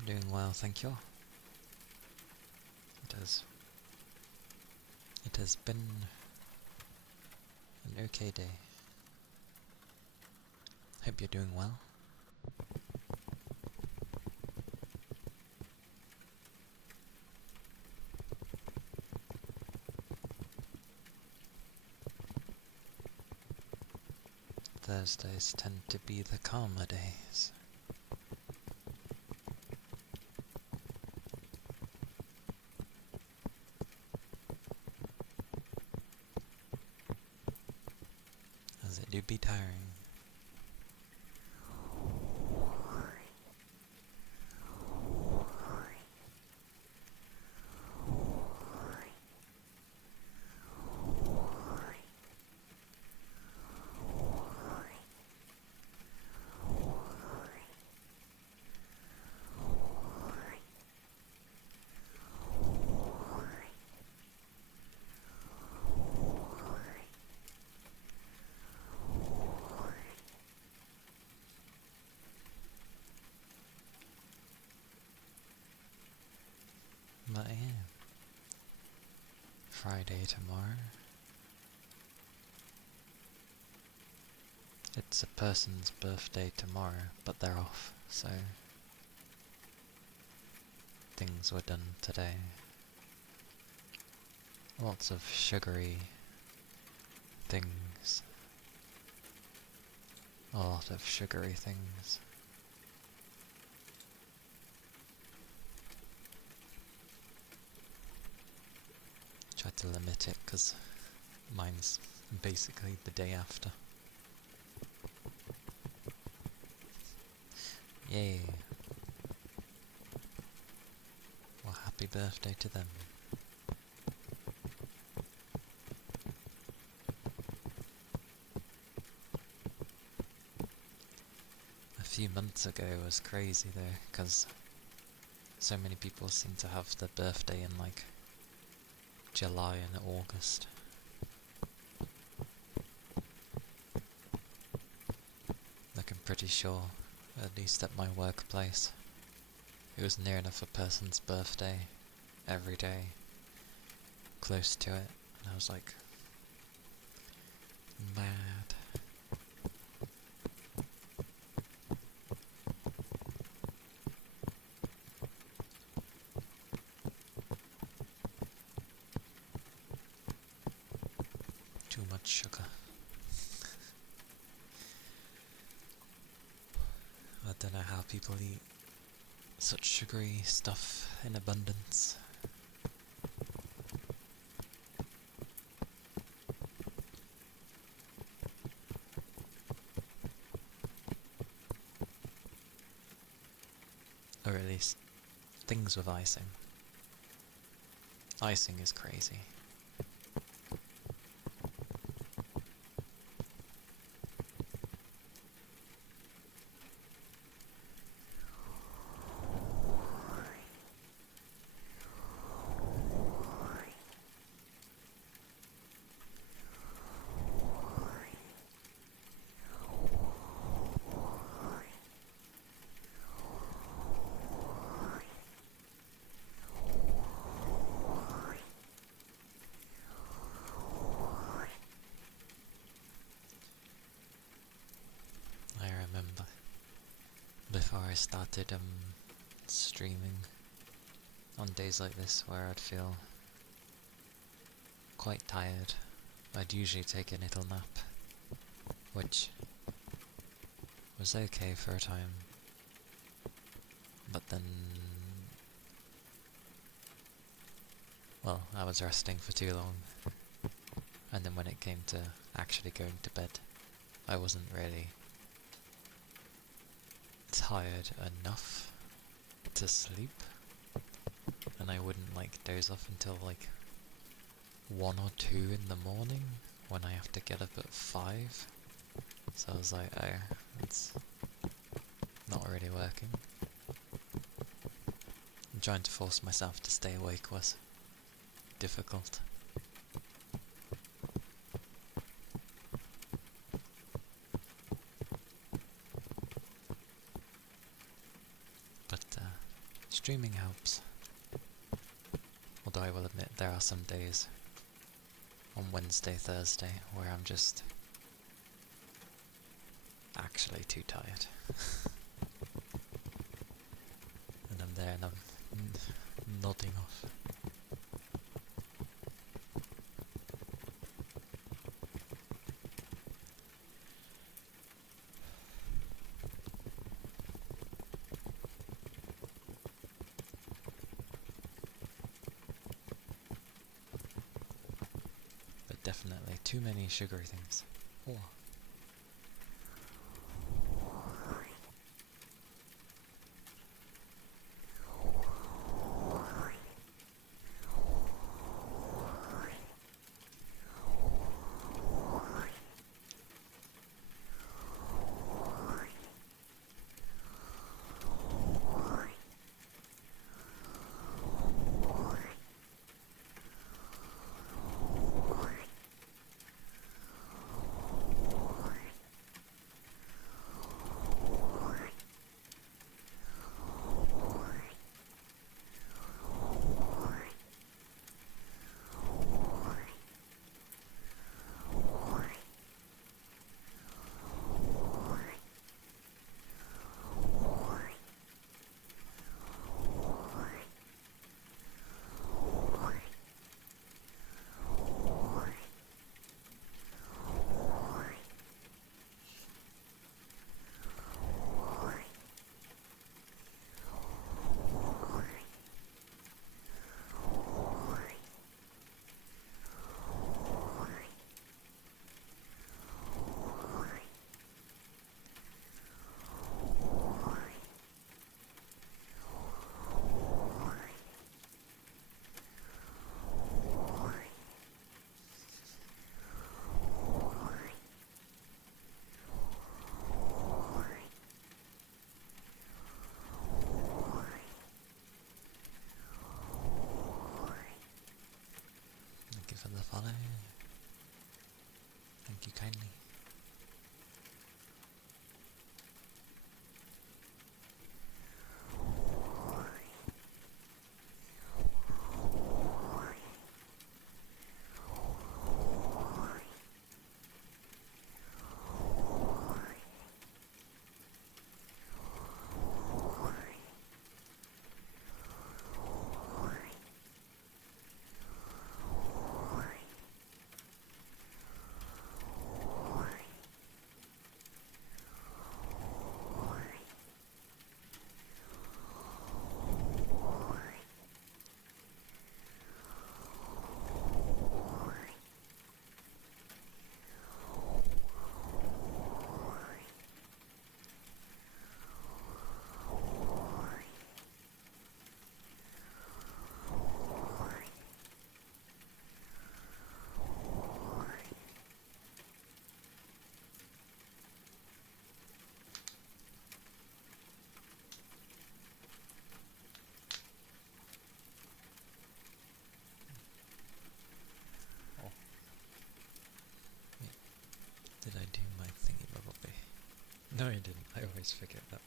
I'm doing well, thank you. It has been an okay day. Hope you're doing well. Thursdays tend to be the calmer days. As it do be tiring. But yeah. Friday tomorrow. It's a person's birthday tomorrow, but they're off, so things were done today. Lots of sugary things. A lot of sugary things. Tried to limit it because mine's basically the day after. Yay! Well, happy birthday to them. A few months ago was crazy though, because so many people seem to have their birthday in like July and August. Like I'm pretty sure, at least at my workplace, it was near enough a person's birthday every day, close to it, and I was like, mad. Too much sugar. I don't know how people eat such sugary stuff in abundance. Or at least things with icing. Icing is crazy. I remember before I started streaming, on days like this where I'd feel quite tired, I'd usually take a little nap, which was okay for a time, but then, well, I was resting for too long, and then when it came to actually going to bed, I wasn't really tired enough to sleep, and I wouldn't like doze off until like 1 or 2 in the morning when I have to get up at 5. So I was like, oh, it's not really working. And trying to force myself to stay awake was difficult. But Streaming helps. Although I will admit there are some days on Wednesday, Thursday where I'm just actually too tired. And I'm there and I'm nodding off. But definitely too many sugary things. Oh. Thank you for the follow. Thank you kindly. Did I do my thingy bubble? No, I didn't. I always forget that.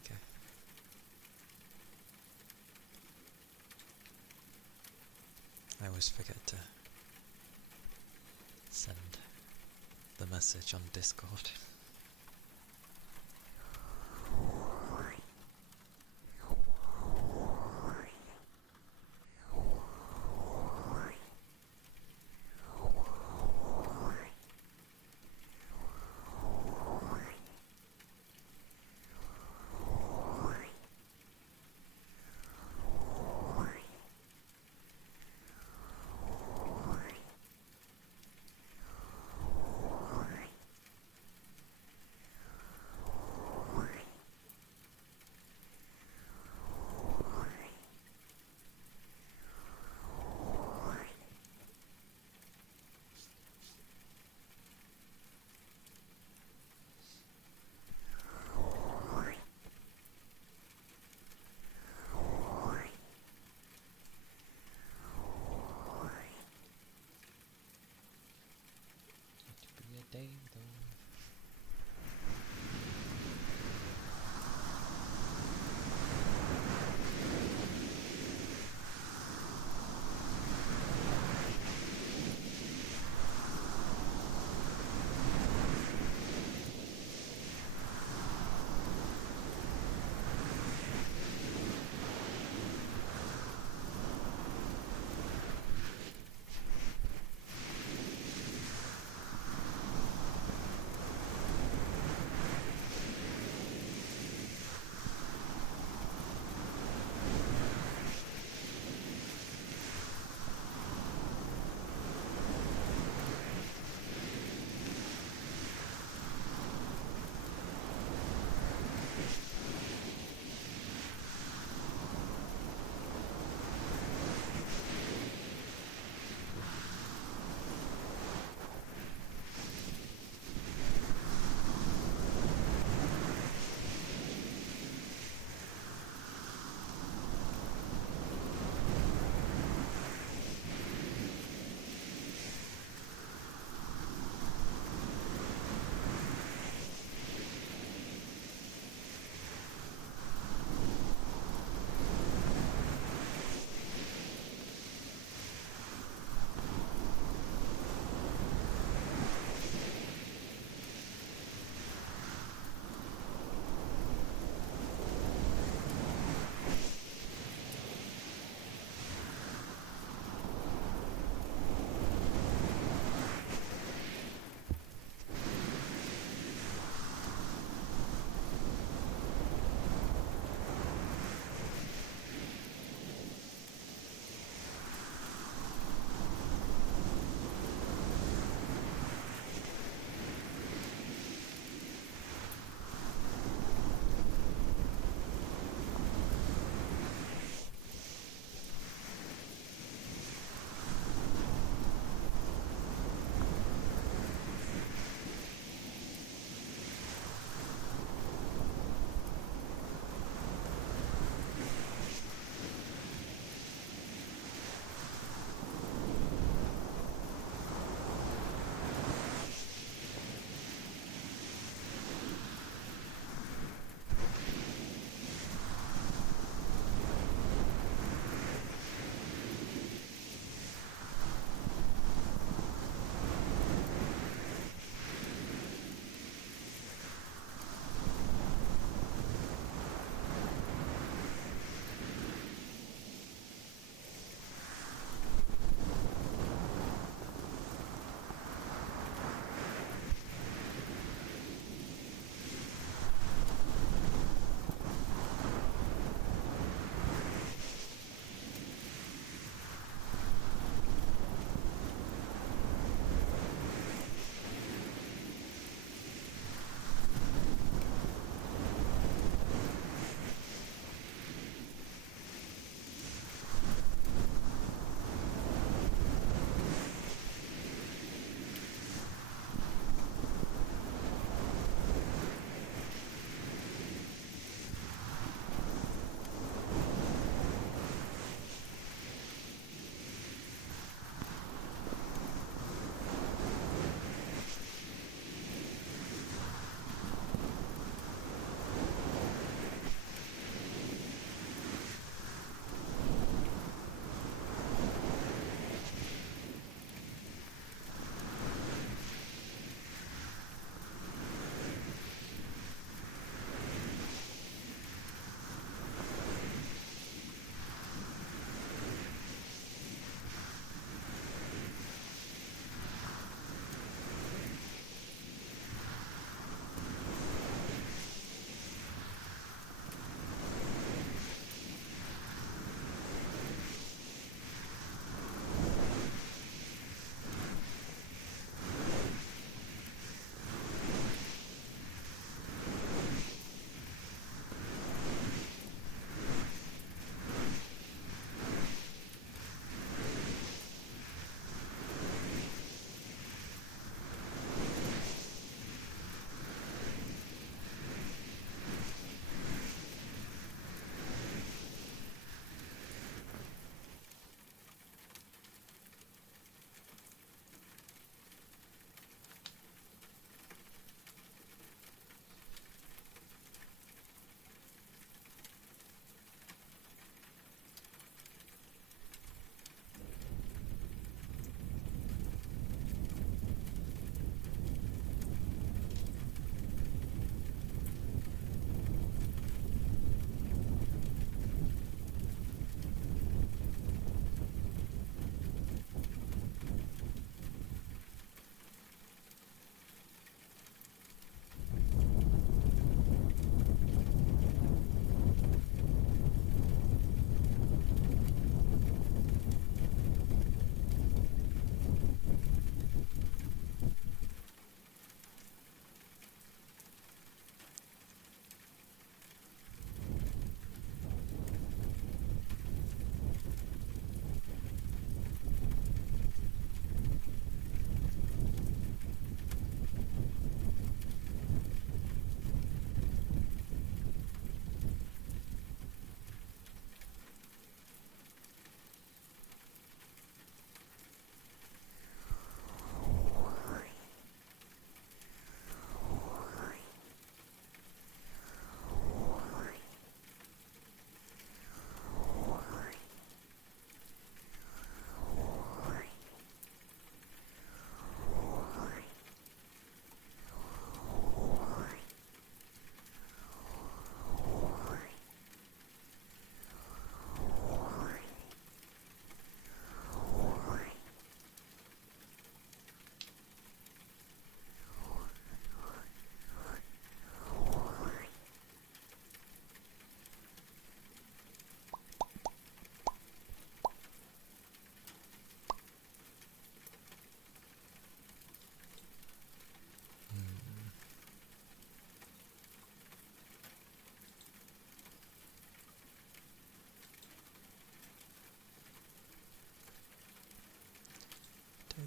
Okay. I always forget to send the message on Discord.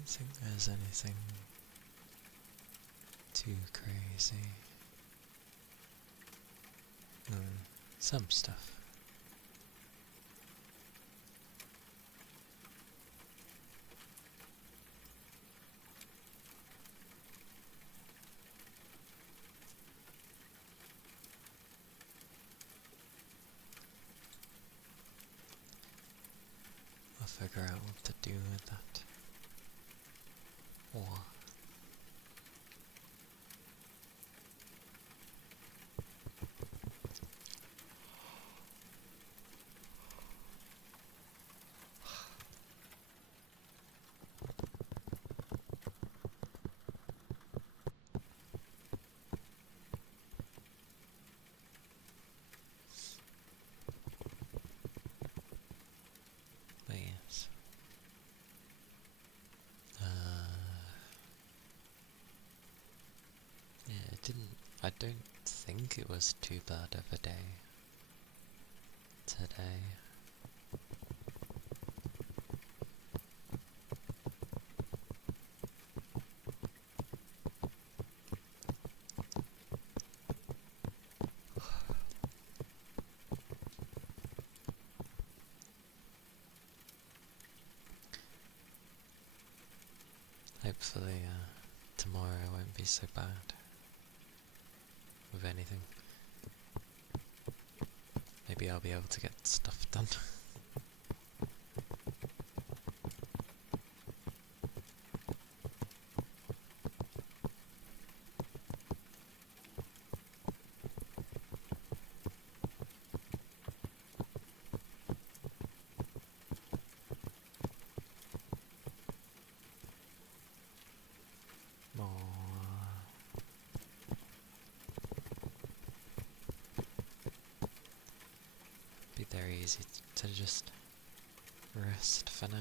don't think there's anything too crazy. Some stuff. I'll figure out what to do with that. Or but yes. Yeah, I don't think it was too bad of a day today. Hopefully, tomorrow won't be so bad with anything. Maybe I'll be able to get stuff done. Be very easy to just rest for now.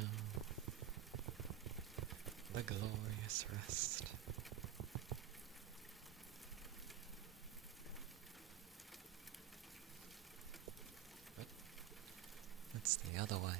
The glorious rest. But it's the other way.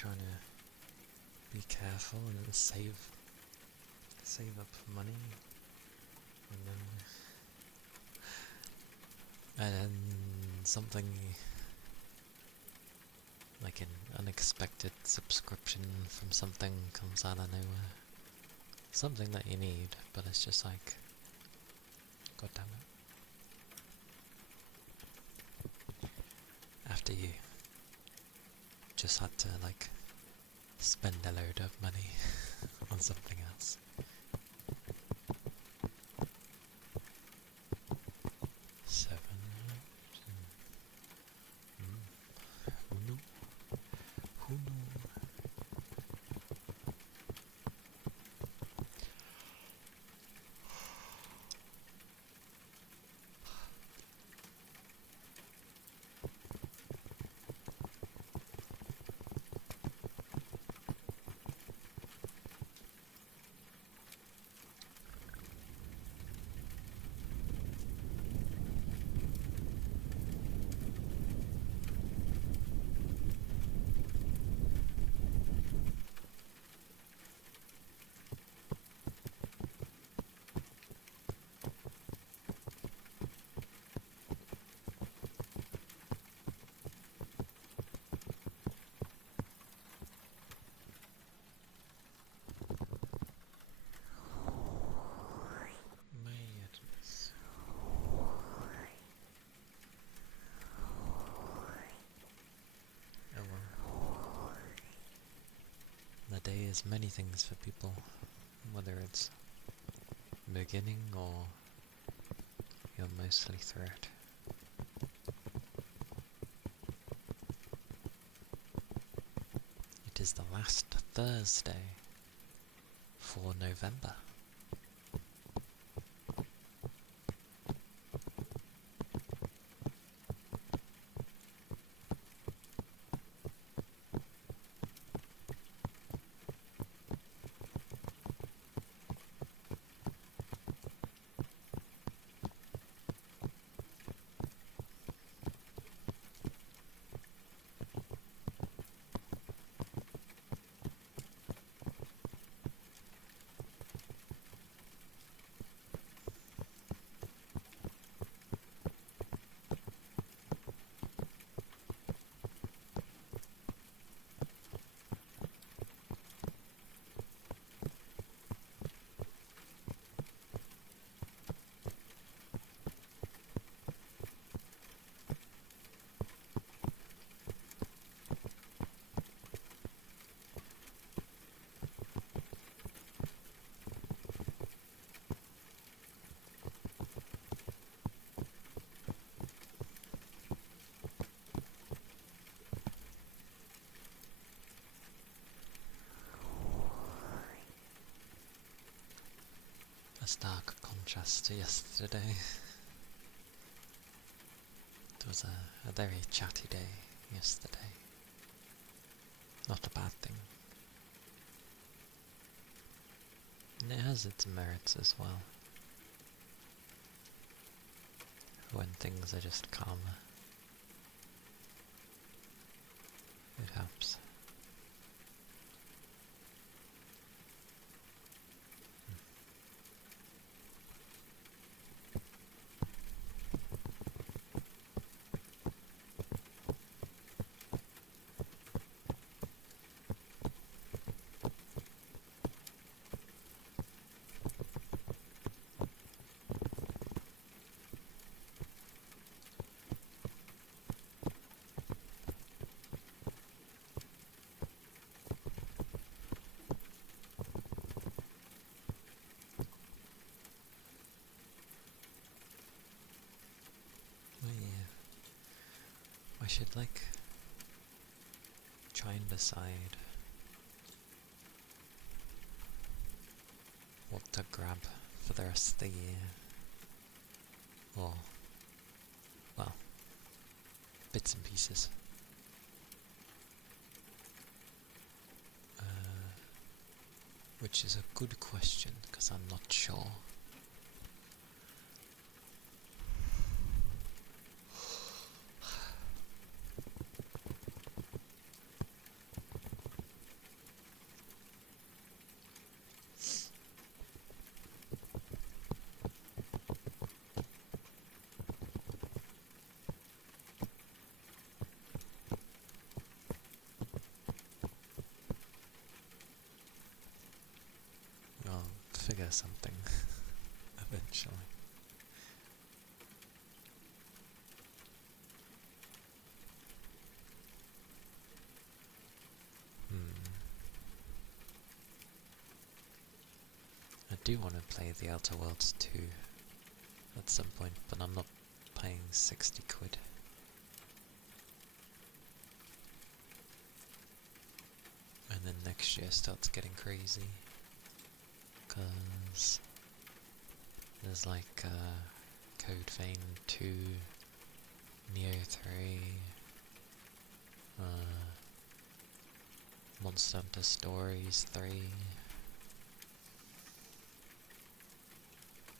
trying to be careful and save up money, and then something like an unexpected subscription from something comes out of nowhere. Something that you need, but it's just like, god damn it. After you just had to like spend a load of money on something else. Who knew? Who knew? Madness. Oh well. The day is many things for people, whether it's beginning or you're mostly through it. It is the last Thursday for November. A stark contrast to yesterday. It was a very chatty day yesterday. Not a bad thing. And it has its merits as well. When things are just calmer, it helps. I should like try and decide what to grab for the rest of the year. Or, well, bits and pieces. Which is a good question, because I'm not sure. figure something eventually. I do want to play The Outer Worlds 2 at some point, but I'm not paying 60 quid. And then next year starts getting crazy, because there's like Code Vein 2, Neo 3, Monster Hunter Stories 3.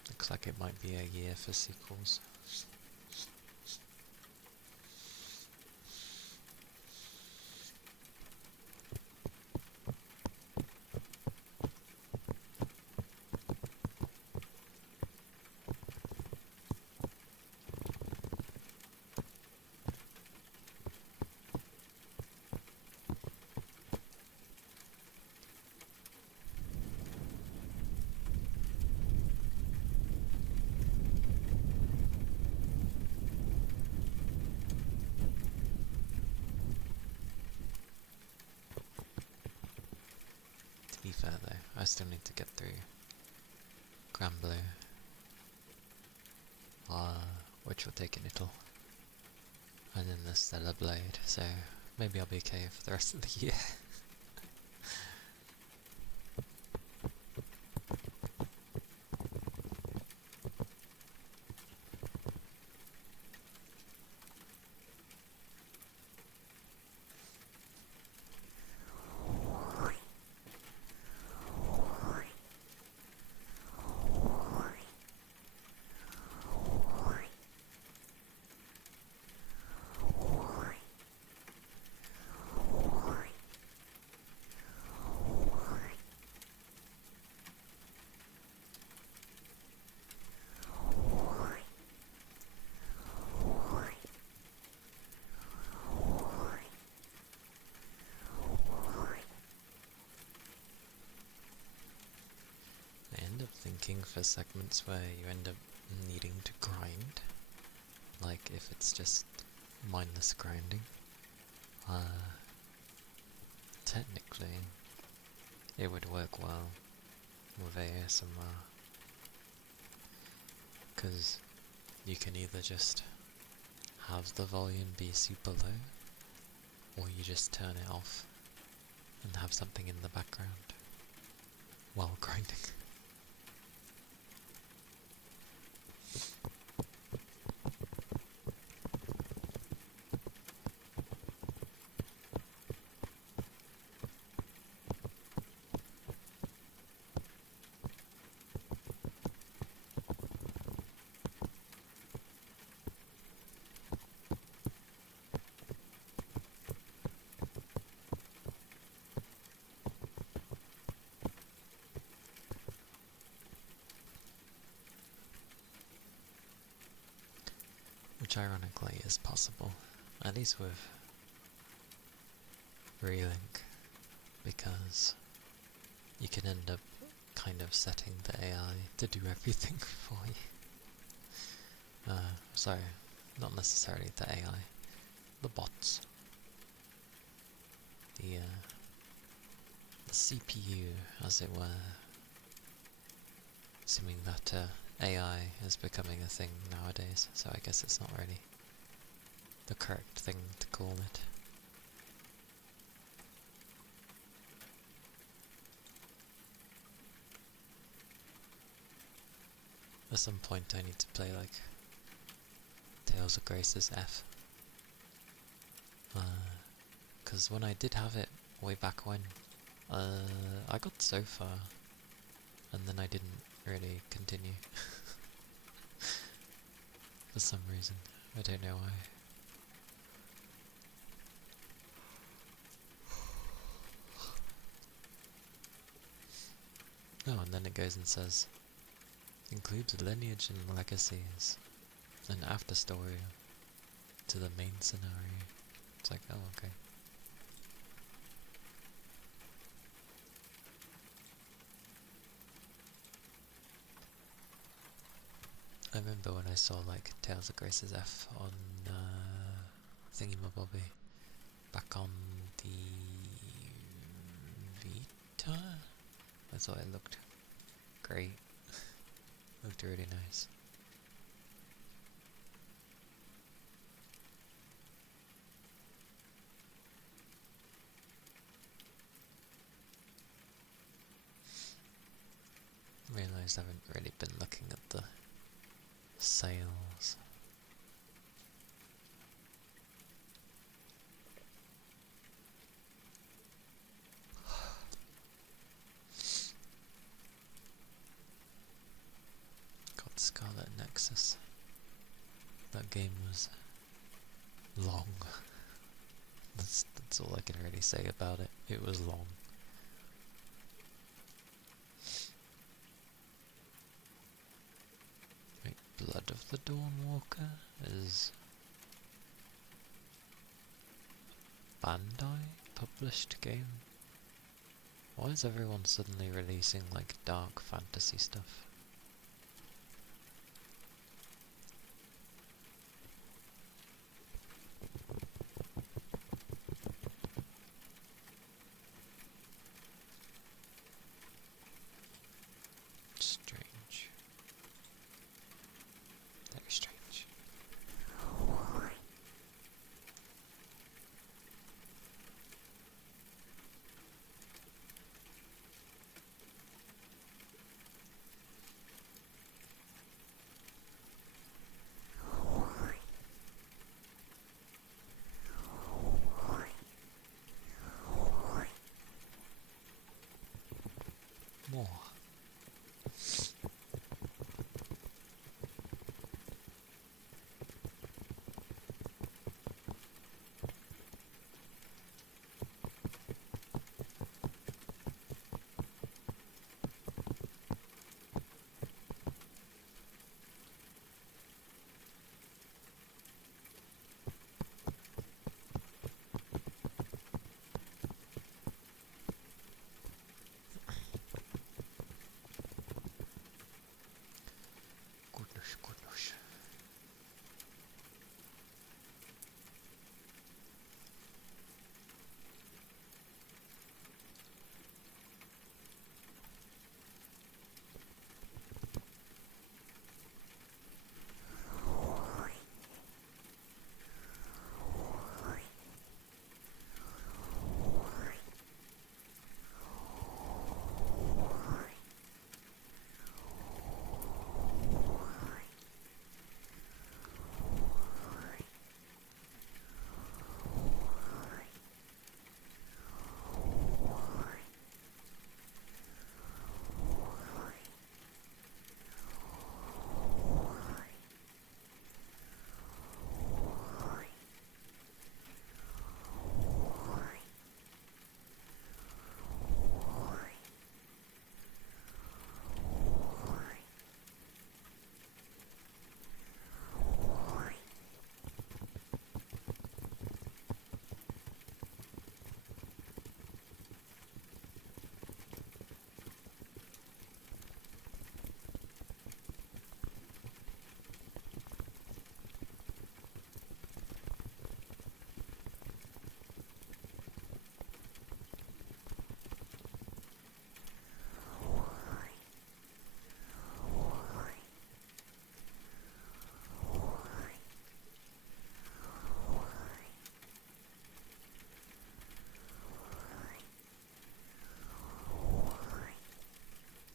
Looks like it might be a year for sequels. To be fair though, I still need to get through Granblue, which will take a little, and then the Stellar Blade, so maybe I'll be okay for the rest of the year. Thinking for segments where you end up needing to grind, like if it's just mindless grinding, technically it would work well with ASMR, because you can either just have the volume be super low, or you just turn it off and have something in the background while grinding. Which ironically is possible, at least with Relink, because you can end up kind of setting the AI to do everything for you. Sorry, not necessarily the AI, the bots. The CPU, as it were, assuming that AI is becoming a thing nowadays, so I guess it's not really the correct thing to call it. At some point I need to play like Tales of Grace's F. Because when I did have it way back when, I got so far, and then I didn't really continue. For some reason, I don't know why. Oh, and then it goes and says, includes lineage and legacies, an after story to the main scenario. It's like, oh, okay. I remember when I saw like Tales of Grace's F on Thingamabobby back on the Vita. I thought it looked great. Looked really nice. Realised I haven't really been looking at the sales. Got Scarlet Nexus. That game was long. That's all I can really say about it. It was long. Wait, Blood of the Dawnwalker is Bandai published game? Why is everyone suddenly releasing like dark fantasy stuff? Strange. Very strange. More. Goodness, goodness.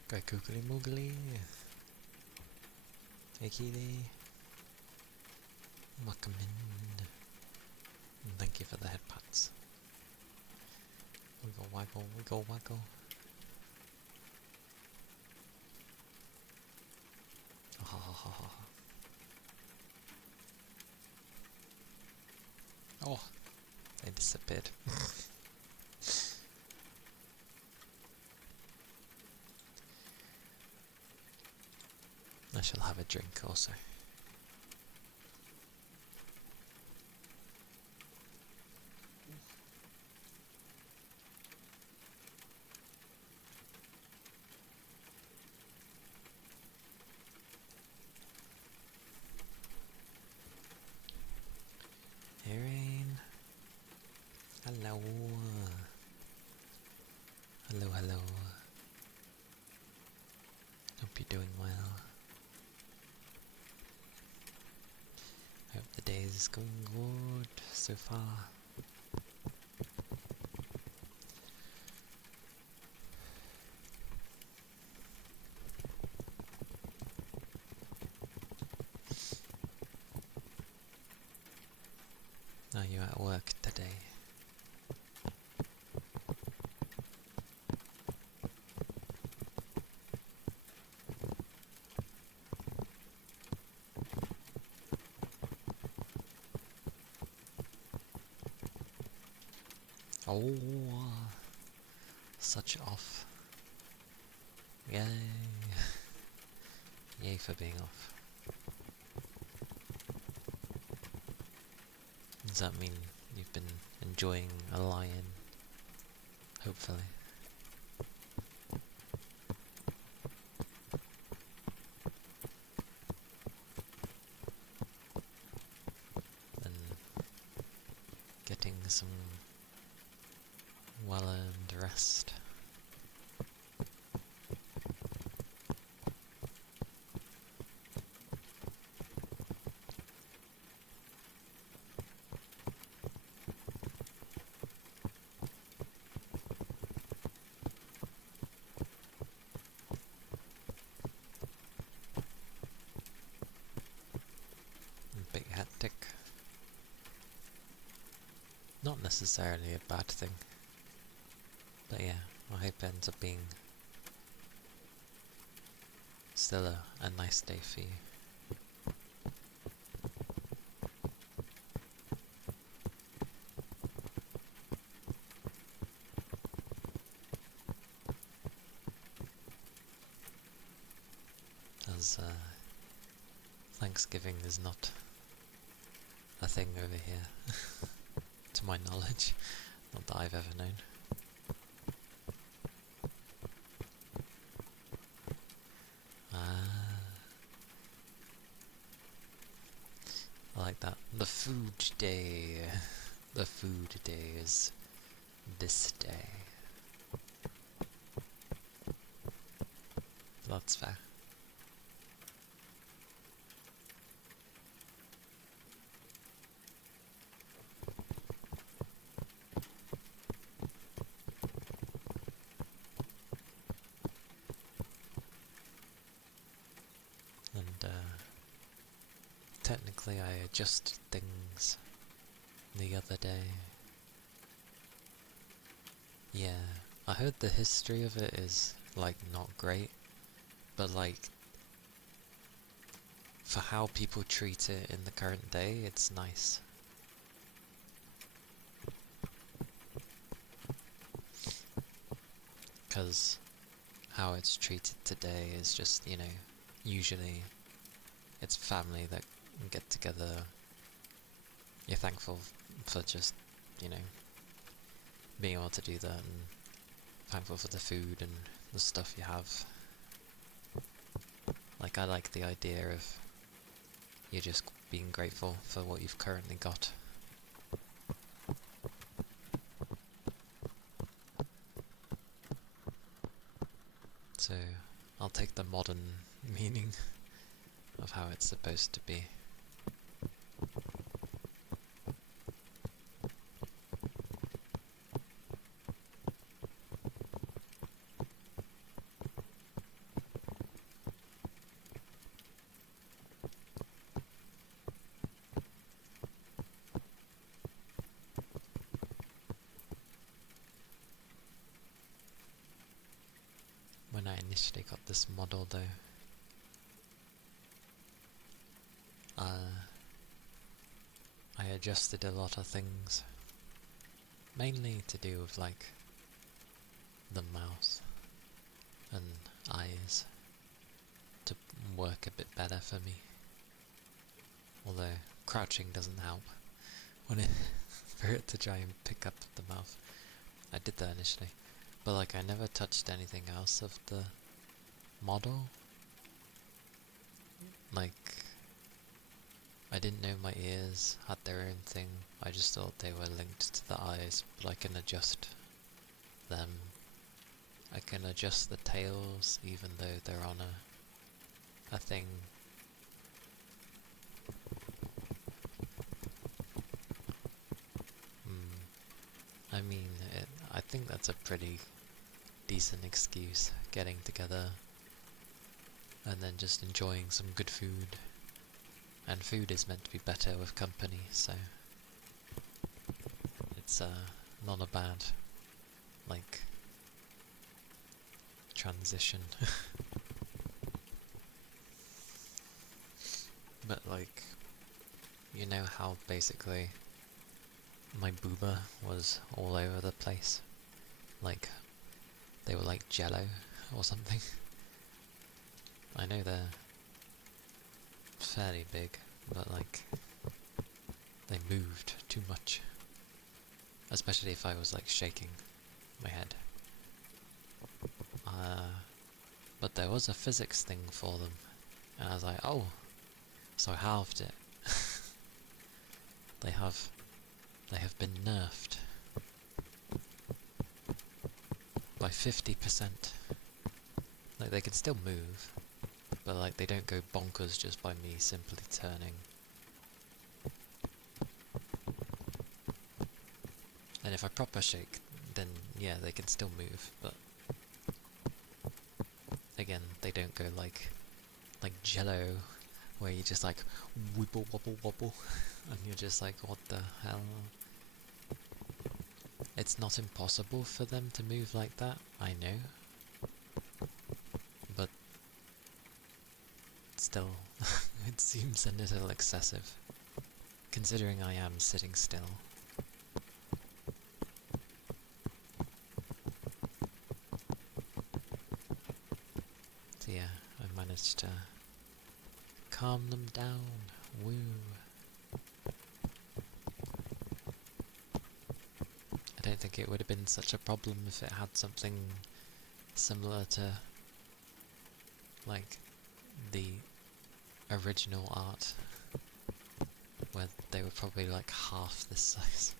Go googly moogly. Akili. Makamin. And thank you for the head pats. Wiggle waggle, wiggle waggle. Ha ha ha ha. Oh, they disappeared. I shall have a drink also. Hope you're doing well. Hope the day is going good so far. Are you at work today? Oh, such off. Yay. Yay for being off. Does that mean you've been enjoying a lion? Hopefully. And getting some well-earned rest. A bit hectic. Not necessarily a bad thing. But yeah, I hope it ends up being still a nice day for you. As Thanksgiving is not a thing over here, to my knowledge. Not that I've ever known. I like that. The food day. The food day is this day. That's fair. And technically I adjusted things the other day. Yeah, I heard the history of it is, like, not great, but, like, for how people treat it in the current day, it's nice. Because how it's treated today is just, you know, usually it's family that get together. You're thankful for just, you know, being able to do that, and thankful for the food and the stuff you have. Like, I like the idea of you just being grateful for what you've currently got. So, I'll take the modern meaning of how it's supposed to be. When I initially got this model though, I adjusted a lot of things, mainly to do with, like, the mouth and eyes to work a bit better for me. Although crouching doesn't help when it for it to try and pick up the mouth. I did that initially, but, like, I never touched anything else of the model. Like, I didn't know my ears had their own thing. I just thought they were linked to the eyes, but I can adjust them I can adjust the tails even though they're on a thing. I mean, I think that's a pretty decent excuse, getting together and then just enjoying some good food. And food is meant to be better with company, so it's not a bad, like, transition. But like, you know how basically my booba was all over the place? Like, they were like jello or something. I know they're fairly big, but like, they moved too much. Especially if I was like shaking my head. But there was a physics thing for them, and I was like, oh, so I halved it. They have been nerfed by 50%. Like, they can still move, but like, they don't go bonkers just by me simply turning. And if I proper shake, then yeah, they can still move, but again, they don't go like jello, where you just like wibble wobble wobble, and you're just like, what the hell? It's not impossible for them to move like that, I know, but still, it seems a little excessive, considering I am sitting still. So yeah, I managed to calm them down. Woo. I don't think it would have been such a problem if it had something similar to like the original art, where they were probably like half this size.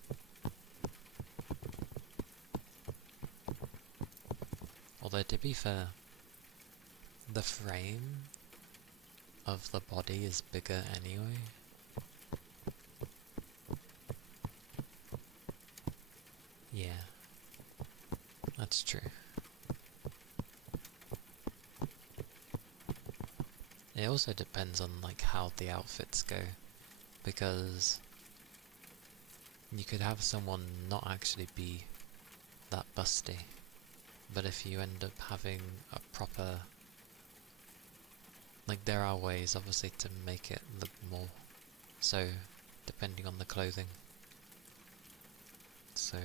Although to be fair, the frame of the body is bigger anyway. Yeah, that's true. It also depends on like how the outfits go, because you could have someone not actually be that busty, but if you end up having a proper, like, there are ways obviously to make it look more, so depending on the clothing. So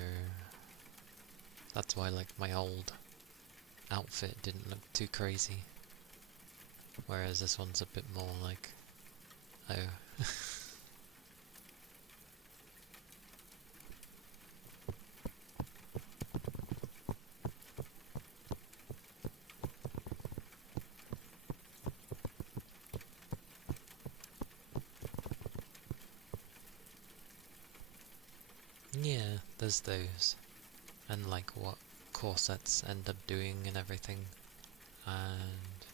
that's why like my old outfit didn't look too crazy, whereas this one's a bit more like, oh. Yeah, there's those, and like what corsets end up doing and everything, and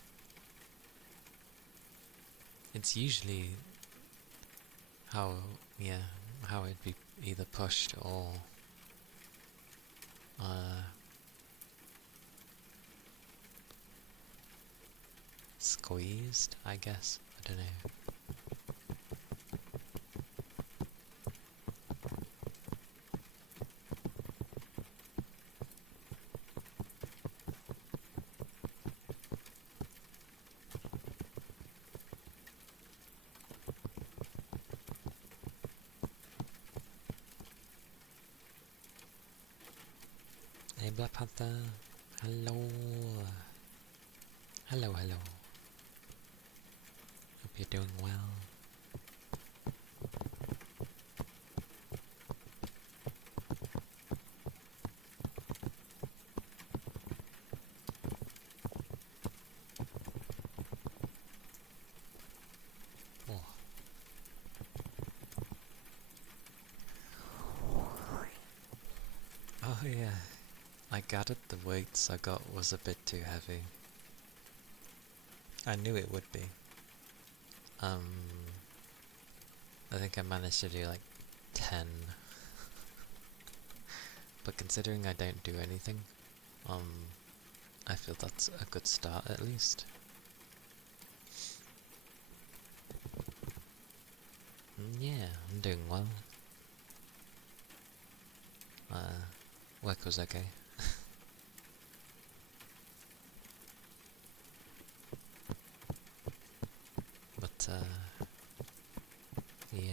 it's usually how, yeah, how it'd be either pushed or squeezed, I guess. I don't know. Hey Black Panther, hello. Hello, hello. Hope you're doing well. Oh. Oh yeah, I gathered the weights I got was a bit too heavy. I knew it would be. I think I managed to do like 10. But considering I don't do anything, I feel that's a good start at least. Yeah, I'm doing well. Work was okay. But, yeah.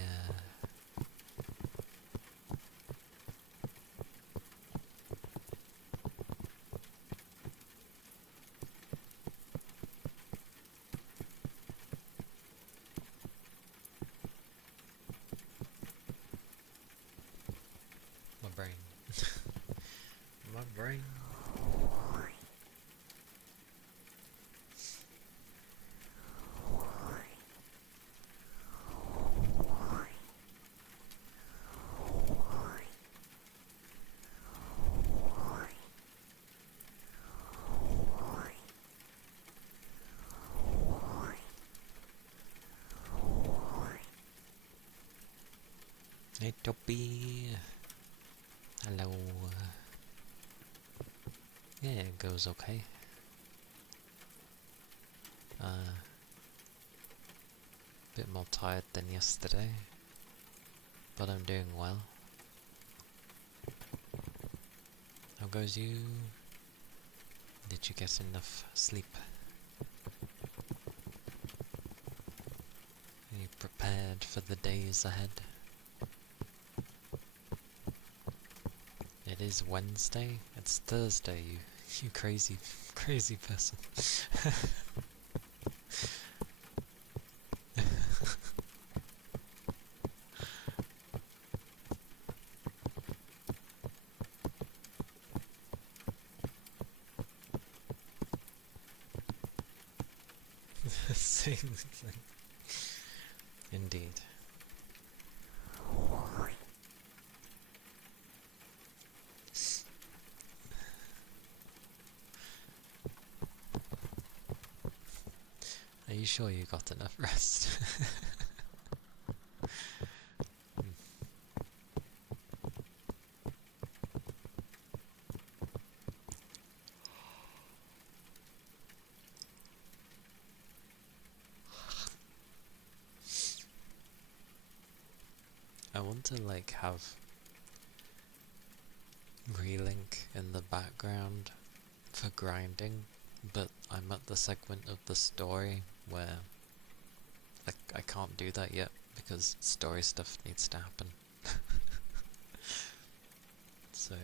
My brain. My brain. Hey, Toppy. Hello. Yeah, it goes okay. Bit more tired than yesterday, but I'm doing well. How goes you? Did you get enough sleep? Are you prepared for the days ahead? It is Wednesday. It's Thursday, you crazy, crazy person. Same thing. Indeed. Are you sure you got enough rest? I want to like have Relink in the background for grinding, but I'm at the segment of the story where I can't do that yet because story stuff needs to happen. So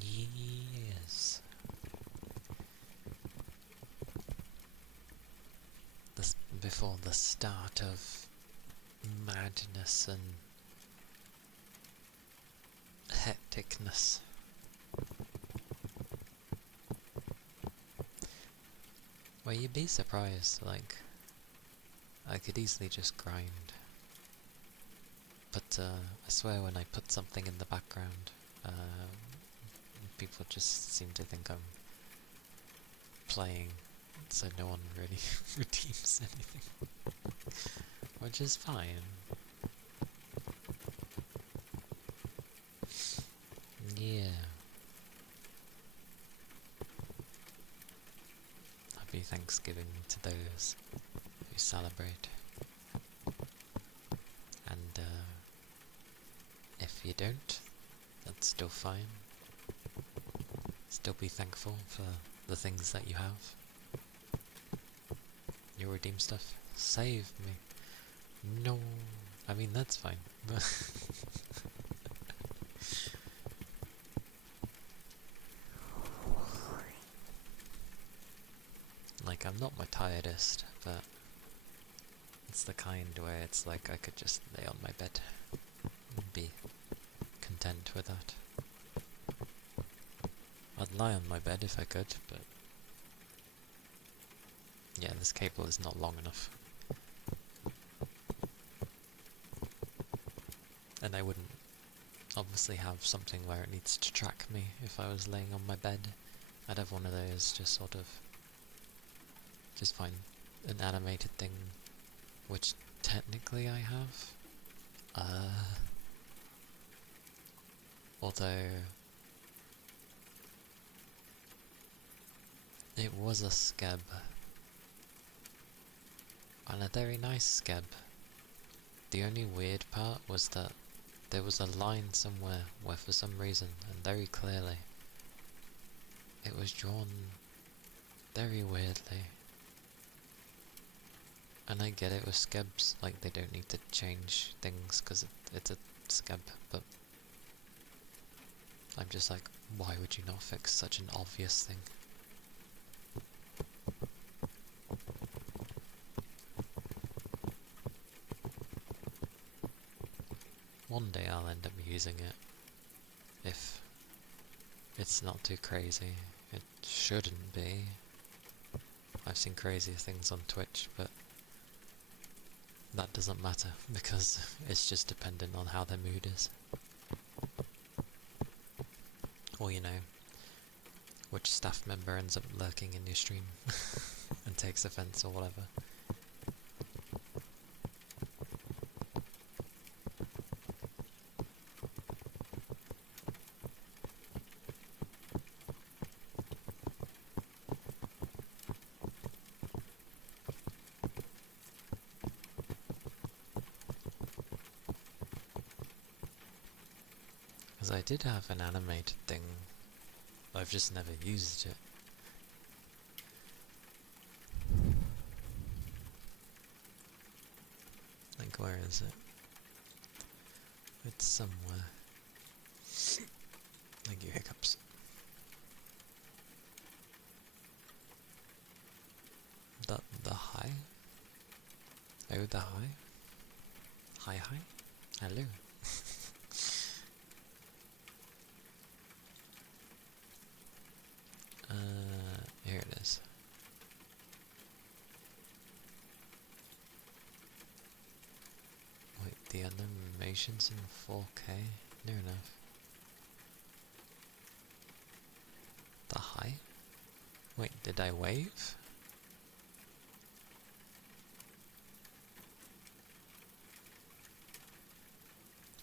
yes, before the start of madness and hecticness. Well, you'd be surprised, like, I could easily just grind. But I swear when I put something in the background, people just seem to think I'm playing, so no one really redeems anything. Which is fine. Yeah. Happy Thanksgiving to those who celebrate. And if you don't, that's still fine. Still be thankful for the things that you have. You redeem stuff. Save me. No. I mean, that's fine. Like, I'm not my tiredest, but it's the kind where it's like I could just lay on my bed and be content with that. I'd lie on my bed if I could, but Yeah, this cable is not long enough. And I wouldn't obviously have something where it needs to track me if I was laying on my bed. I'd have one of those just find an animated thing, which technically I have. Although it was a skeb, and a very nice skeb. The only weird part was that there was a line somewhere where for some reason, and very clearly, it was drawn very weirdly. And I get it with skebs, like they don't need to change things because it's a skeb, but I'm just like, why would you not fix such an obvious thing? One day I'll end up using it, if it's not too crazy. It shouldn't be. I've seen crazier things on Twitch, but that doesn't matter, because it's just dependent on how their mood is. Or, you know, which staff member ends up lurking in your stream and takes offense or whatever. Because I did have an animated thing, I've just never used it. Like, where is it? It's somewhere. Thank you, hiccups. The high? Oh, the high? Hi. Hello. Here it is. Wait, the animation's in 4K? Near enough. The high? Wait, did I wave?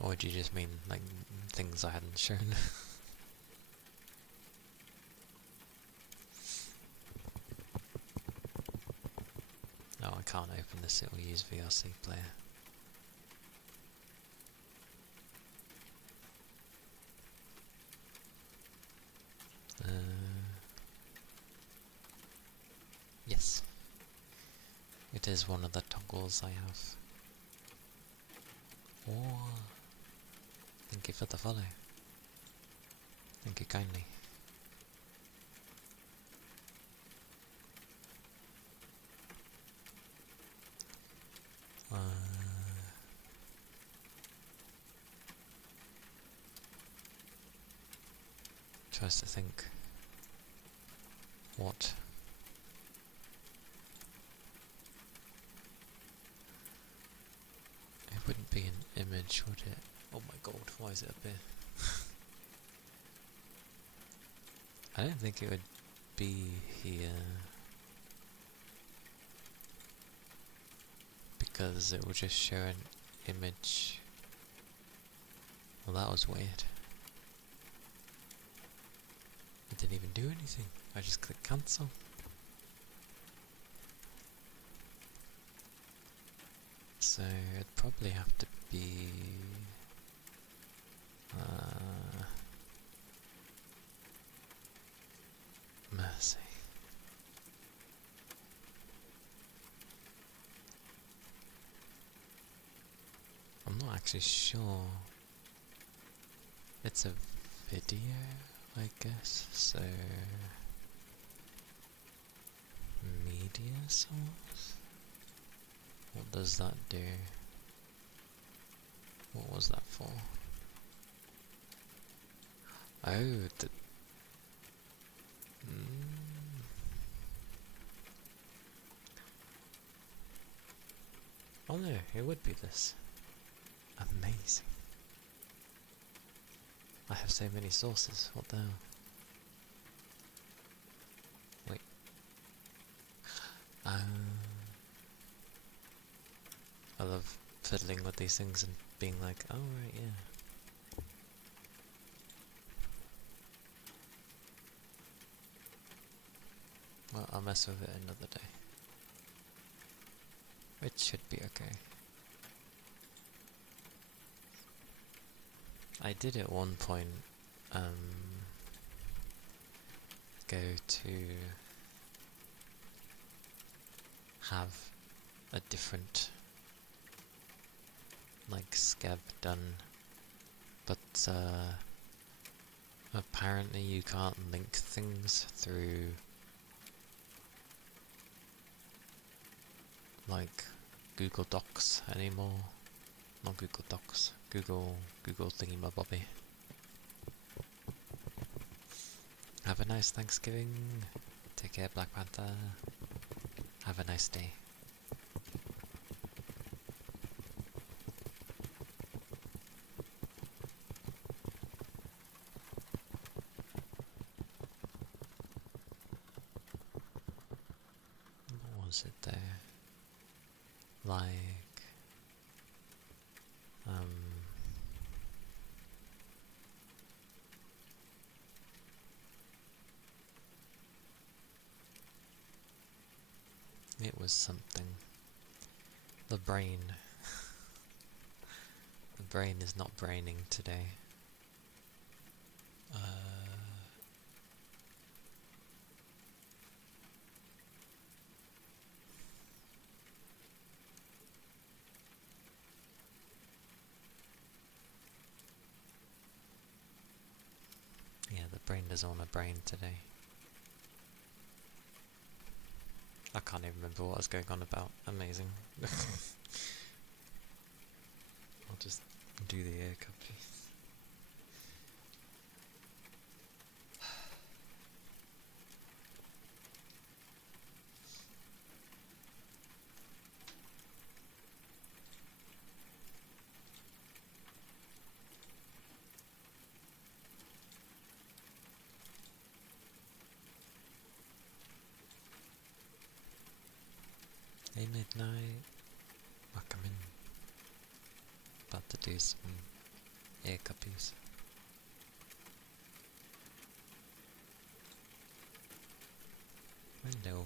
Or do you just mean, like, things I hadn't shown? No, I can't open this, it will use VRC player. Yes. It is one of the toggles I have. Oh, thank you for the follow. Thank you kindly. Tries to think what. It wouldn't be an image, would it? Oh my god, why is it up here? I don't think it would be here. Because it would just show an image. Well, that was weird. It didn't even do anything. I just clicked cancel. So it'd probably have to be Mercy. I'm not actually sure. It's a video, I guess, so media source? What does that do? What was that for? Oh, the... Oh no, it would be this. Amazing. I have so many sources, what the hell? Wait. I love fiddling with these things and being like, oh right, yeah. Well, I'll mess with it another day. It should be okay. I did at one point, go to have a different like scab done, but apparently you can't link things through like Google Docs anymore. Not Google Docs, Google thingy-mabobby. Have a nice Thanksgiving. Take care, Black Panther. Have a nice day. What was it there? Like, it was something. The brain. The brain is not braining today. Yeah, the brain doesn't want a brain today. I can't even remember what I was going on about. Amazing. I'll just do the air copy. Hey Midnight, welcome in. About to do some air copies. Hello.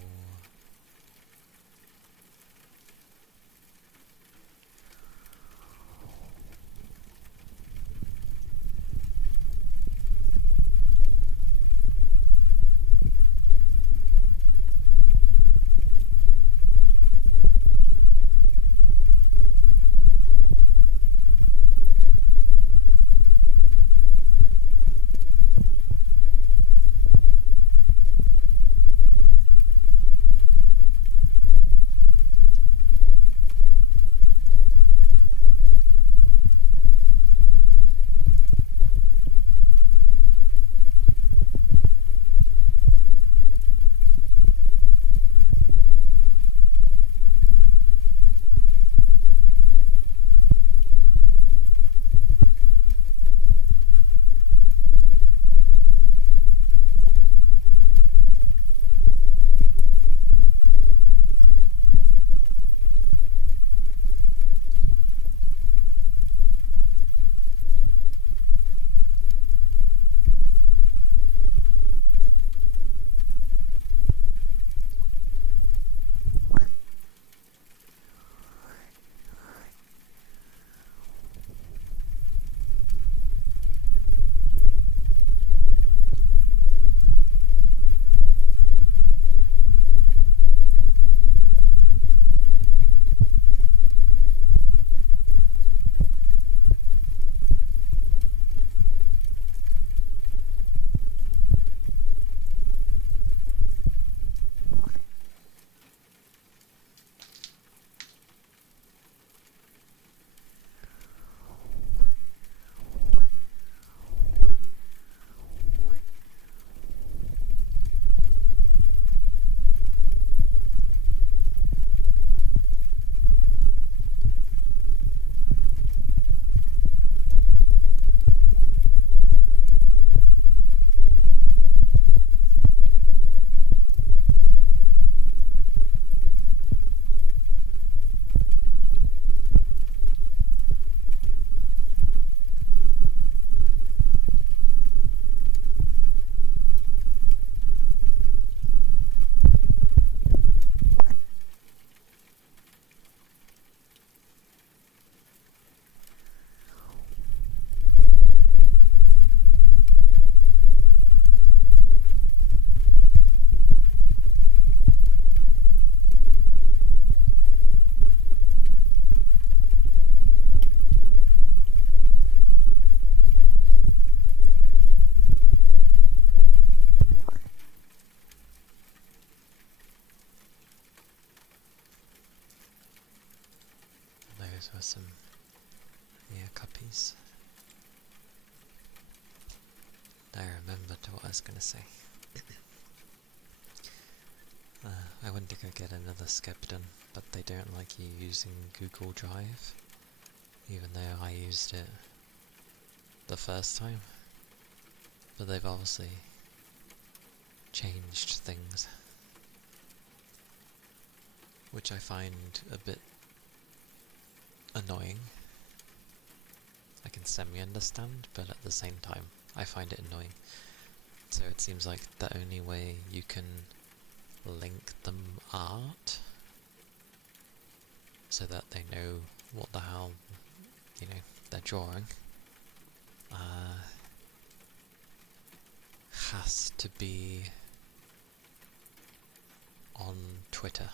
for some copies. I remembered what I was going to say. I went to go get another Skepton, but they don't like you using Google Drive, even though I used it the first time. But they've obviously changed things, which I find a bit annoying. I can semi-understand, but at the same time, I find it annoying. So it seems like the only way you can link them art so that they know what the hell, they're drawing, has to be on Twitter.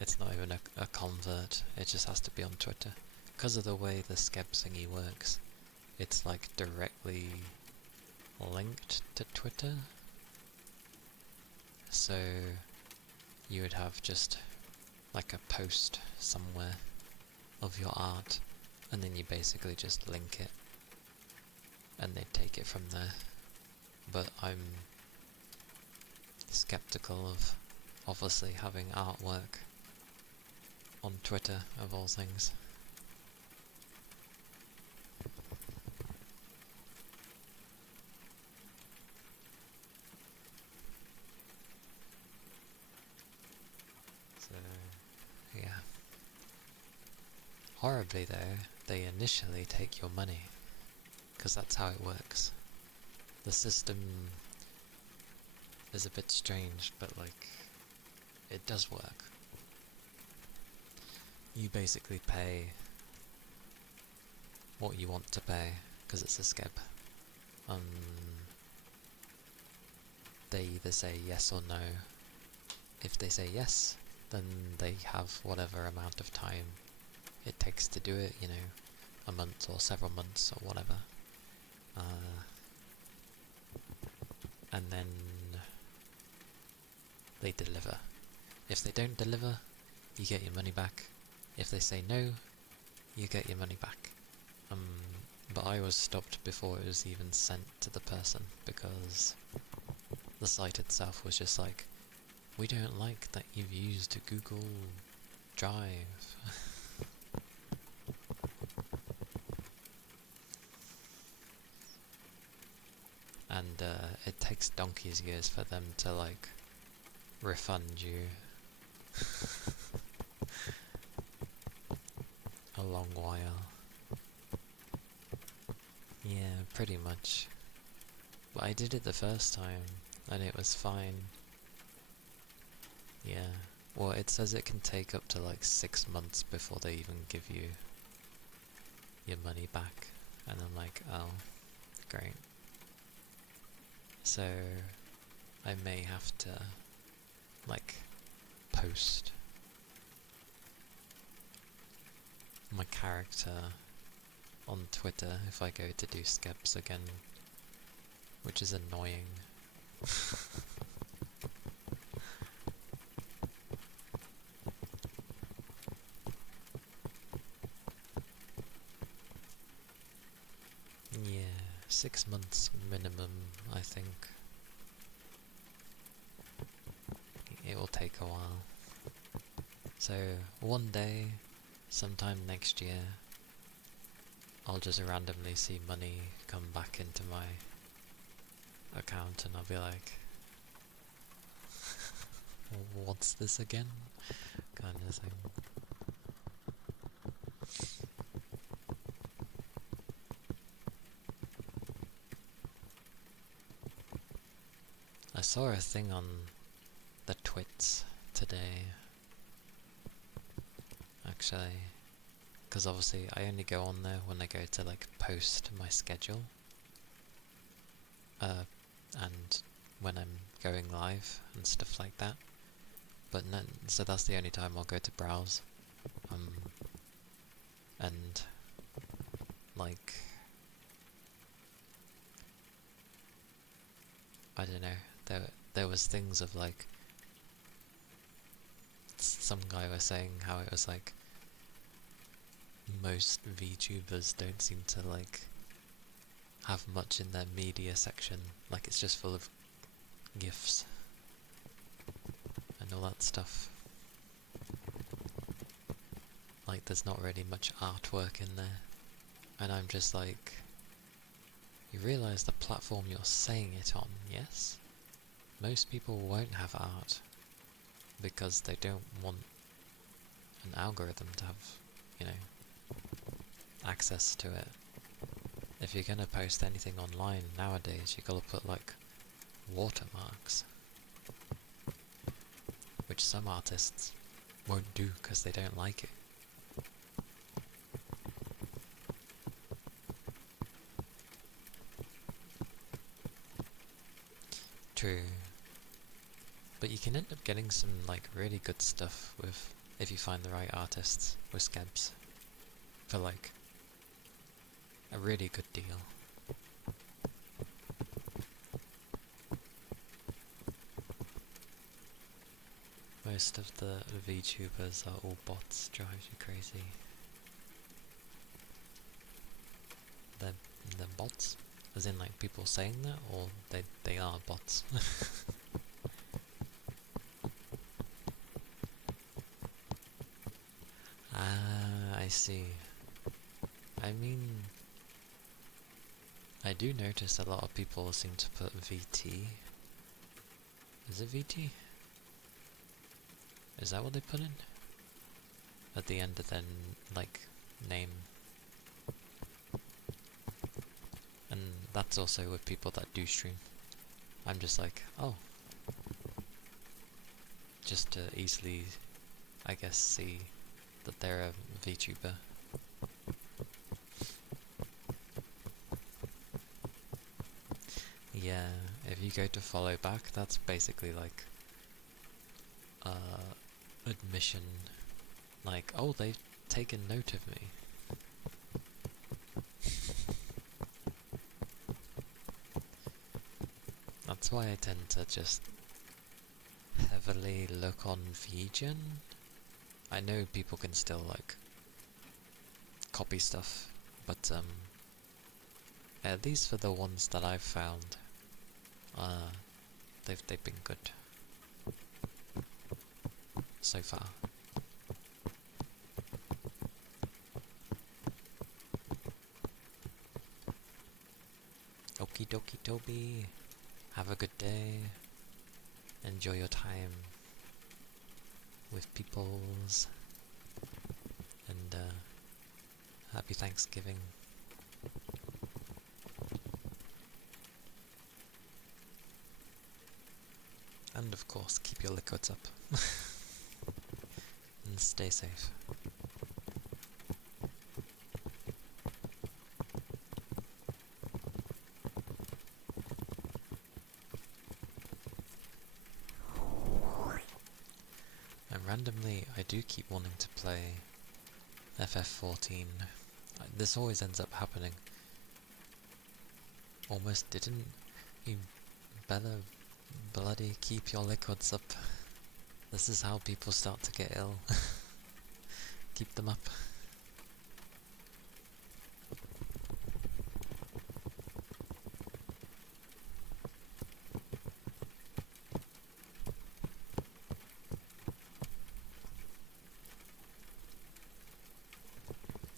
It's not even a convert, it just has to be on Twitter. Because of the way the Skep thingy works, it's like directly linked to Twitter. So you would have just like a post somewhere of your art, and then you basically just link it, and they take it from there. But I'm skeptical of obviously having artwork on Twitter, of all things. So, yeah. Horribly though, they initially take your money, because that's how it works. The system is a bit strange, but like, it does work. You basically pay what you want to pay, because it's a Skep. They either say yes or no. If they say yes, then they have whatever amount of time it takes to do it, a month or several months or whatever. And then they deliver. If they don't deliver, you get your money back. If they say no, you get your money back. But I was stopped before it was even sent to the person, because the site itself was just like, we don't like that you've used a Google Drive. And it takes donkey's years for them to like refund you. A long while. Yeah, pretty much. But I did it the first time, and it was fine. Yeah. Well, it says it can take up to like 6 months before they even give you your money back. And I'm like, oh, great. So, I may have to, like, post my character on Twitter if I go to do Skeps again, which is annoying. Yeah, 6 months minimum, I think. It will take a while. So, one day, sometime next year, I'll just randomly see money come back into my account and I'll be like, what's this again? Kind of thing. I saw a thing on the Twits today, actually, because obviously I only go on there when I go to like post my schedule, and when I'm going live and stuff like that. But no, so that's the only time I'll go to browse, and like, I don't know, there was things of like some guy was saying how it was like most VTubers don't seem to like have much in their media section, like it's just full of GIFs and all that stuff. Like there's not really much artwork in there, and I'm just like, you realise the platform you're saying it on, yes? Most people won't have art because they don't want an algorithm to have, you know, access to it. If you're gonna post anything online nowadays, you gotta put like watermarks, which some artists won't do because they don't like it. True. But you can end up getting some like really good stuff with, if you find the right artists, with scabs for like a really good deal. Most of the VTubers are all bots, drives you crazy. They're bots? As in like people saying that, or they are bots? Ah, I see. I mean, I do notice a lot of people seem to put VT. Is it VT? Is that what they put in? At the end of their, like, name. And that's also with people that do stream. I'm just like, oh. Just to easily, I guess, see that they're a VTuber. Yeah, if you go to follow back, that's basically like admission, like, oh, they've taken note of me. That's why I tend to just heavily look on VGen. I know people can still like copy stuff, but at least for the ones that I've found, they've been good so far. Okie dokie Toby, have a good day, enjoy your time with peoples, and happy Thanksgiving. And of course, keep your liquids up. And stay safe. And randomly, I do keep wanting to play FF14. This always ends up happening. Almost didn't. You better bloody keep your liquids up. This is how people start to get ill. Keep them up.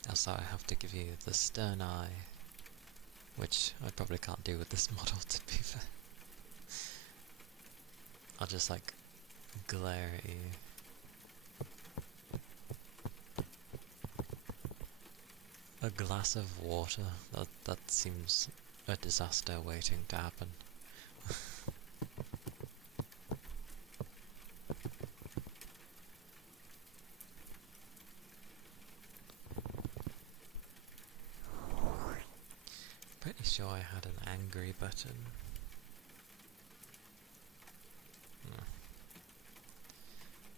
Also, I have to give you the stern eye, which I probably can't do with this model, to be fair. I'll just like glare at you. A glass of water, that seems a disaster waiting to happen. Pretty sure I had an angry button.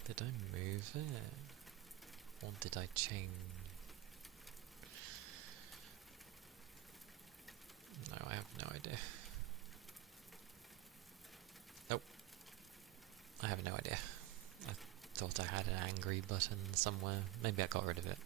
Did I move it? Or did I change? No, I have no idea. Nope. I have no idea. I thought I had an angry button somewhere. Maybe I got rid of it.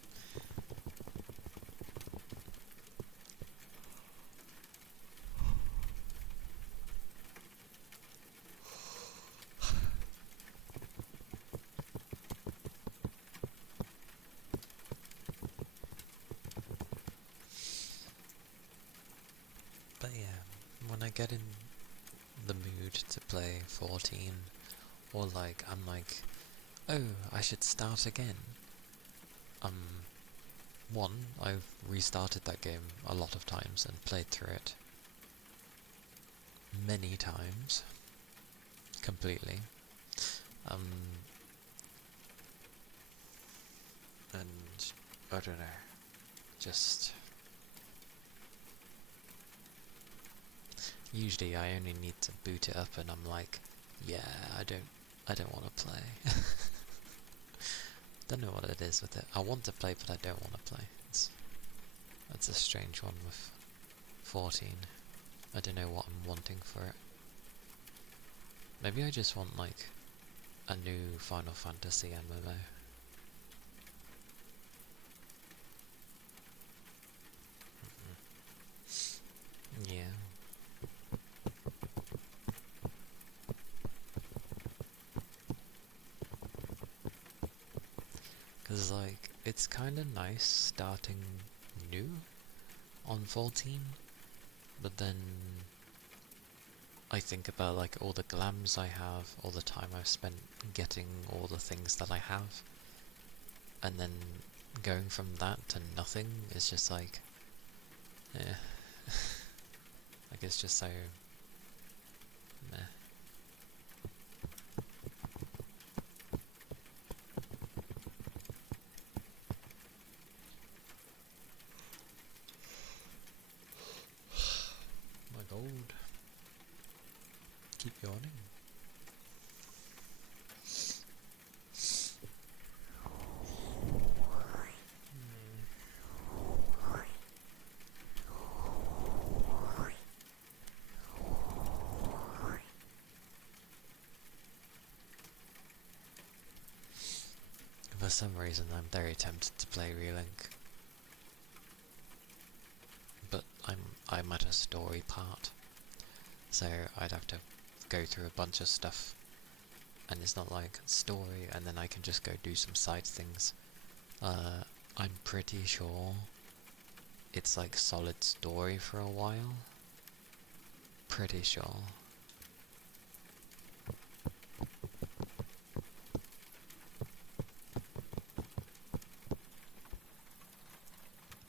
But yeah, when I get in the mood to play 14, or like, I'm like, oh, I should start again. One, I've restarted that game a lot of times and played through it many times, completely. And I don't know, just usually I only need to boot it up and I'm like, yeah, I don't want to play. Don't know what it is with it. I want to play, but I don't want to play. That's a strange one with 14. I don't know what I'm wanting for it. Maybe I just want like a new Final Fantasy MMO. Yeah. Cause like, it's kinda nice starting new on 14, but then I think about like all the glams I have, all the time I've spent getting all the things that I have, and then going from that to nothing is just like, eh. Like it's just so meh. My gold. Keep yawning. For some reason I'm very tempted to play Relink. But I'm at a story part. So I'd have to go through a bunch of stuff. And it's not like story and then I can just go do some side things. I'm pretty sure it's like solid story for a while. Pretty sure.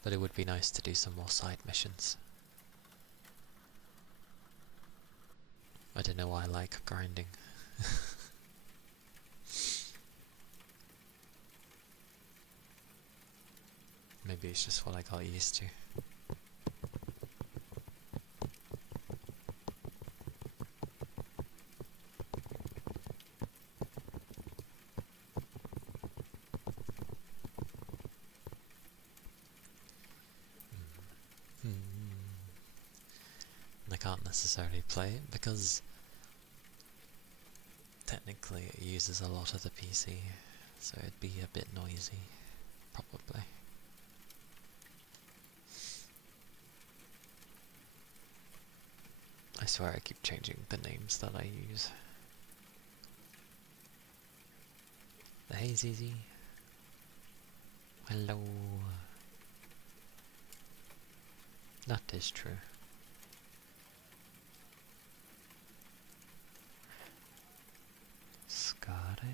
But it would be nice to do some more side missions. I don't know why I like grinding. Maybe it's just what I got used to. I can't necessarily play it because technically it uses a lot of the PC, so it'd be a bit noisy, probably. I swear I keep changing the names that I use. Hey Zizi. Hello. That is true. Skare?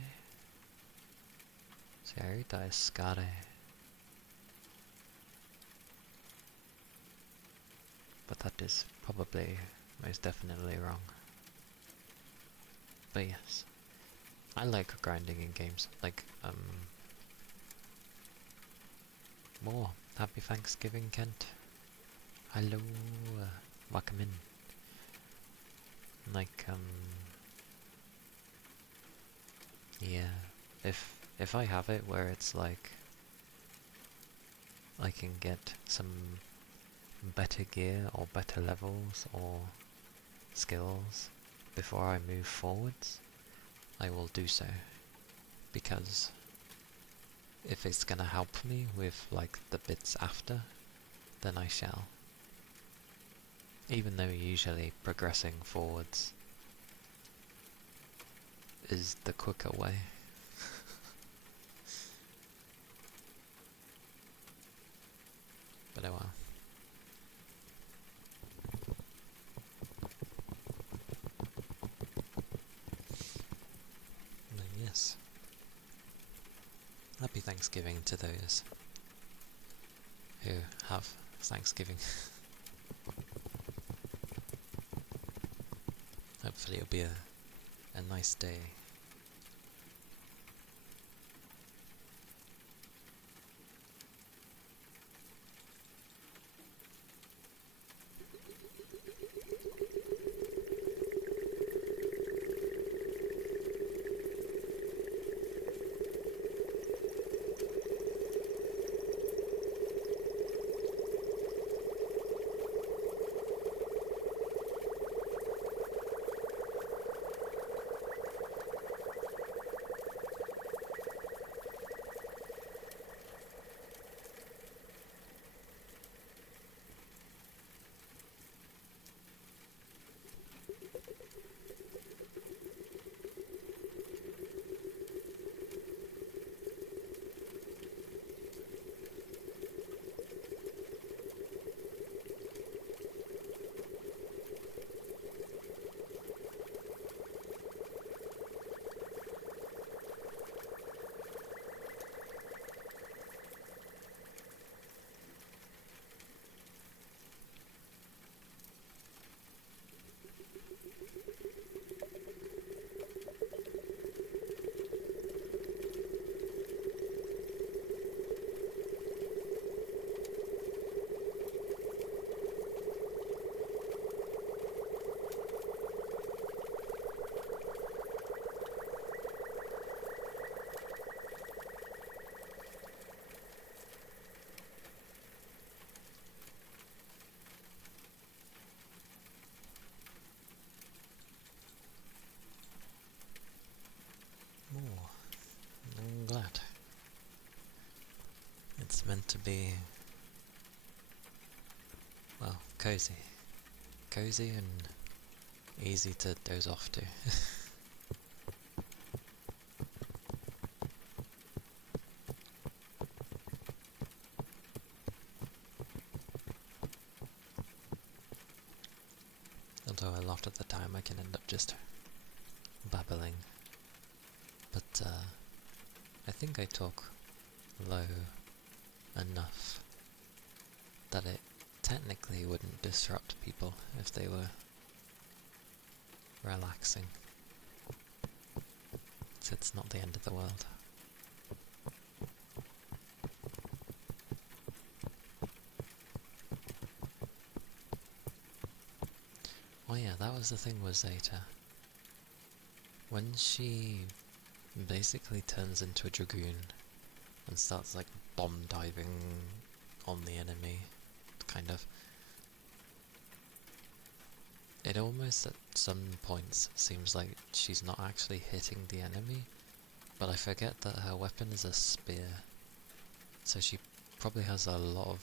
Serita is Skare. But that is probably most definitely wrong. But yes. I like grinding in games. Like, more. Happy Thanksgiving, Kent. Hello. Welcome in. Like, yeah. If I have it where it's like I can get some better gear or better levels or skills before I move forwards, I will do so. because if it's gonna help me with like the bits after, then I shall. Even though usually progressing forwards is the quicker way. But oh well. But yes. Happy Thanksgiving to those who have Thanksgiving. Hopefully it'll be a nice day. Oh, I'm glad. It's meant to be, well, cozy. Cozy and easy to doze off to. Although a lot of the time I can end up just babbling. But I think I talk low enough that it technically wouldn't disrupt people if they were relaxing. So it's not the end of the world. Oh yeah, that was the thing with Zeta. When she basically turns into a Dragoon and starts like bomb diving on the enemy, kind of, it almost at some points seems like she's not actually hitting the enemy, but I forget that her weapon is a spear, so she probably has a lot of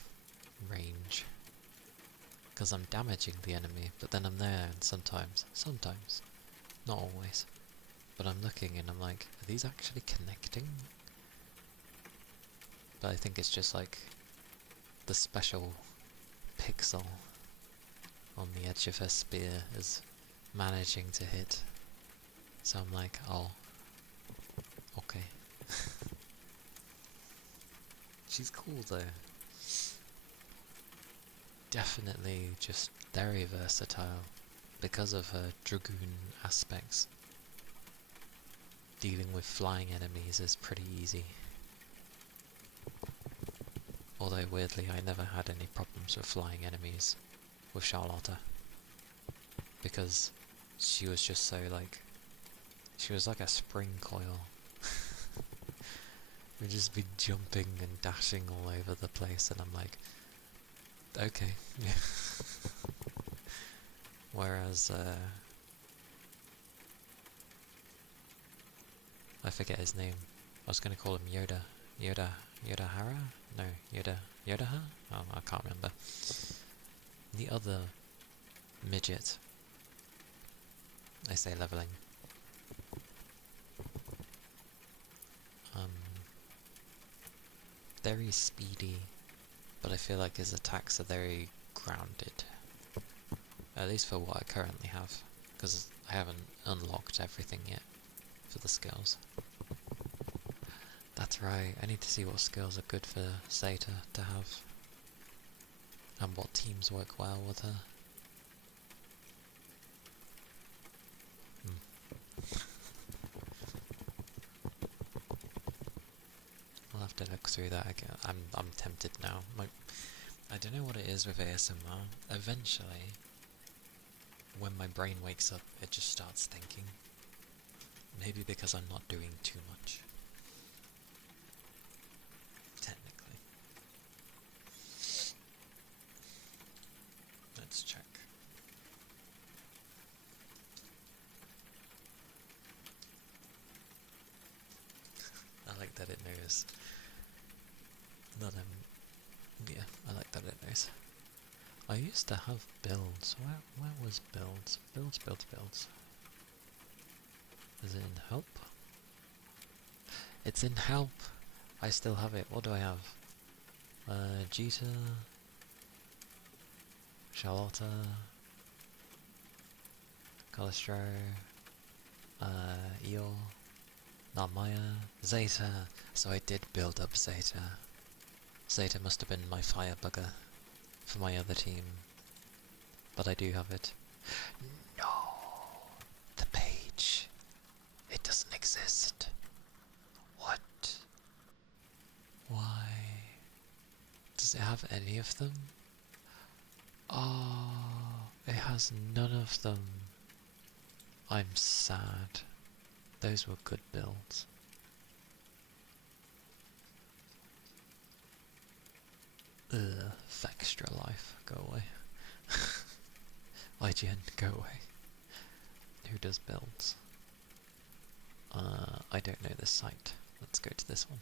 range. Because I'm damaging the enemy, but then I'm there and sometimes, not always, but I'm looking and I'm like, are these actually connecting? But I think it's just like the special pixel on the edge of her spear is managing to hit. So I'm like, oh, okay. She's cool though. Definitely just very versatile because of her Dragoon aspects. Dealing with flying enemies is pretty easy. Although weirdly I never had any problems with flying enemies with Charlotta. Because she was just so like, she was like a spring coil. We'd just be jumping and dashing all over the place and I'm like, okay, yeah. Whereas, I forget his name, was gonna call him Yoda. Yodahara? No, Yodaha? Oh, I can't remember. The other midget. I say leveling. Very speedy, but I feel like his attacks are very grounded. At least for what I currently have, because I haven't unlocked everything yet for the skills. That's right, I need to see what skills are good for Zeta to have, and what teams work well with her. I'll have to look through that again. I'm tempted now. I don't know what it is with ASMR. Eventually, when my brain wakes up, it just starts thinking. Maybe because I'm not doing too much. Technically. Let's check. I like that it knows that yeah, I like that it knows. I used to have builds. Where was builds? Builds. Is it in help? It's in help! I still have it. What do I have? Jita, Charlotta, Calistro, Eeyore, Narmaya, Zeta. So I did build up Zeta. Zeta must have been my fire bugger for my other team. But I do have it. No! The page. It doesn't exist. What? Why? Does it have any of them? Oh, it has none of them. I'm sad. Those were good builds. Ugh, Vextra Life, go away. IGN, go away. Who does builds? I don't know this site. Let's go to this one.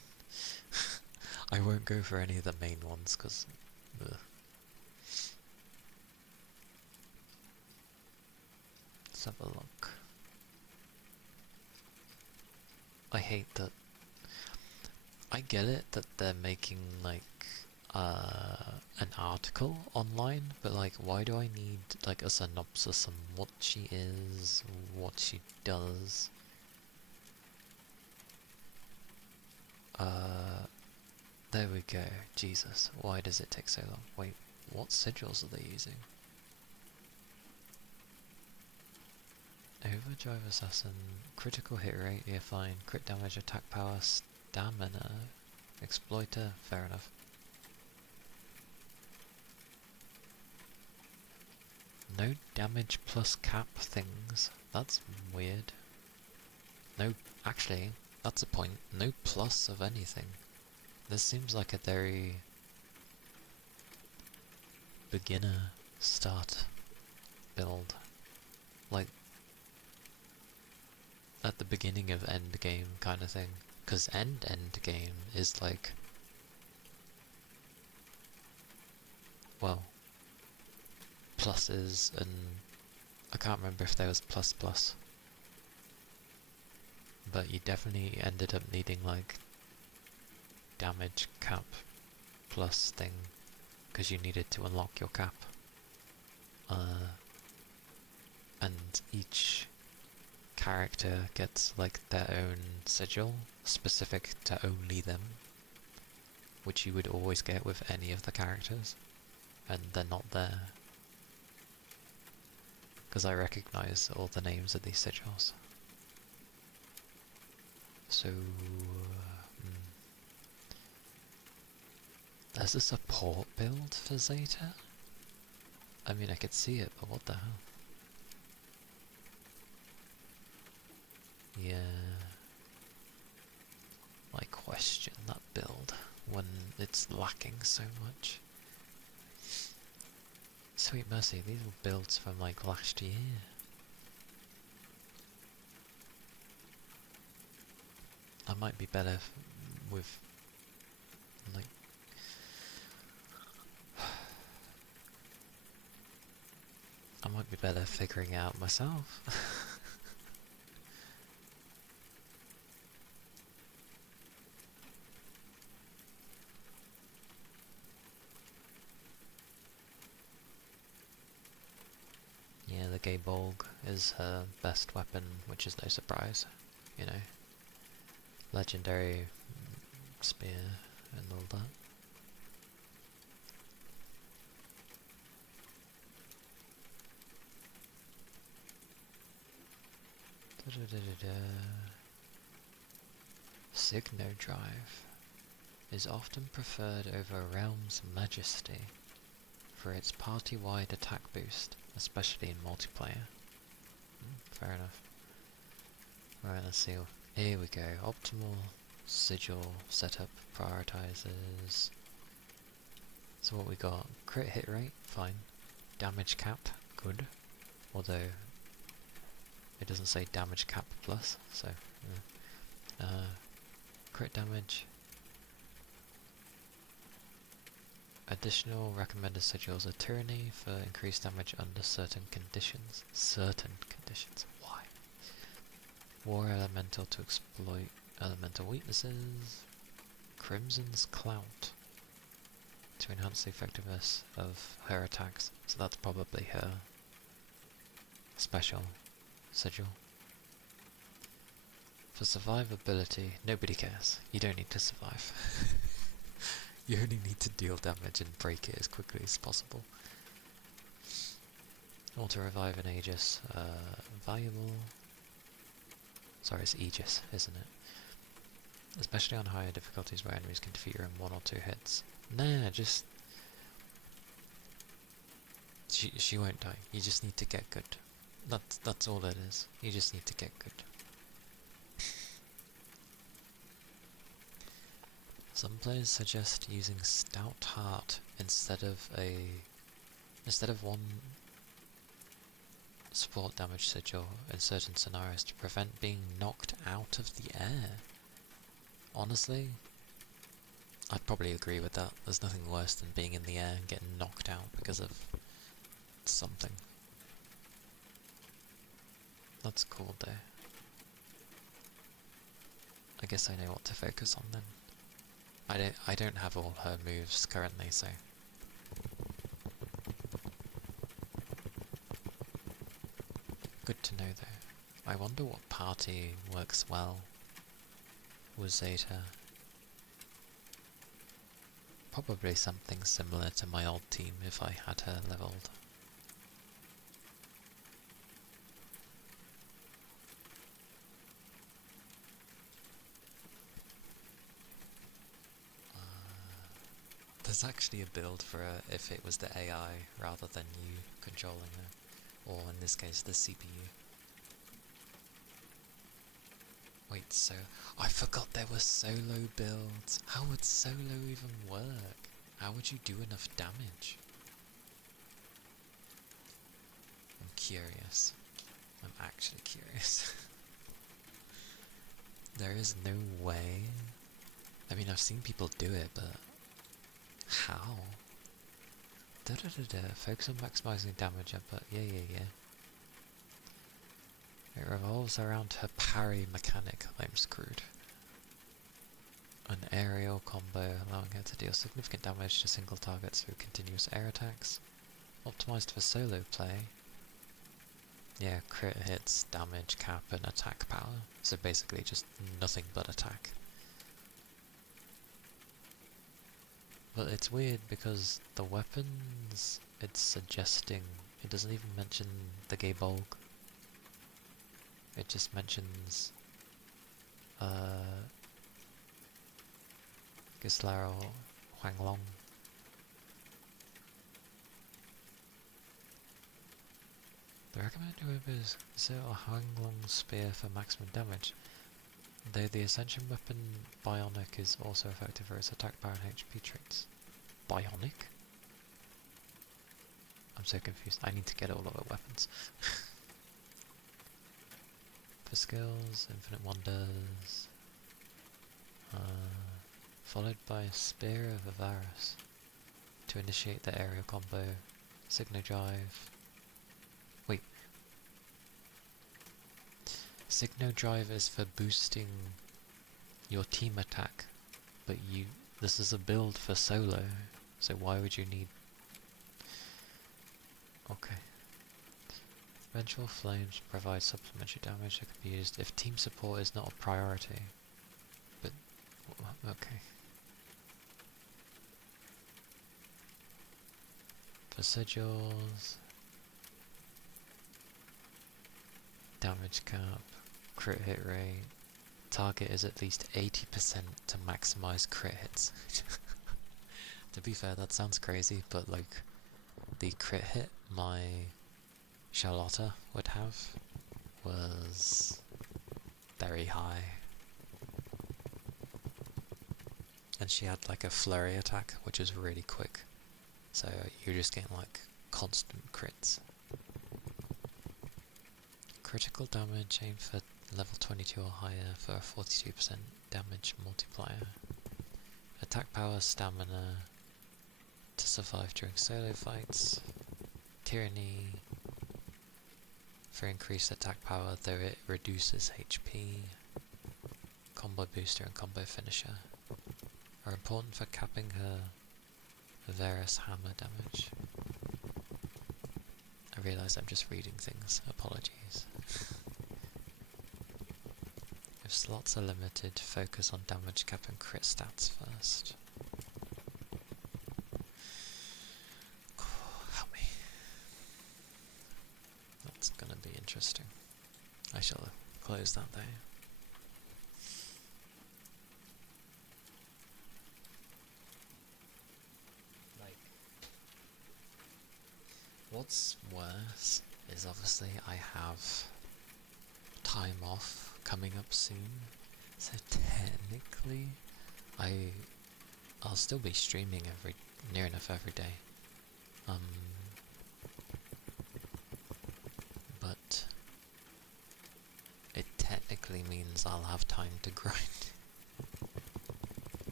I won't go for any of the main ones, because... Let's have a look. I hate that... I get it that they're making, like, an article online, but, like, why do I need, like, a synopsis on what she is, what she does? There we go. Jesus, why does it take so long? Wait, what sigils are they using? Overdrive Assassin, critical hit rate, you're fine. Crit damage, attack power, stamina, exploiter, fair enough. No damage plus cap things, that's weird. No, actually, that's a point. No plus of anything. This seems like a very beginner start build. Like, at the beginning of endgame kind of thing. Because endgame is like... well, pluses and... I can't remember if there was plus. But you definitely ended up needing like damage cap plus thing, because you needed to unlock your cap. And each character gets like their own sigil, specific to only them, which you would always get with any of the characters, and they're not there. Because I recognise all the names of these sigils. So... there's a support build for Zeta? I mean, I could see it, but what the hell? Yeah... I question that build when it's lacking so much. Sweet mercy, these were builds from like last year. I might be better with, like... I might be better figuring out myself. Yeah, the Gaybolg is her best weapon, which is no surprise, you know. Legendary spear and all that. Signo Drive is often preferred over Realm's Majesty for its party-wide attack boost, especially in multiplayer. Fair enough. Right, let's see. Here we go. Optimal sigil setup prioritizes. So what we got? Crit hit rate, fine. Damage cap, good. Although it doesn't say damage cap plus, so crit damage. Additional recommended sigils are Tyranny for increased damage under certain conditions. Certain conditions. Why? War Elemental to exploit elemental weaknesses. Crimson's Clout to enhance the effectiveness of her attacks. So that's probably her special sigil. For survivability, nobody cares. You don't need to survive. You only need to deal damage and break it as quickly as possible. Auto revive an Aegis, valuable. Sorry, it's Aegis, isn't it? Especially on higher difficulties where enemies can defeat you in 1 or 2 hits. Nah, just... She won't die. You just need to get good. That's all it is. You just need to get good. Some players suggest using Stout Heart instead of one support damage sigil in certain scenarios to prevent being knocked out of the air. Honestly, I'd probably agree with that. There's nothing worse than being in the air and getting knocked out because of something. That's cool though. I guess I know what to focus on then. I don't have all her moves currently, so good to know though. I wonder what party works well with Zeta. Probably something similar to my old team if I had her leveled. There's actually a build for her if it was the AI rather than you controlling her, or in this case the CPU. Wait, so I forgot there were solo builds. How would solo even work? How would you do enough damage? I'm curious. I'm actually curious. There is no way. I mean, I've seen people do it, but how? Focus on maximizing damage output. Yeah. It revolves around her parry mechanic. I'm screwed. An aerial combo allowing her to deal significant damage to single targets through continuous air attacks. Optimized for solo play. Yeah, crit hits, damage cap and attack power. So basically just nothing but attack. But it's weird because the weapons it's suggesting, it doesn't even mention the Gaybolg. It just mentions Gislara or Huanglong. The recommended weapon is a Huanglong spear for maximum damage. Though the Ascension weapon Bionic is also effective for its attack power and HP traits. Bionic? I'm so confused. I need to get all of her weapons. For skills, Infinite Wonders. Followed by a Spear of Avaris to initiate the aerial combo. Signo Drive. Wait. Signo Drive is for boosting your team attack, but this is a build for solo, so why would you need... Okay. Vengeful Flames provide supplementary damage that can be used if team support is not a priority. But, okay. For sigils, damage cap, crit hit rate, target is at least 80% to maximize crit hits. To be fair, that sounds crazy, but like, the crit hit my Charlotta would have was very high. And she had like a flurry attack, which is really quick. So you're just getting like constant crits. Critical damage, aim for level 22 or higher for a 42% damage multiplier. Attack power, stamina to survive during solo fights. Tyranny for increased attack power, though it reduces HP. Combo booster and combo finisher are important for capping her Varus hammer damage. I realise I'm just reading things, apologies. If slots are limited, focus on damage cap and crit stats first. Help me. That's gonna be interesting. I shall close that though. What's worse is obviously I have time off coming up soon, so technically I'll still be streaming near enough every day. But it technically means I'll have time to grind.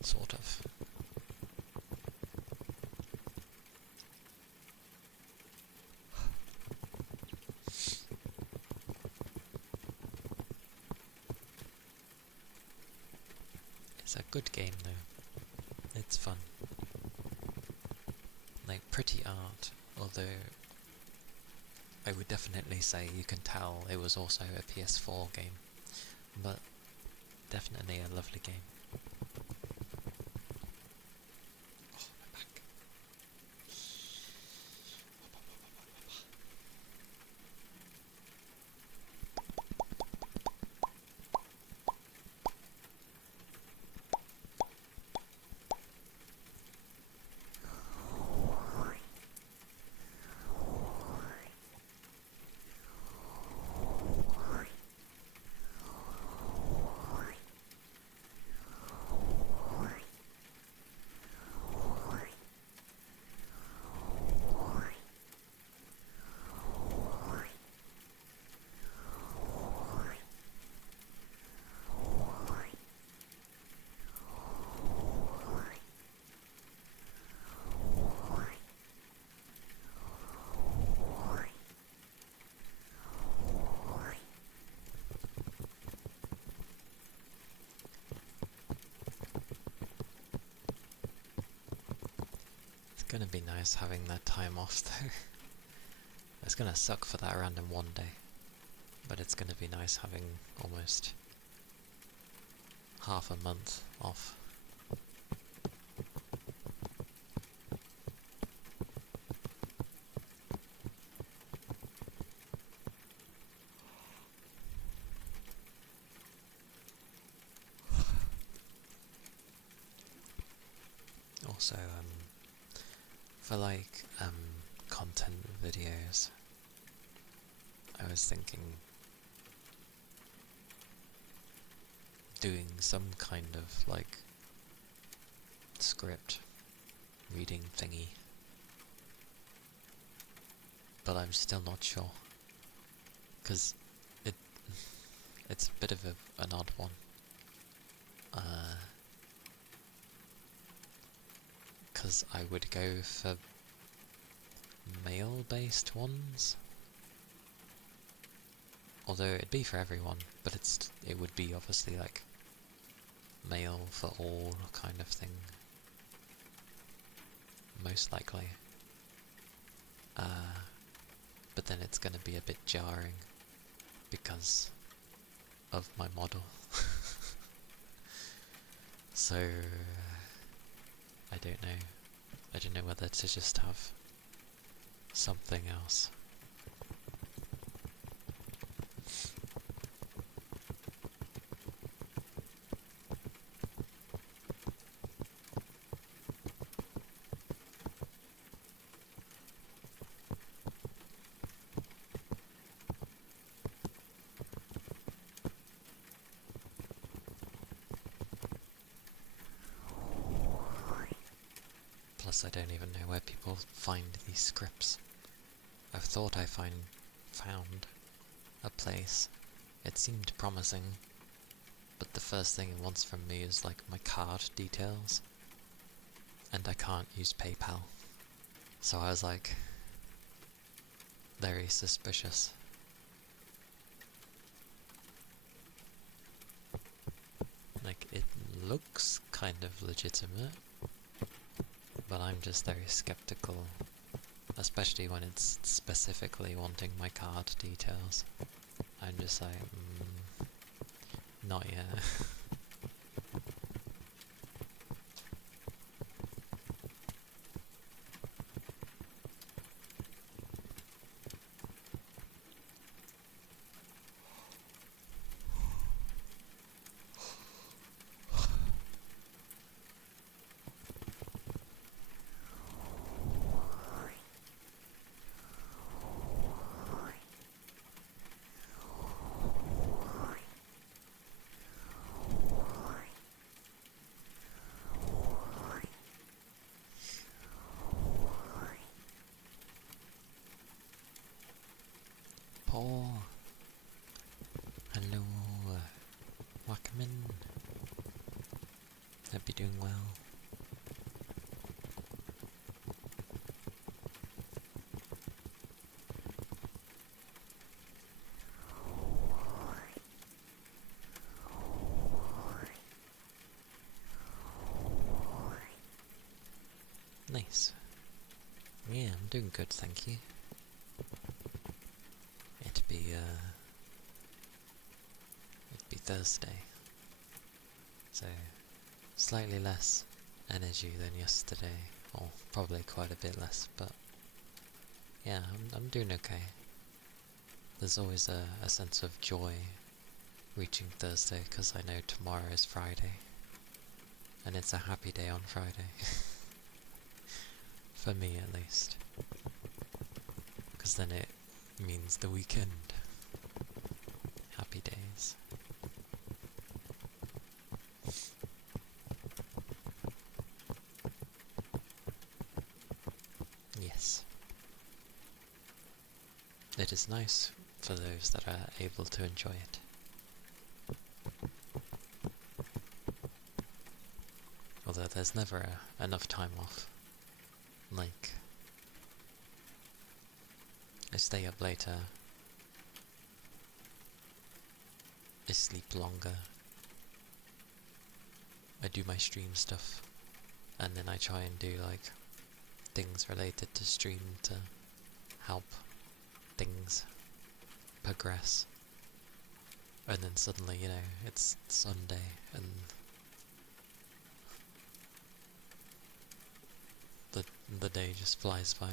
Sort of. It's a good game though. It's fun. Like pretty art, although I would definitely say you can tell it was also a PS4 game, but definitely a lovely game. Oh, my back. It's gonna be nice having that time off though. It's gonna suck for that random one day, but it's gonna be nice having almost half a month off. Also, for like content videos, I was thinking doing some kind of like script reading thingy, but I'm still not sure, because it's a bit of an odd one. Because I would go for male-based ones. Although it'd be for everyone, but it would be obviously like male for all kind of thing. Most likely. But then it's gonna be a bit jarring because of my model. So I don't know. I don't know whether to just have something else. Plus I don't even know where people find these scripts. I've thought I found a place. It seemed promising, but the first thing it wants from me is like my card details, and I can't use PayPal. So I was like, very suspicious. Like, it looks kind of legitimate, but I'm just very skeptical, especially when it's specifically wanting my card details. I'm just like, not yet. Paul, hello, Wackerman. Hope you're doing well. Nice. Yeah, I'm doing good, thank you. It'd be Thursday, so slightly less energy than yesterday, or probably quite a bit less, but yeah, I'm doing okay. There's always a sense of joy reaching Thursday, because I know tomorrow is Friday, and it's a happy day on Friday. For me, at least. Because then it means the weekend. Happy days. Yes. It is nice for those that are able to enjoy it. Although there's never enough time off. Like, I stay up later, I sleep longer, I do my stream stuff, and then I try and do like things related to stream to help things progress. And then suddenly, you know, it's Sunday and the day just flies by.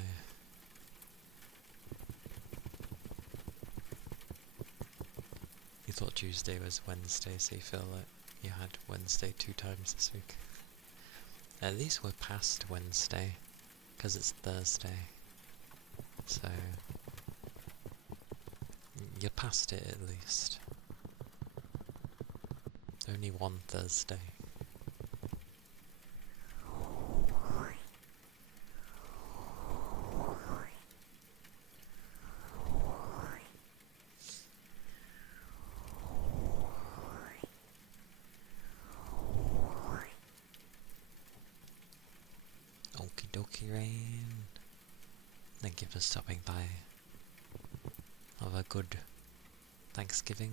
You thought Tuesday was Wednesday, so you feel like you had Wednesday 2 times this week. At least we're past Wednesday, because it's Thursday. So, you're past it at least. Only one Thursday. dokie, Rain. Thank you for stopping by. Have a good Thanksgiving.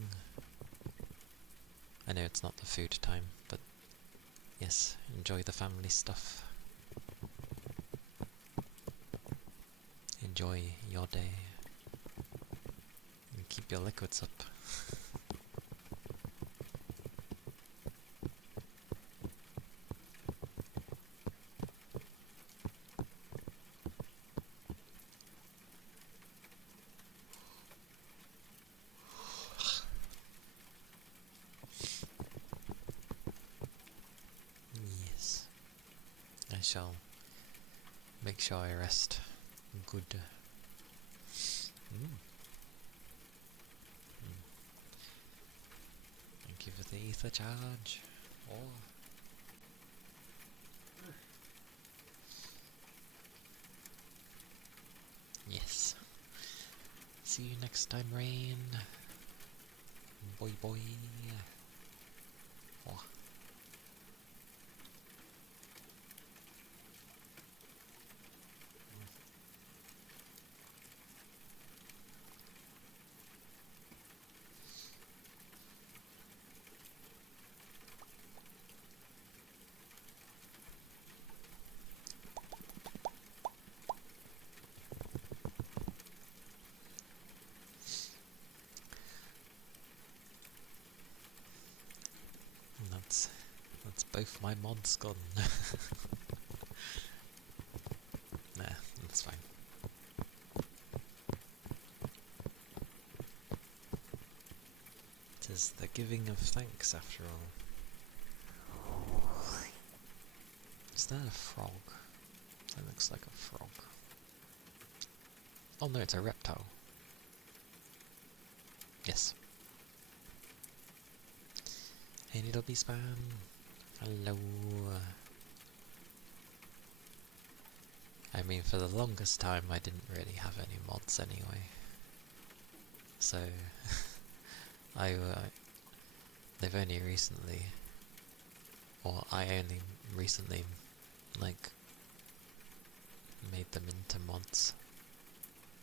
I know it's not the food time, but yes, enjoy the family stuff. Enjoy your day. And keep your liquids up. Yes. I shall make sure I rest good. Thank you for the ether charge. Oh. Yes. See you next time, Rain. Boy boy. Oh. And that's both my mods gone. Nah, that's fine. It is the giving of thanks after all. Is that a frog? That looks like a frog. Oh no, it's a reptile. Yes. Hey Needlebee Spam. Hello. I mean, for the longest time I didn't really have any mods anyway. So, they've only recently, or I only recently, like, made them into mods.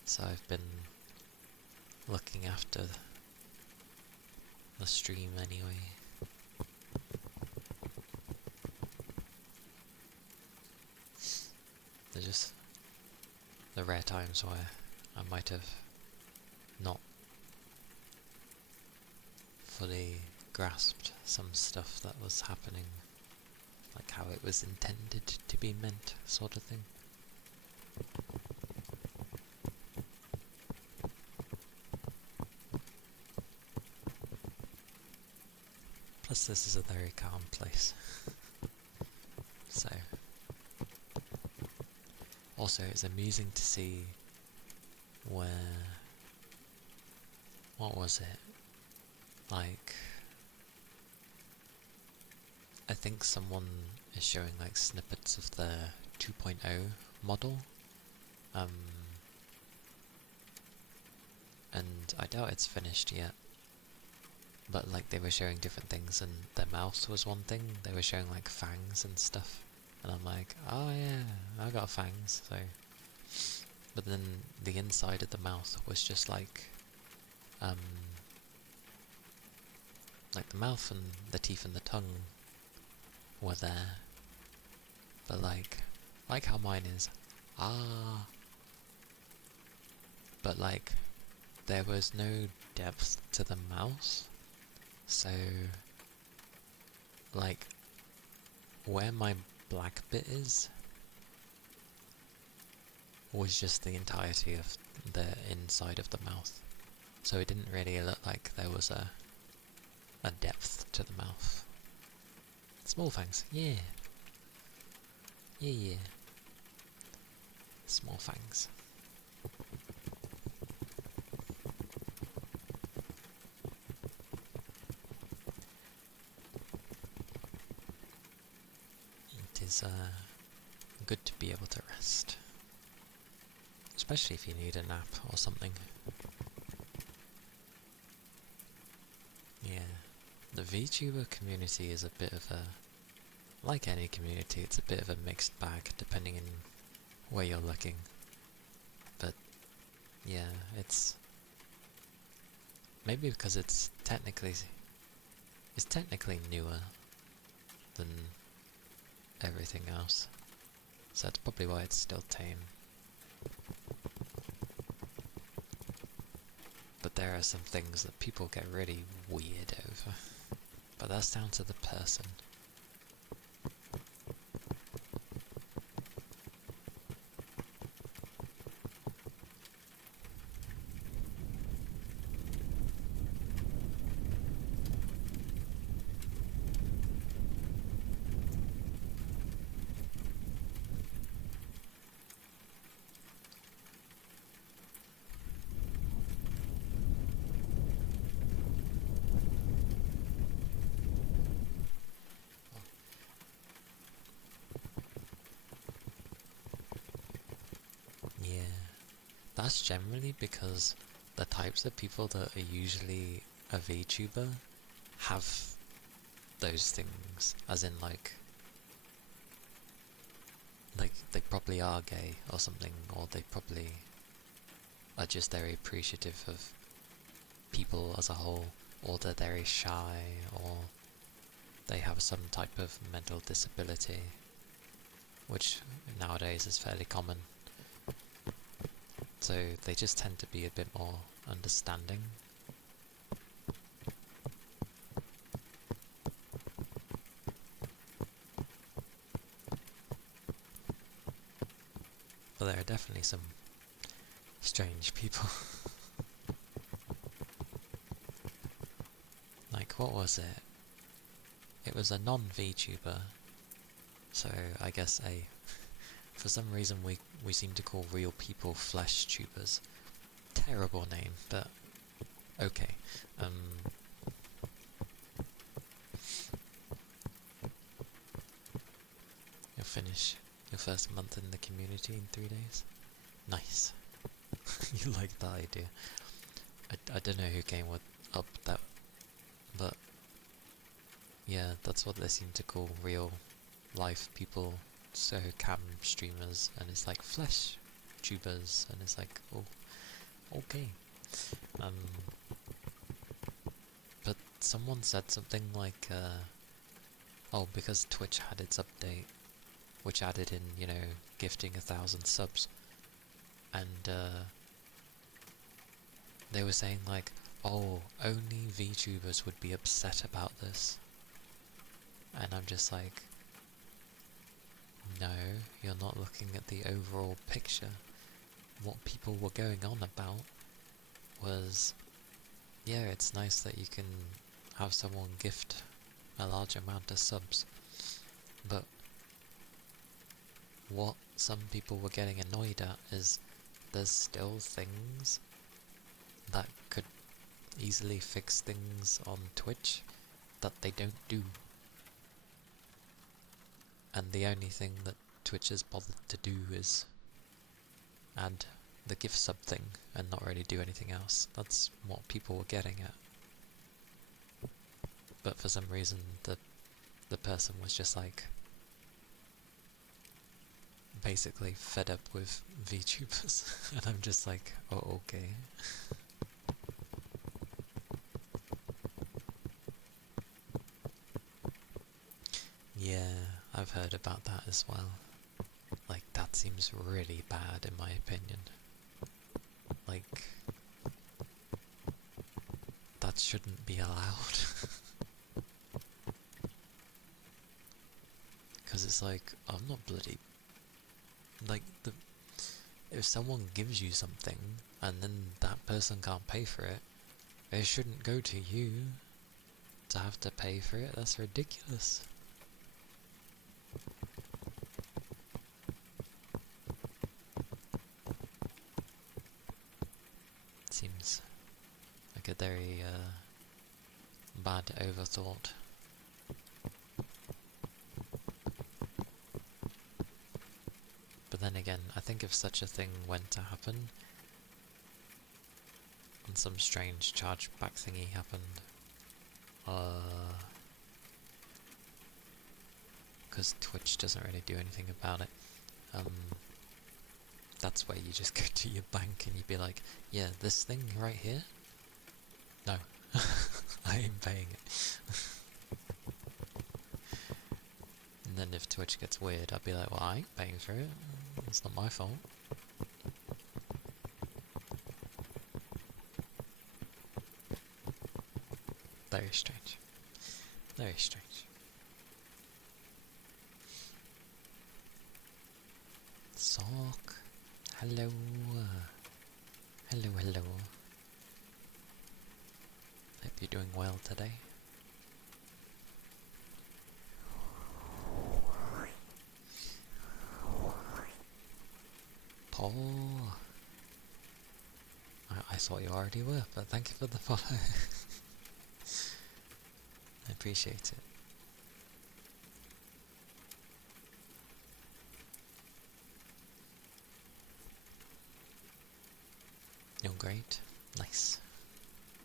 So I've been looking after the stream anyway. They're just the rare times where I might have not fully grasped some stuff that was happening, like how it was intended to be meant, sort of thing. Plus this is a very calm place. So also it's amusing to see where, what was it? Like, I think someone is showing like snippets of the 2.0 model, and I doubt it's finished yet, but like they were showing different things, and their mouse was one thing, they were showing like fangs and stuff, and I'm like, oh yeah, I got fangs, so. But then the inside of the mouth was just like the mouth and the teeth and the tongue were there, but like how mine is, but like there was no depth to the mouth, so like where my black bit is was just the entirety of the inside of the mouth, so it didn't really look like there was a depth to the mouth. Small fangs, yeah. Yeah. Small fangs. It is good to be able to rest. Especially if you need a nap or something. Yeah. The VTuber community is a bit of a, like any community, it's a bit of a mixed bag depending on where you're looking. But yeah, it's maybe because it's technically newer than everything else. So that's probably why it's still tame. But there are some things that people get really weird over. But that's down to the person. Yeah, that's generally because the types of people that are usually a VTuber have those things, as in like they probably are gay or something, or they probably are just very appreciative of people as a whole, or they're very shy, or they have some type of mental disability, which nowadays is fairly common. So they just tend to be a bit more understanding. But there are definitely some strange people. Like, what was it? It was a non-VTuber. So I guess for some reason we seem to call real people flesh tubers. Terrible name, but okay. You'll finish your first month in the community in 3 days. Nice. You like that idea. I don't know who came up that, but yeah, that's what they seem to call real life people. So cam streamers, and it's like flesh tubers, and it's like, oh, okay. But someone said something like, oh, because Twitch had its update, which added in, gifting 1,000 subs, and they were saying like, oh, only VTubers would be upset about this. And I'm just like, no, you're not looking at the overall picture. What people were going on about was, yeah, it's nice that you can have someone gift a large amount of subs, but what some people were getting annoyed at is there's still things that could easily fix things on Twitch that they don't do. And the only thing that Twitch has bothered to do is add the gift sub thing and not really do anything else. That's what people were getting at. But for some reason the person was just like basically fed up with VTubers. And I'm just like, oh, okay. Yeah, I've heard about that as well. Like, that seems really bad in my opinion. Like, that shouldn't be allowed. Because it's like, I'm not bloody... Like, if someone gives you something, and then that person can't pay for it, it shouldn't go to you to have to pay for it. That's ridiculous. Seems like a very bad overthought. But then again, I think if such a thing went to happen, and some strange chargeback thingy happened, because Twitch doesn't really do anything about it, that's where you just go to your bank and you'd be like, yeah, this thing right here? No. I ain't paying it. And then if Twitch gets weird, I'd be like, well, I ain't paying for it. It's not my fault. Very strange. Very strange. Sock. Hello. Hello, hello. Hope you're doing well today. Paul. I thought you already were, but thank you for the follow. I appreciate it. You're great. Nice.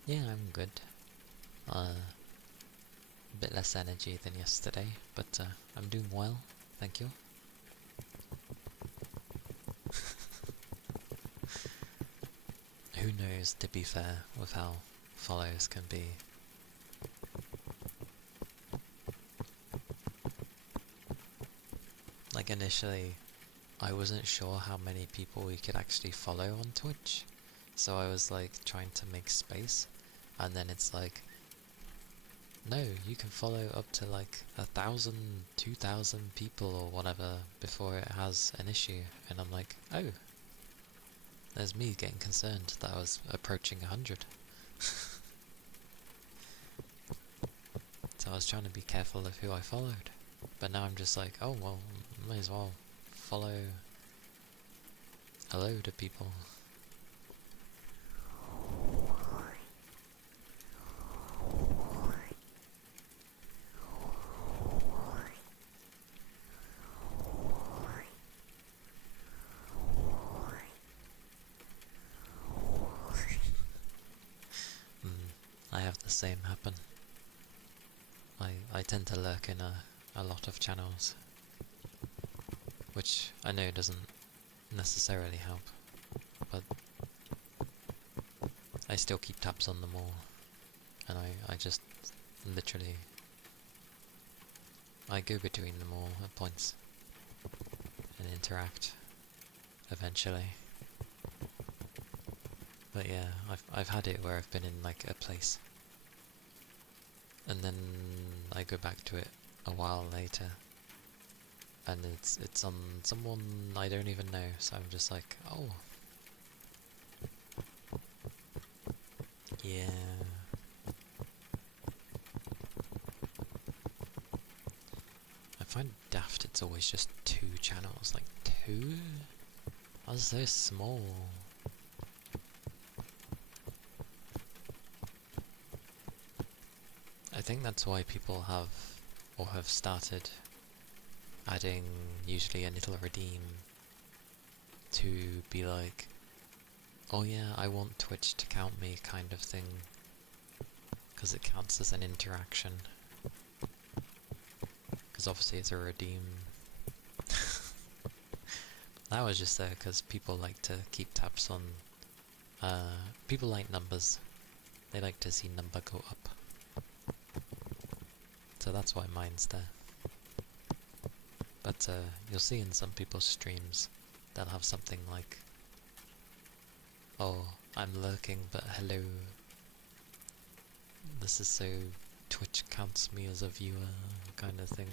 Yeah, I'm good. A bit less energy than yesterday, but I'm doing well, thank you. Who knows, to be fair, with how follows can be. Like initially, I wasn't sure how many people we could actually follow on Twitch, so I was like trying to make space, and then it's like, no, you can follow up to like 1,000, 2,000 people or whatever before it has an issue, and I'm like, oh, there's me getting concerned that I was approaching 100. So I was trying to be careful of who I followed, but now I'm just like, oh well, may as well follow a load of people. I have the same happen. I tend to lurk in a lot of channels, which I know doesn't necessarily help, but I still keep tabs on them all, and I just literally, I go between them all at points, and interact, eventually. But yeah, I've had it where I've been in like a place, and then I go back to it a while later, and it's on someone I don't even know, so I'm just like, oh, yeah. I find daft it's always just 2 channels, like 2? I was so small. I think that's why people have started adding usually a little redeem to be like, oh yeah, I want Twitch to count me kind of thing, because it counts as an interaction. Because obviously it's a redeem. That was just there because people like to keep tabs on, people like numbers. They like to see number go up. So that's why mine's there. But you'll see in some people's streams, they'll have something like, oh, I'm lurking, but hello. This is so Twitch counts me as a viewer, kind of thing.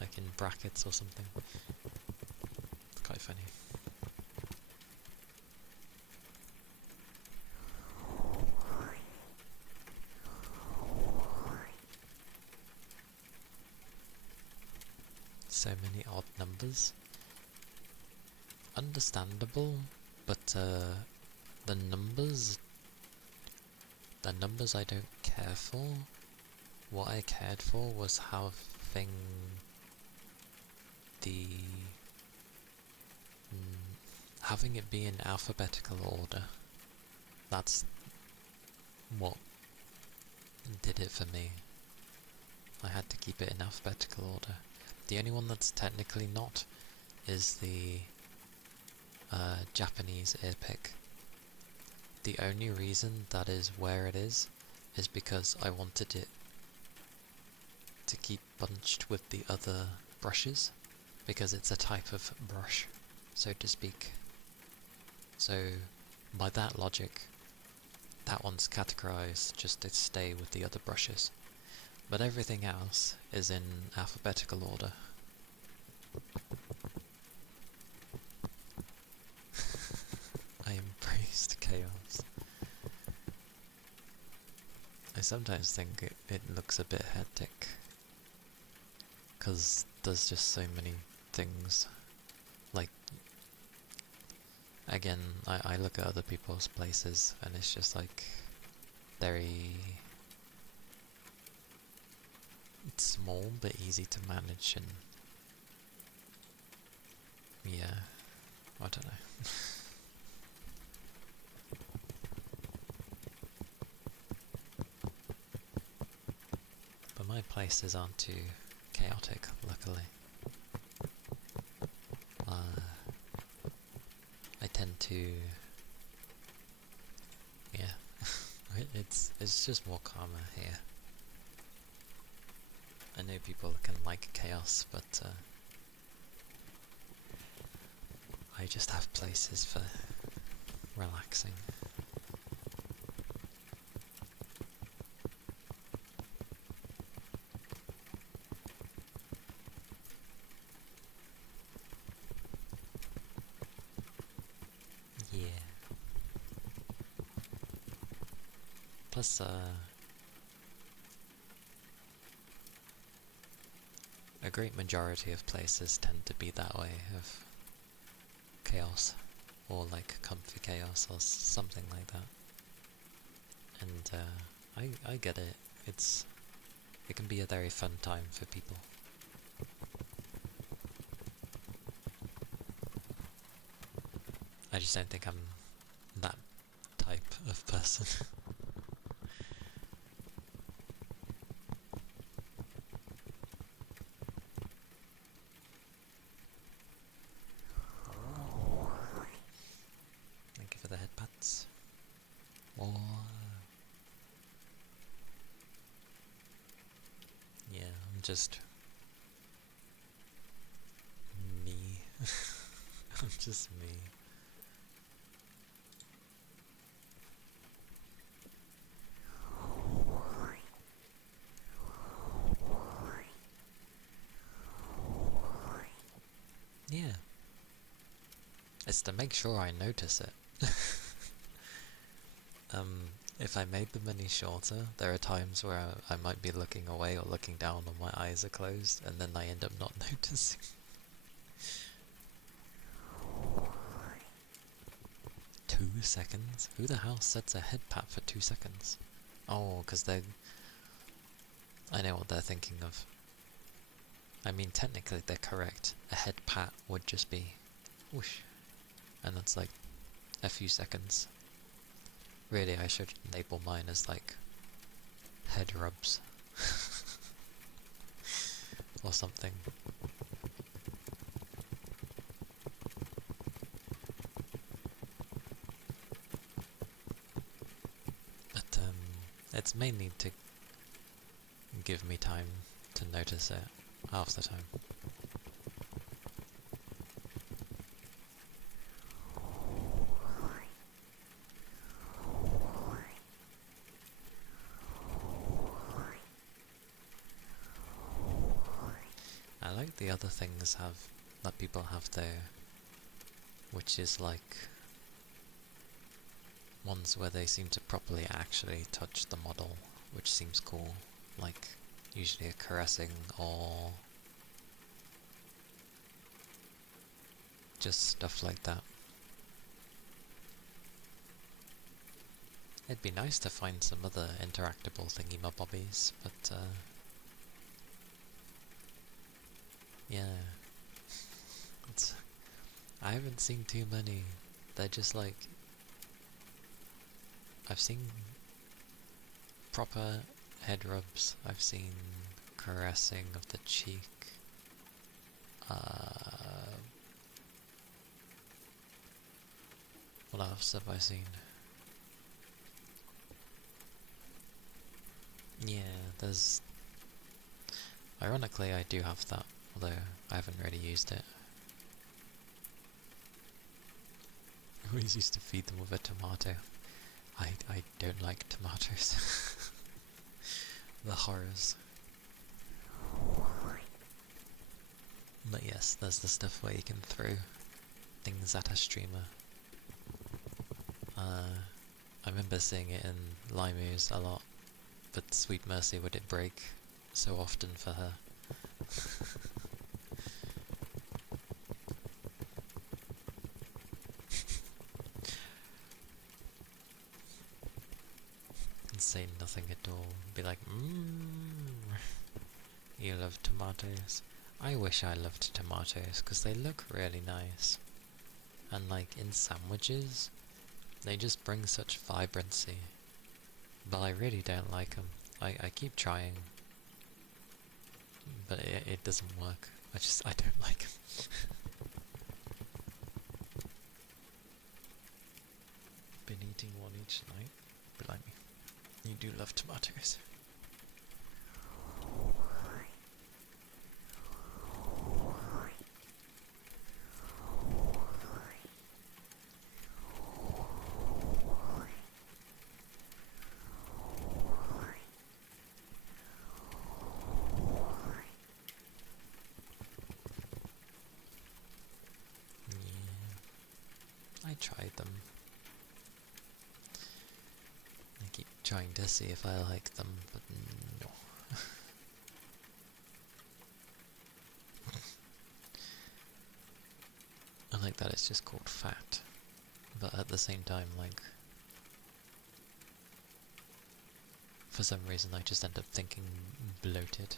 Like in brackets or something. It's quite funny. So many odd numbers. Understandable, but the numbers I don't care for. What I cared for was having having it be in alphabetical order. That's what did it for me. I had to keep it in alphabetical order. The only one that's technically not is the Japanese ear pick. The only reason that is where it is because I wanted it to keep bunched with the other brushes, because it's a type of brush, so to speak. So, by that logic, that one's categorized just to stay with the other brushes. But everything else is in alphabetical order. I embraced chaos. I sometimes think it looks a bit hectic, because there's just so many things. Like, again, I look at other people's places and it's just like very small but easy to manage, and yeah, I don't know. But my places aren't too chaotic, luckily. I tend to, yeah, it's just more calmer here. I know people can like chaos, but I just have places for relaxing. Yeah. Plus, a great majority of places tend to be that way, of chaos, or like comfy chaos, or something like that. And I get it. It can be a very fun time for people. I just don't think I'm that type of person. Thank you for the head pats. Oh, yeah, I'm just me. I'm just me. Yeah. It's to make sure I notice it. If I made them any shorter, there are times where I might be looking away or looking down and my eyes are closed, and then I end up not noticing. 2 seconds? Who the hell sets a head pat for 2 seconds? Oh, because I know what they're thinking of. I mean, technically they're correct. A head pat would just be whoosh, and that's like a few seconds. Really, I should label mine as like head rubs or something. But it's mainly to give me time to notice it half the time. I like the other things that people have there, which is like ones where they seem to properly actually touch the model, which seems cool, like usually a caressing or just stuff like that. It'd be nice to find some other interactable thingy-mabobbies, but yeah, I haven't seen too many. They're just like, I've seen proper head rubs, I've seen caressing of the cheek, What else have I seen? Yeah, there's... Ironically, I do have that, although I haven't really used it. I always used to feed them with a tomato. I don't like tomatoes. The horrors. But yes, there's the stuff where you can throw things at a streamer. I remember seeing it in Limeuse a lot, but sweet mercy would it break so often for her. And say nothing at all, be like, you love tomatoes? I wish I loved tomatoes, because they look really nice. And like in sandwiches, they just bring such vibrancy. But I really don't like them. I keep trying, but it doesn't work. I don't like them. Been eating one each night? Blimey. You do love tomatoes. I tried them. I keep trying to see if I like them, but no. I like that it's just called fat, but at the same time, like, for some reason I just end up thinking bloated.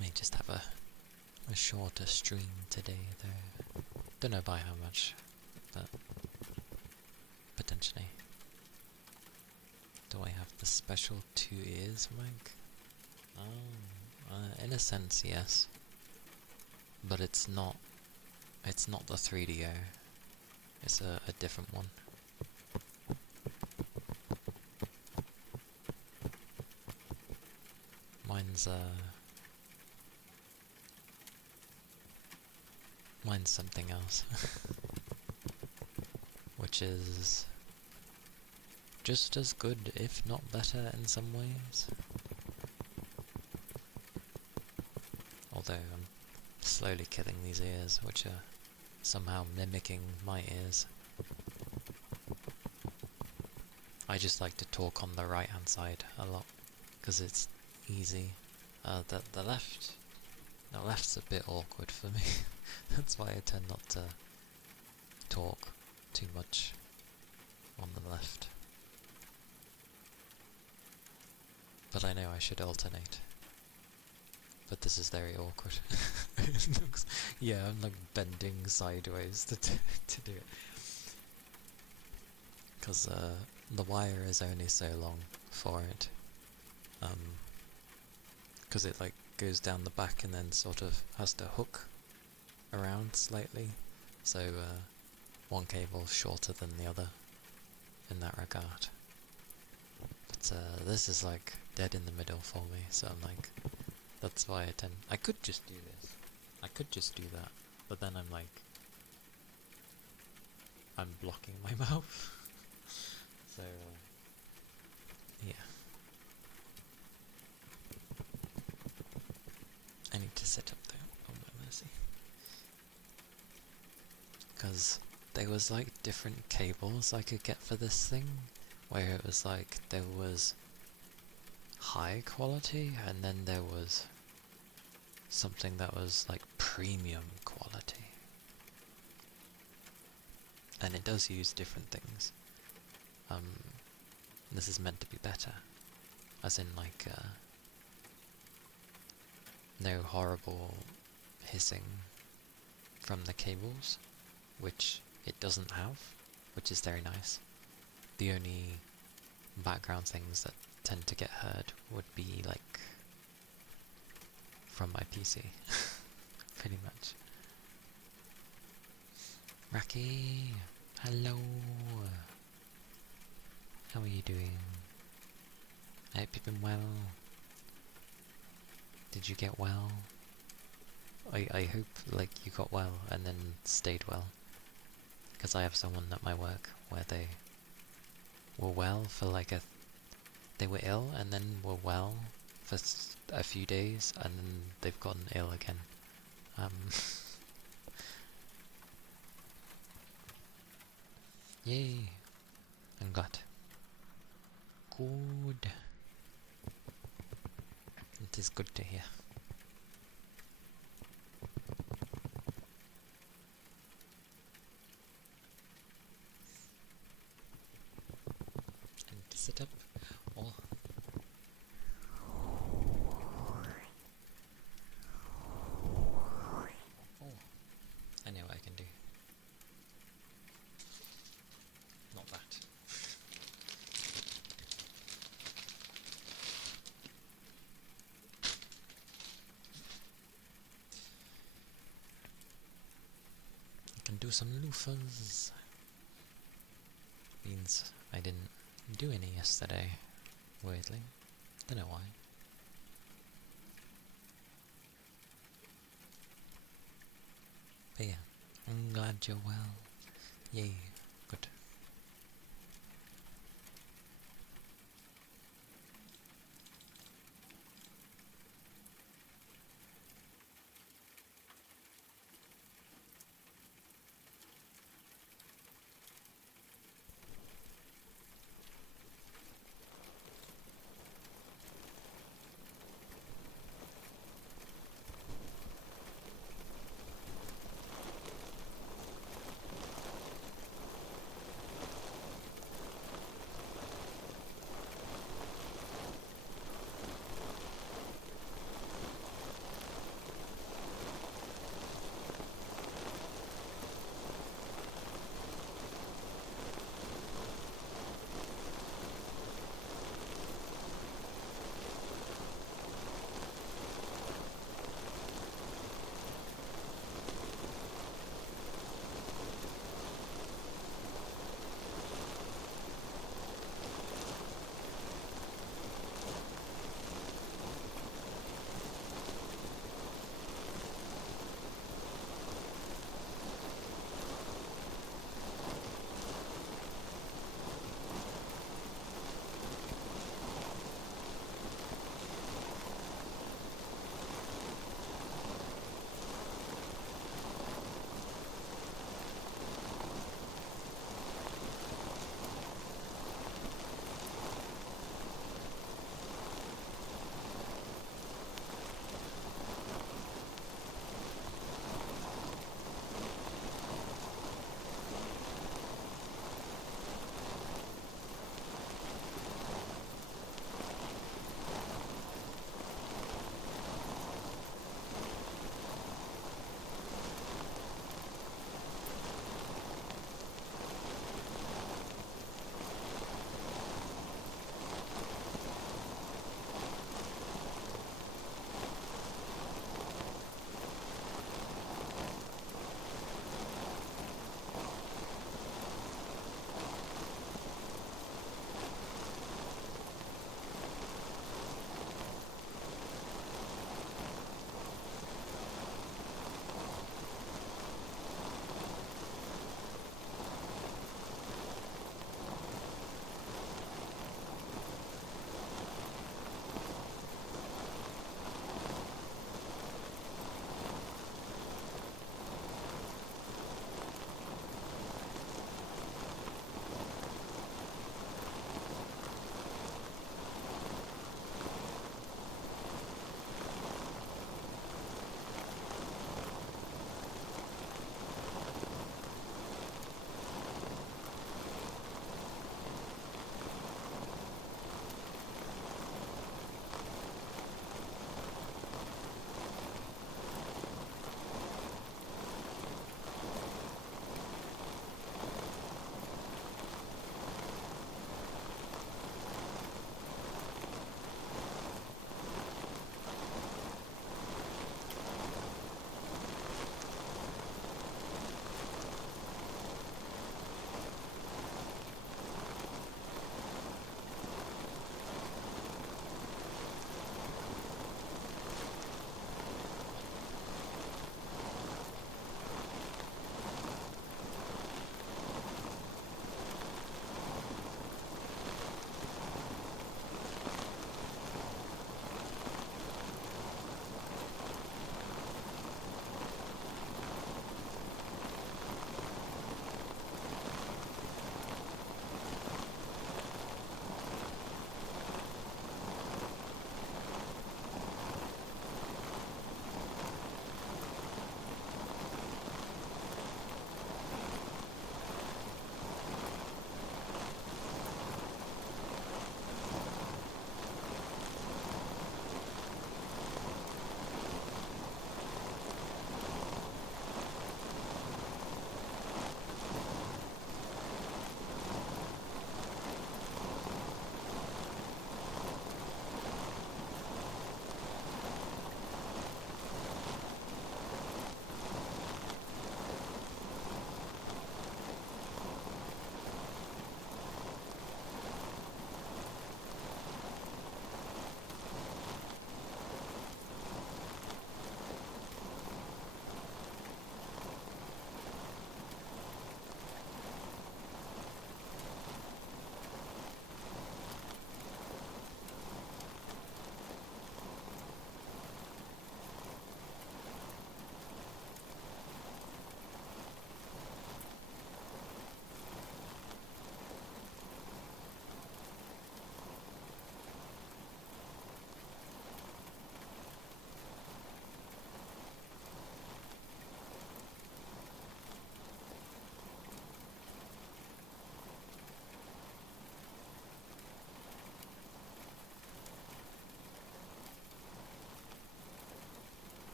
May just have a shorter stream today, though. Don't know by how much, but potentially. Do I have the special 2 ears mic? Oh, in a sense, yes. But it's not the 3DO. It's a different one. Mine's something else. Which is just as good, if not better, in some ways. Although I'm slowly killing these ears, which are somehow mimicking my ears. I just like to talk on the right hand side a lot, because it's easy. The left's a bit awkward for me. That's why I tend not to talk too much on the left. But I know I should alternate. But this is very awkward. Yeah, I'm like bending sideways to do it. Because the wire is only so long for it. Because it like goes down the back and then sort of has to hook around slightly. So one cable's shorter than the other in that regard. But this is like dead in the middle for me, so I'm like, that's why I could just do this. I could just do that. But then I'm like, I'm blocking my mouth. So, yeah. I need to set up though, oh my mercy. Because there was like different cables I could get for this thing, where it was like, there was high quality, and then there was something that was like premium quality. And it does use different things. This is meant to be better. As in like, no horrible hissing from the cables, which it doesn't have, which is very nice. The only background things that tend to get heard would be like from my PC, pretty much. Raki, hello. How are you doing? I hope you've been well. Did you get well? I hope like you got well and then stayed well. Because I have someone at my work where they were well for like they were ill and then were well for a few days and then they've gotten ill again. Yay! I'm glad. Good. It is good to hear. And to sit up or I know what I can do. Not that. I can do some loofahs. Means I didn't do any yesterday, weirdly. Don't know why. But yeah, I'm glad you're well. Yay, good.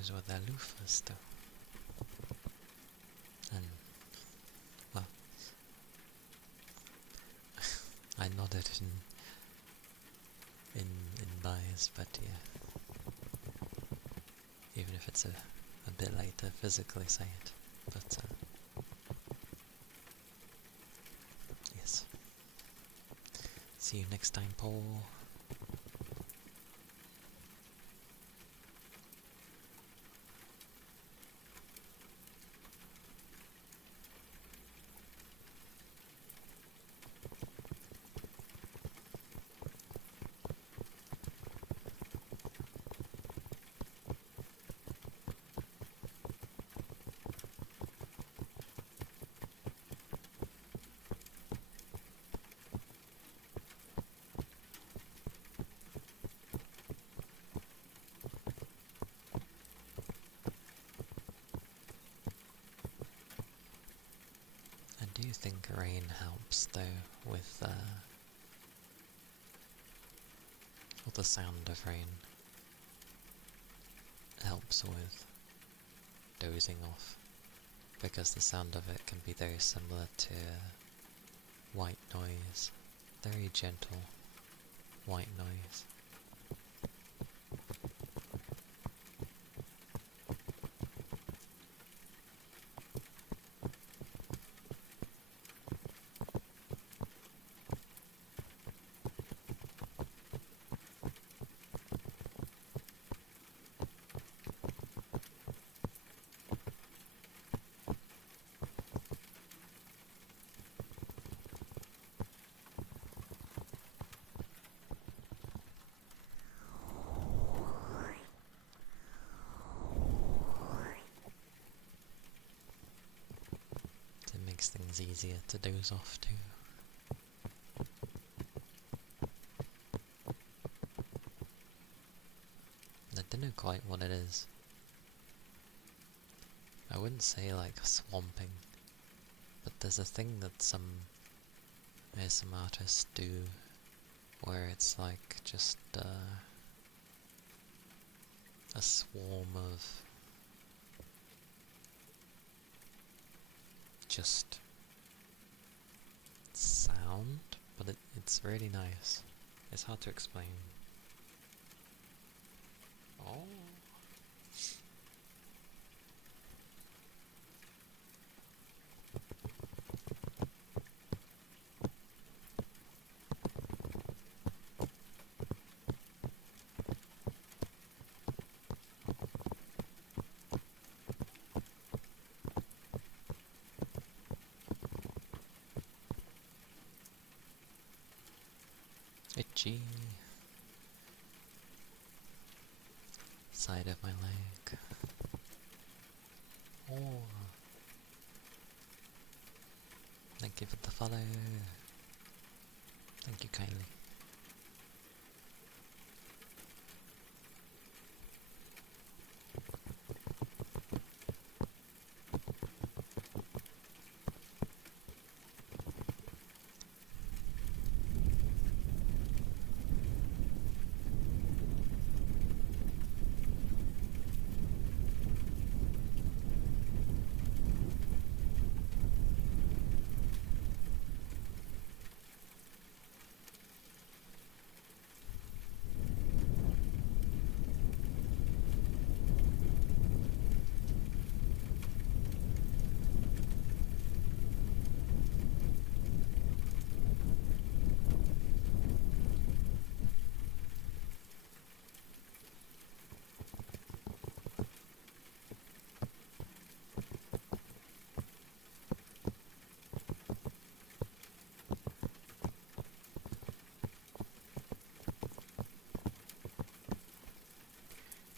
knows what their loofahs do. And, well, I nodded in bias, but yeah. Even if it's a bit late to physically say it. But, yes. See you next time, Paul. I do think rain helps though with the sound of rain helps with dozing off, because the sound of it can be very similar to white noise, very gentle white noise. It makes things easier to doze off too. I don't know quite what it is. I wouldn't say like swamping, but there's a thing that some artists do where it's like just a swarm of just sound, but it's really nice. It's hard to explain. Oh. Itchy side of my leg. Oh, thank you for the follow. Thank you kindly.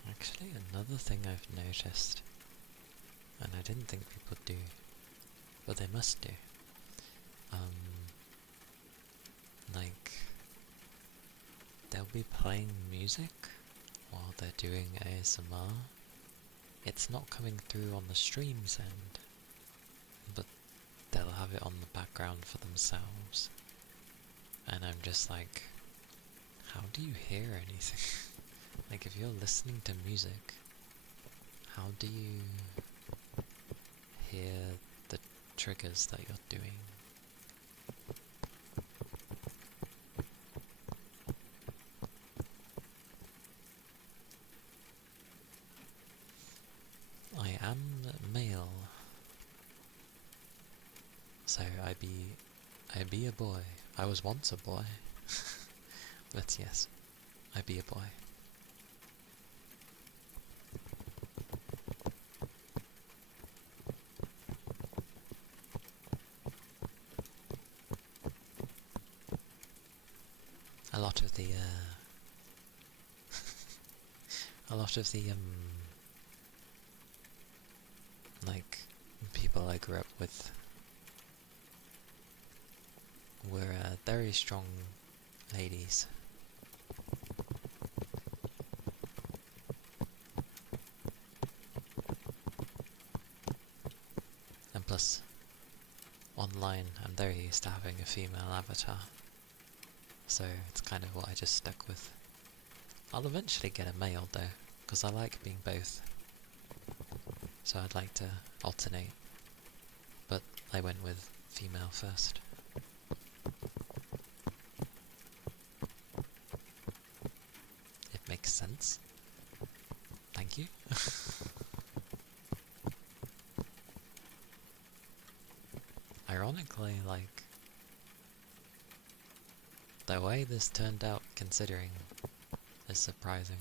Actually, another thing I've noticed, and I didn't think people do, but they must do, like, they'll be playing music while they're doing ASMR. It's not coming through on the stream's end, but they'll have it on the background for themselves. And I'm just like, how do you hear anything? Like, if you're listening to music, How do you hear the triggers that you're doing? I am male, so I be a boy. I was once a boy, but yes, I be a boy. A lot of the like people I grew up with were very strong ladies. And plus, online I'm very used to having a female avatar, so it's kind of what I just stuck with. I'll eventually get a male though, because I like being both, so I'd like to alternate, but I went with female first. It makes sense. Thank you. Ironically, like, the way this turned out, considering, is surprising.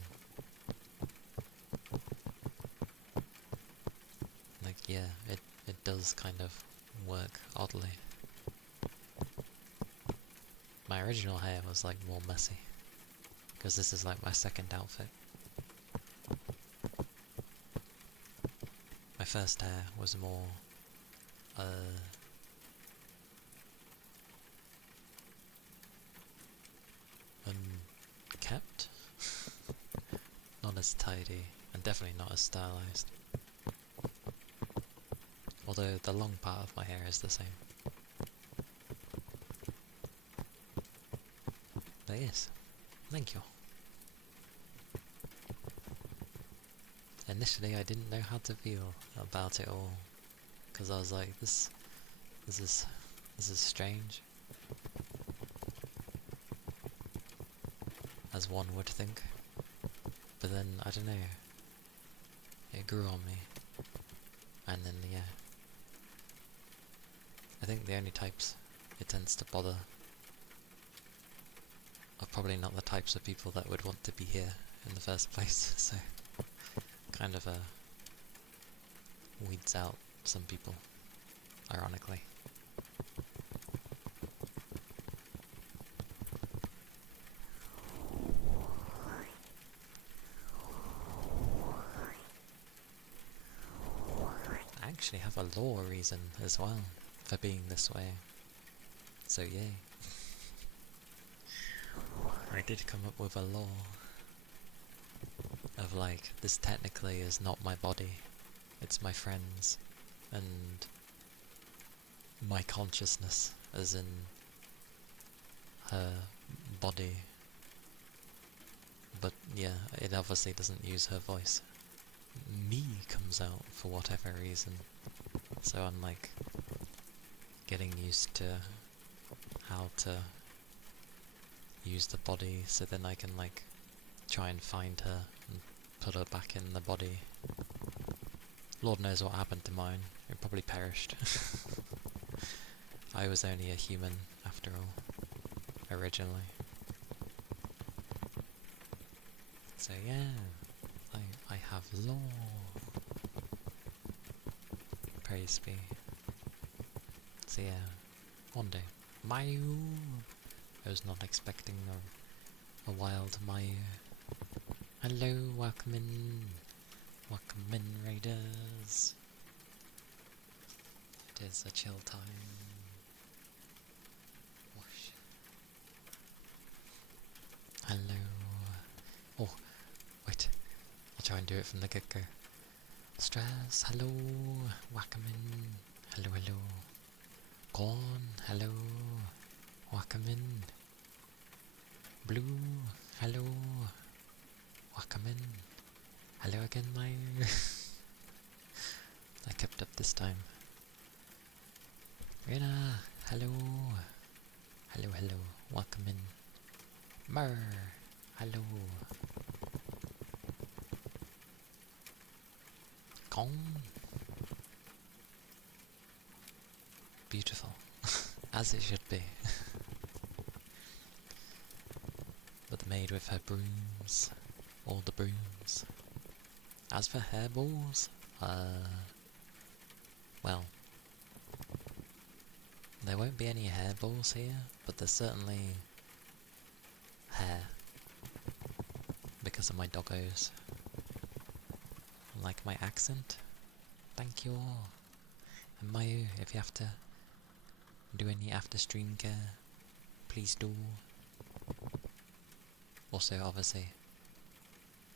Like, yeah, it does kind of work oddly. My original hair was like more messy, because this is like my second outfit. My first hair was more, unkept? Not as tidy, and definitely not as stylized. Although the long part of my hair is the same. But yes, thank you. Initially I didn't know how to feel about it all, because I was like, this is strange, as one would think. But then, I don't know, it grew on me, and then yeah, I think the only types it tends to bother are probably not the types of people that would want to be here in the first place, so kind of weeds out some people, ironically. I actually have a law reason as well for being this way, so yay. I did come up with a law of like, this technically is not my body, it's my friend's, and my consciousness, as in her body. But yeah, it obviously doesn't use her voice. Me comes out for whatever reason, so I'm like getting used to how to use the body, so then I can like try and find her and put her back in the body. Lord knows what happened to mine, it probably perished. I was only a human after all, originally. So yeah, I have law. Praise be. So yeah, one day. Mayu! I was not expecting a wild Mayu. Hello, welcome in. Welcome in, raiders. It is a chill time. Whoosh. Hello. Oh, wait. I'll try and do it from the get-go. Stress, hello. Welcome in. Hello, hello. Corn, hello. Welcome in. Blue, hello. Welcome in. Hello again, my... I kept up this time. Rena, hello. Hello, hello. Welcome in. Mer, hello. Gong. Beautiful. As it should be. But the maid with her brooms. All the brooms. As for hairballs, well, there won't be any hairballs here, but there's certainly hair. Because of my doggos. Like my accent? Thank you all. And Mayu, if you have to do any after stream care, please do. Also, obviously,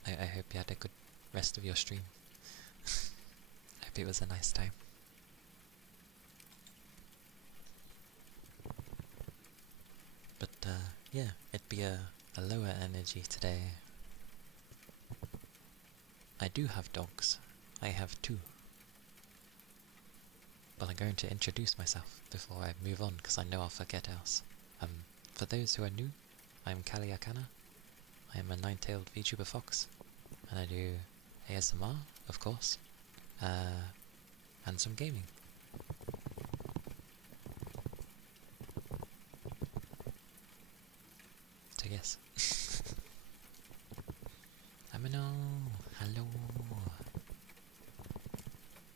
I hope you had a good rest of your stream. Hope it was a nice time. But yeah, it'd be a lower energy today. I do have dogs. I have 2. But I'm going to introduce myself before I move on, because I know I'll forget else. For those who are new, I'm Kaliakana. I am a 9-tailed VTuber fox, and I do ASMR, of course, and some gaming. So yes. Amino, hello.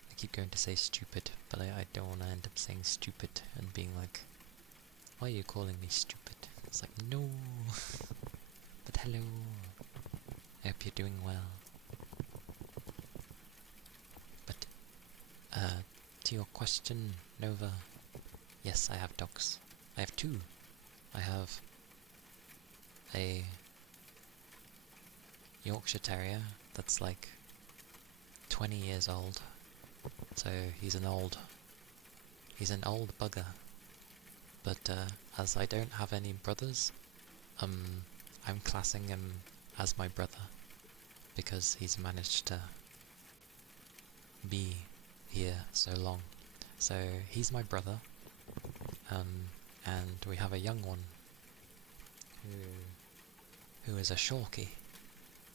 I keep going to say stupid, but I don't want to end up saying stupid and being like, why are you calling me stupid? It's like, no. But hello. I hope you're doing well. But, to your question, Nova, yes, I have dogs. I have 2. I have a Yorkshire Terrier that's like 20 years old. So he's an old bugger. But as I don't have any brothers, I'm classing him as my brother because he's managed to be here so long. So he's my brother, and we have a young one who is a Shorkie,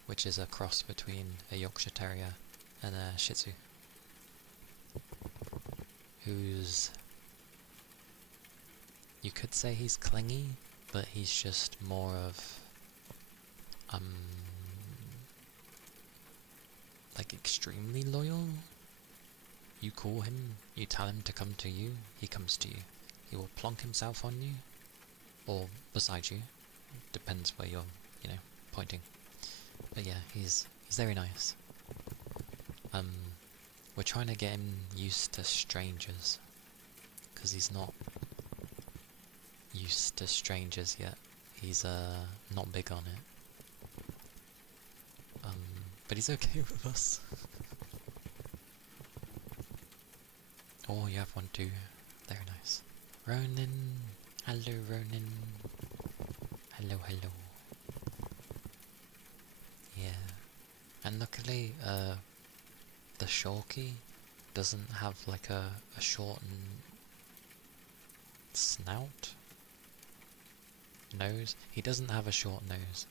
which is a cross between a Yorkshire Terrier and a Shih Tzu, who's, you could say he's clingy, but he's just more of like extremely loyal. You call him, you tell him to come to you, he comes to you. He will plonk himself on you, or beside you, depends where you're, pointing. But yeah, he's very nice. We're trying to get him used to strangers, because he's not used to strangers yet. He's not big on it. But he's okay with us. Oh, you have one too. Very nice. Ronan. Hello, Ronan. Hello, hello. Yeah. And luckily, the Shorkie doesn't have like a shortened snout? Nose? He doesn't have a short nose.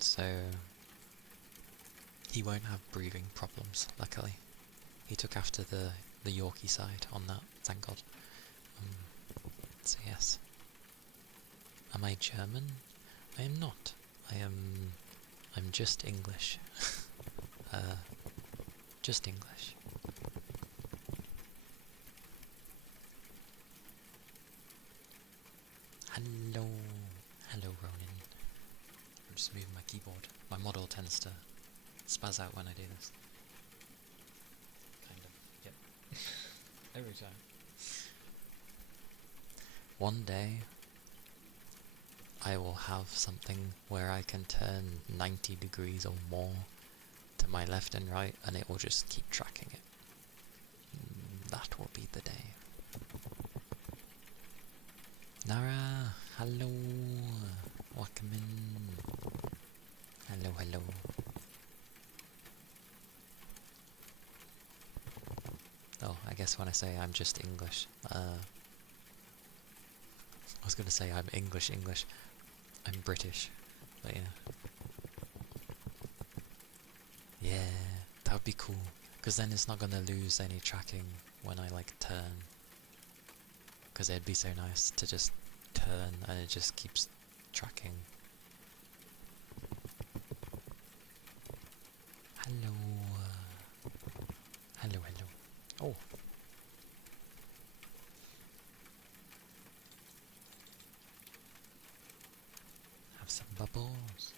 So he won't have breathing problems, luckily. He took after the Yorkie side on that, thank God. So yes. Am I German? I am not. I'm just English. Just English. Hello. Hello, Ronan. I'm just moving my keyboard. My model tends to spaz out when I do this. Kind of. Yep. Every time. One day, I will have something where I can turn 90 degrees or more to my left and right, and it will just keep tracking it. That will be the day. Nara, hello. Welcome in. Hello, hello. Oh, I guess when I say I'm just English, I was gonna say I'm English, I'm British, but yeah. Yeah, that would be cool, because then it's not gonna lose any tracking when I like turn, because it'd be so nice to just turn and it just keeps tracking. Hello, hello, hello. Oh, have some bubbles.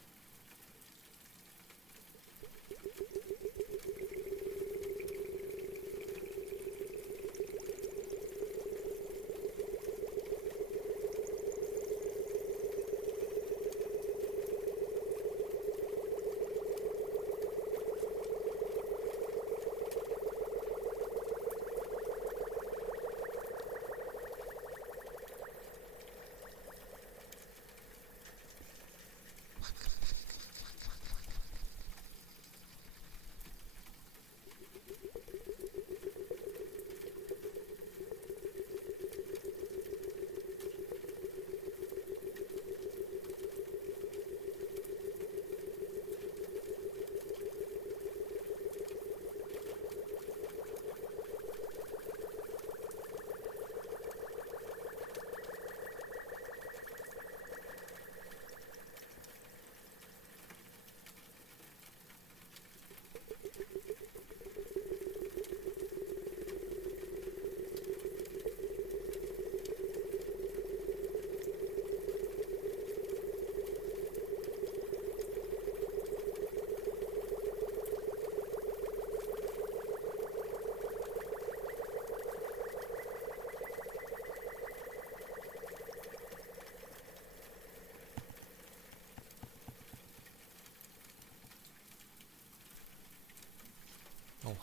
Oh,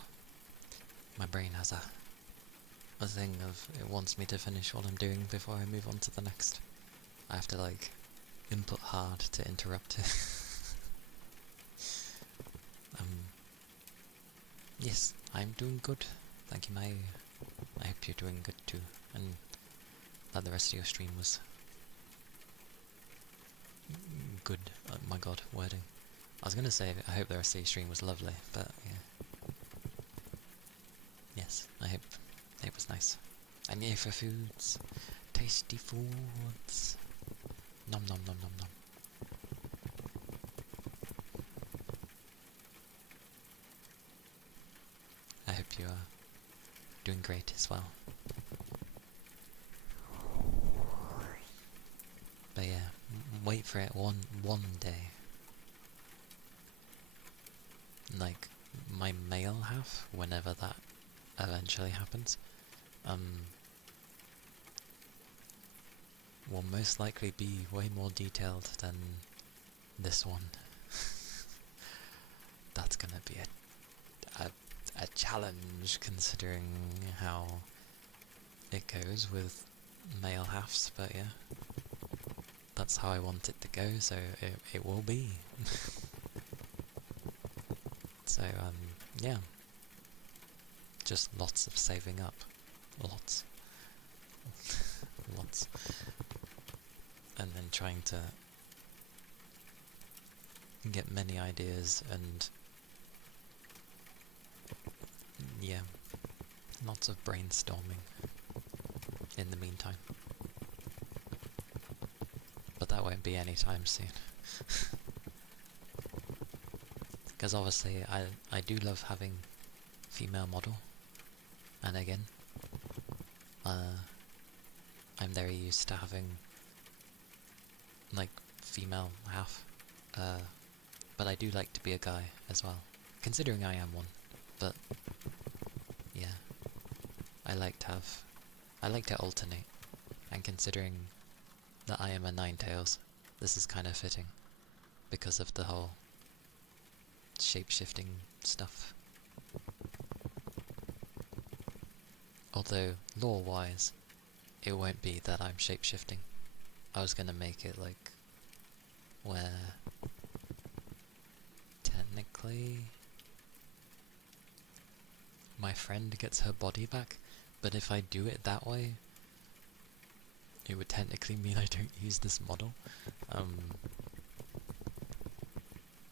my brain has a thing of it wants me to finish what I'm doing before I move on to the next. I have to like input hard to interrupt it. Yes, I'm doing good. Thank you, Mai. I hope you're doing good too, and that the rest of your stream was good. Oh my god, wording. I was gonna say I hope the rest of your stream was lovely, but yeah. Yes, I hope it was nice. And yeah, for foods, tasty foods. Nom nom nom nom nom. I hope you are doing great as well. But yeah, wait for it one day. Like my male half, whenever that eventually happens, will most likely be way more detailed than this one. That's gonna be a challenge considering how it goes with male halves, but yeah. That's how I want it to go, so it will be. So, yeah. Just lots of saving up. Lots. Lots. And then trying to get many ideas and, yeah, lots of brainstorming in the meantime. But that won't be anytime soon. Because obviously I do love having female model, and again, I'm very used to having like female half, but I do like to be a guy as well, considering I am one. But yeah, I like to alternate, and considering that I am a Ninetales, this is kind of fitting because of the whole shape-shifting stuff. Although, lore-wise, it won't be that I'm shape-shifting. I was gonna make it like, where technically my friend gets her body back, but if I do it that way, it would technically mean I don't use this model.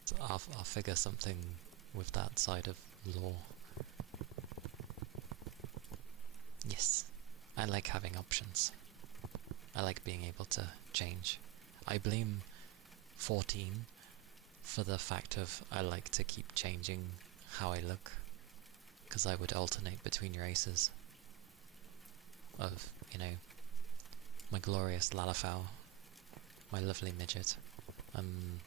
So I'll figure something with that side of law. Yes, I like having options. I like being able to change. I blame 14 for the fact of I like to keep changing how I look, because I would alternate between races of, you know, my glorious Lalafell, my lovely midget, and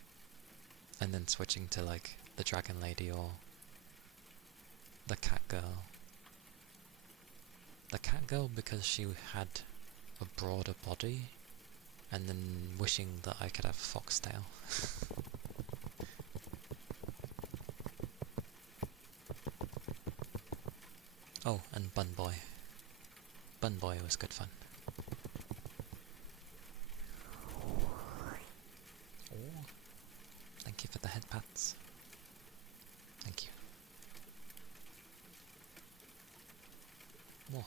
then switching to like the dragon lady or the cat girl. The cat girl because she had a broader body, and then wishing that I could have foxtail. Oh, and Bun Boy. Bun Boy was good fun. Oh, thank you for the head pats. Thank you. Whoa.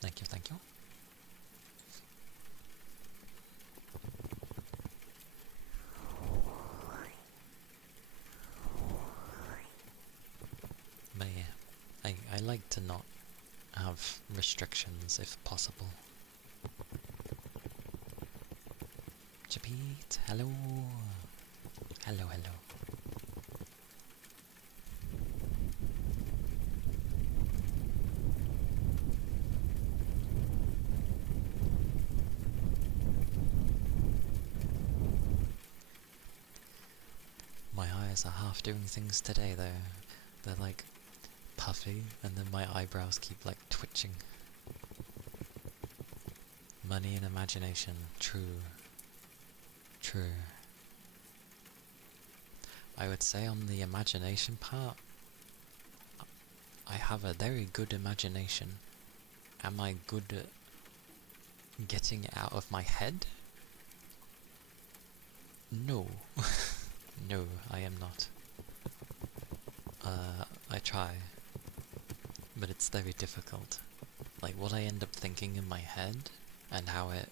Thank you, thank you. But yeah, I like to not have restrictions if possible. Chapit, hello. Hello, hello. My eyes are half doing things today though. They're like puffy, and then my eyebrows keep like twitching. Money and imagination, true. True. I would say on the imagination part, I have a very good imagination. Am I good at getting it out of my head? No. No, I am not. I try, but it's very difficult. Like what I end up thinking in my head, and how it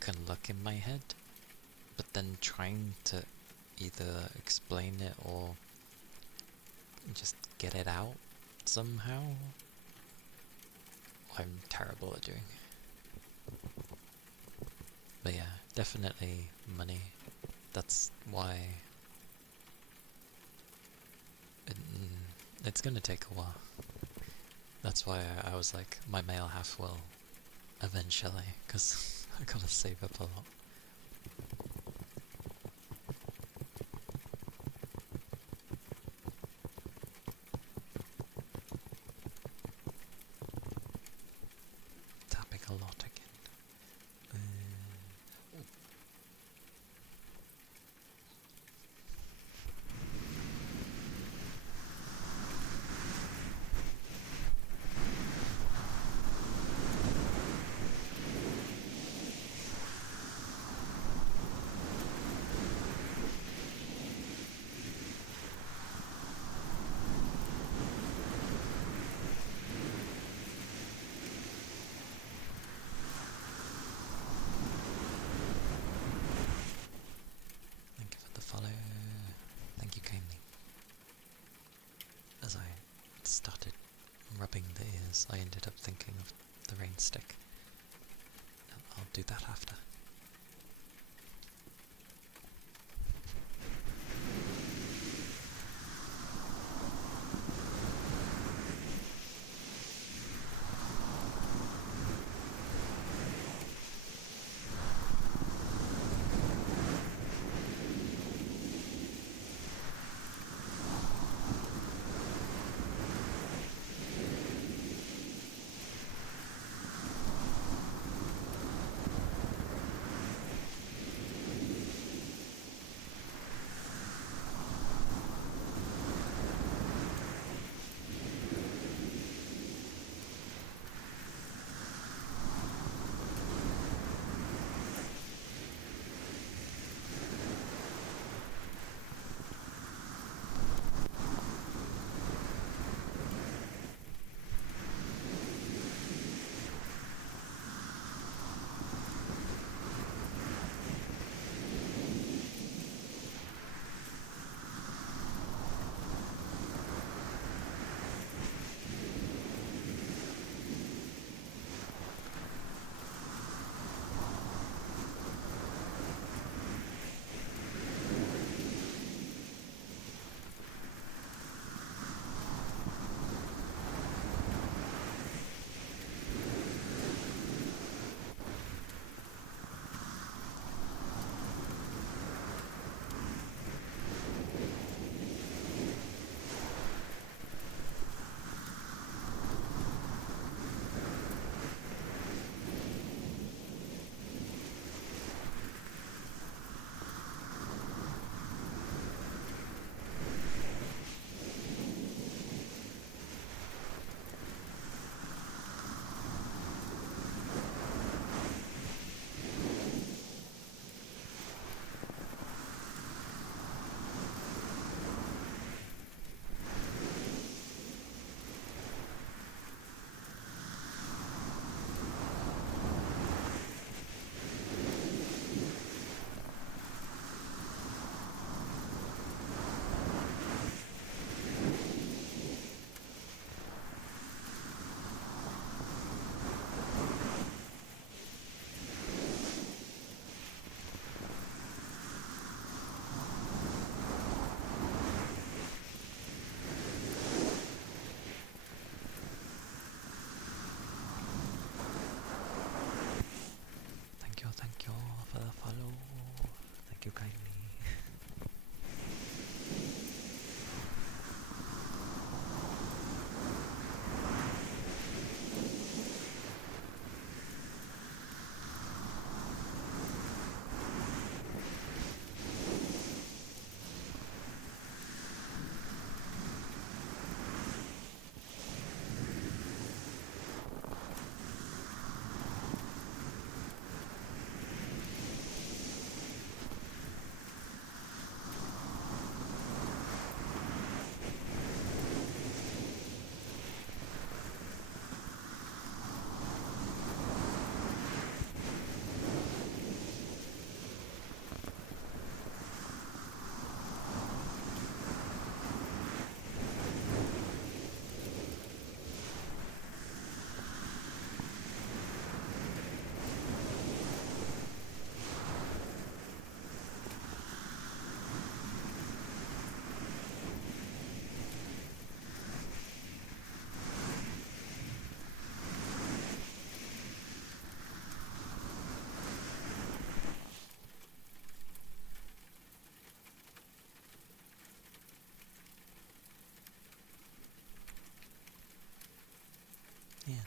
can look in my head, but then trying to either explain it or just get it out somehow, I'm terrible at doing. But yeah, definitely money. That's why it's gonna take a while. That's why I was like, my male half will eventually, because I gotta save up a lot. Tapping a lot again. Thank you for the follow. Thank you kindly. As I started rubbing the ears, I ended up thinking of the rain stick. I'll do that after.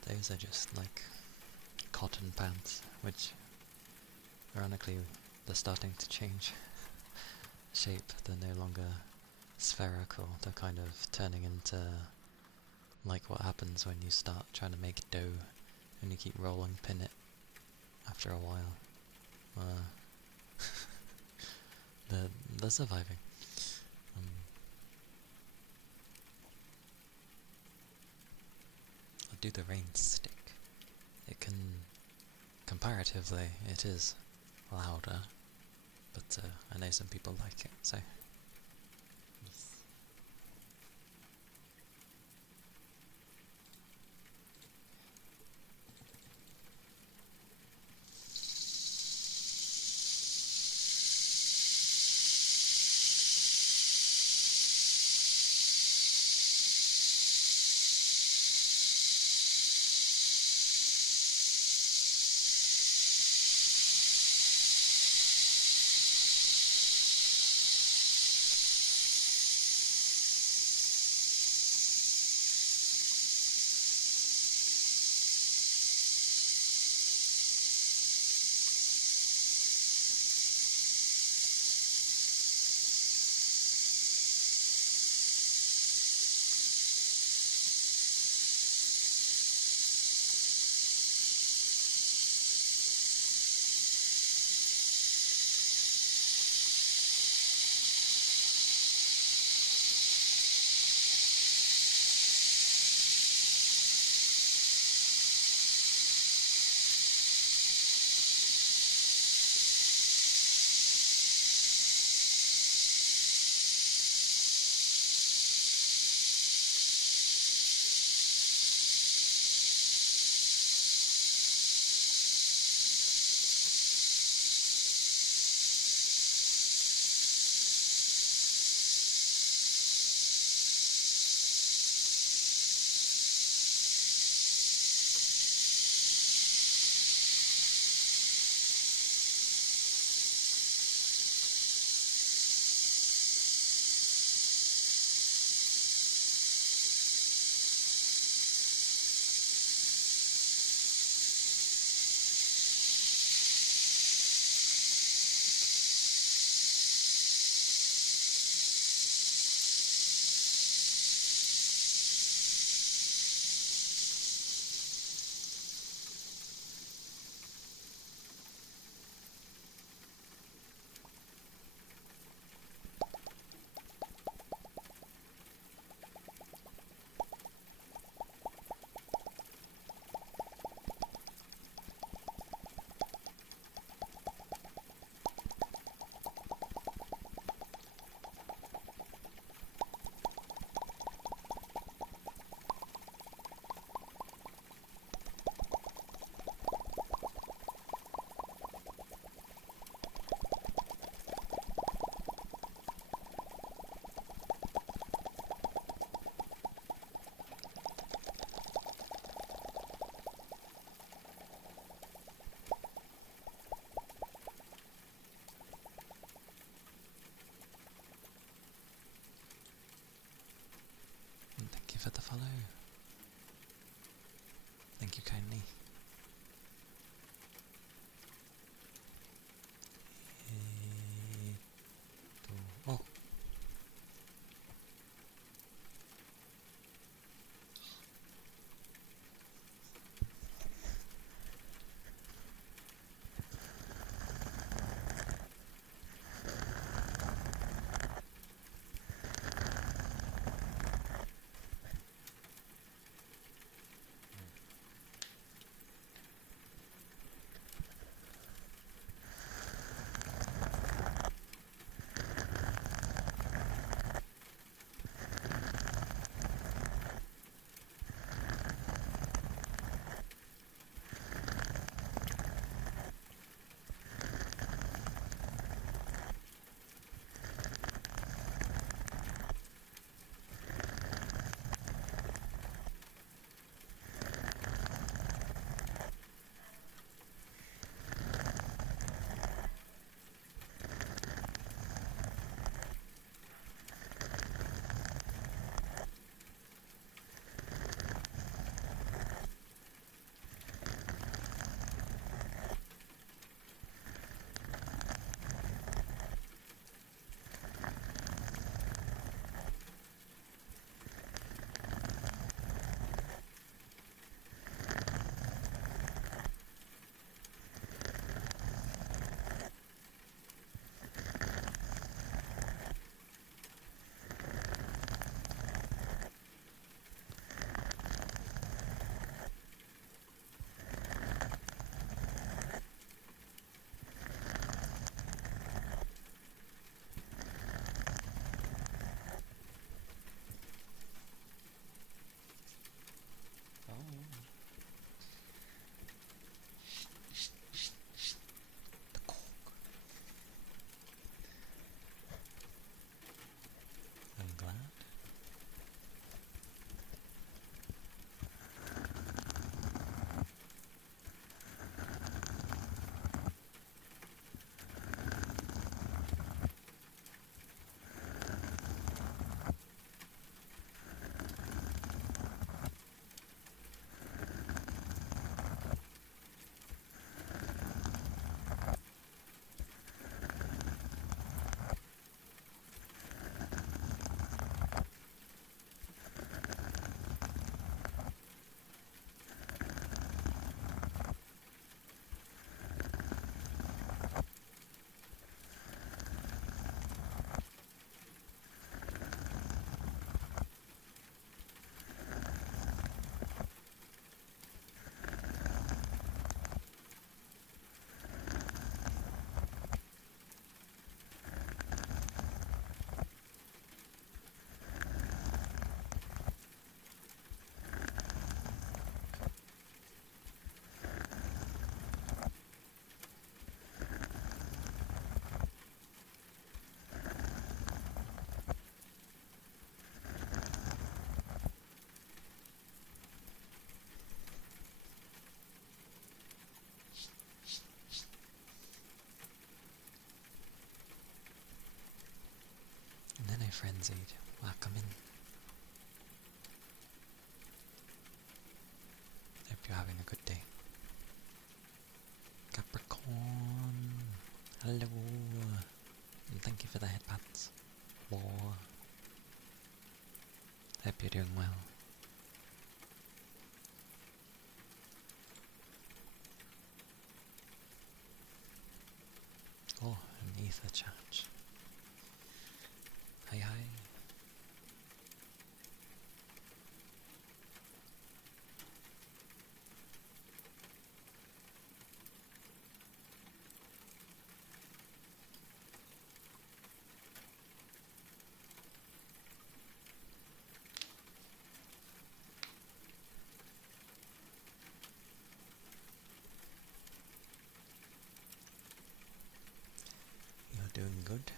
those are just like cotton pants, which ironically they're starting to change shape. They're no longer spherical, they're kind of turning into like what happens when you start trying to make dough and you keep rolling pin it after a while. They're surviving. I'll do the rain stick. It can, comparatively, it is louder, but I know some people like it, so. Thank you for the follow. Thank you kindly. Oh. Nene Frenzied, welcome in. Hope you're having a good day. Capricorn, hello, and thank you for the headpats. War. Hope you're doing well. Oh, an ether charge. Hi hi. You're doing good.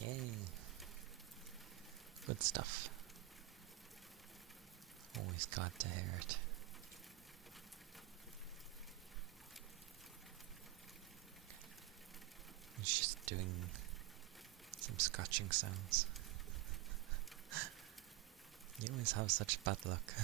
Yay. Good stuff. Always glad to hear it. He's just doing some scratching sounds. You always have such bad luck.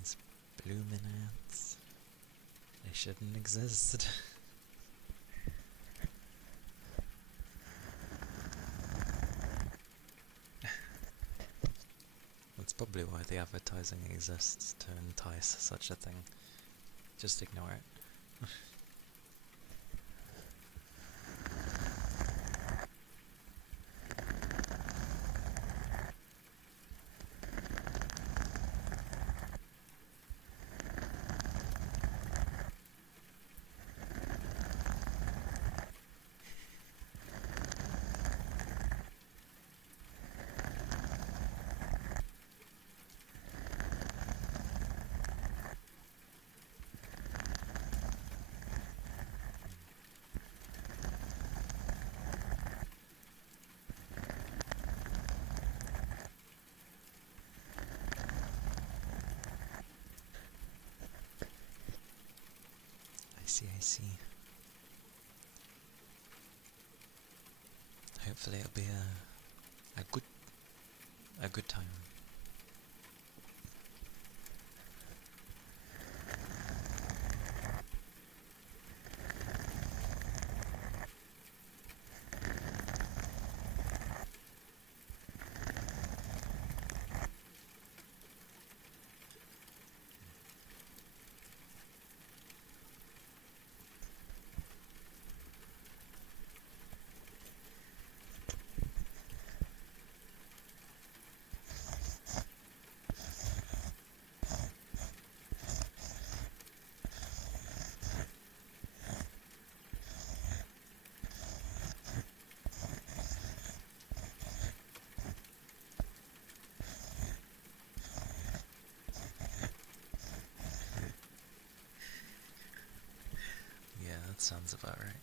These blooming ants. They shouldn't exist. That's probably why the advertising exists, to entice such a thing. Just ignore it. I see. Hopefully it'll be a good time. Yeah, that sounds about right.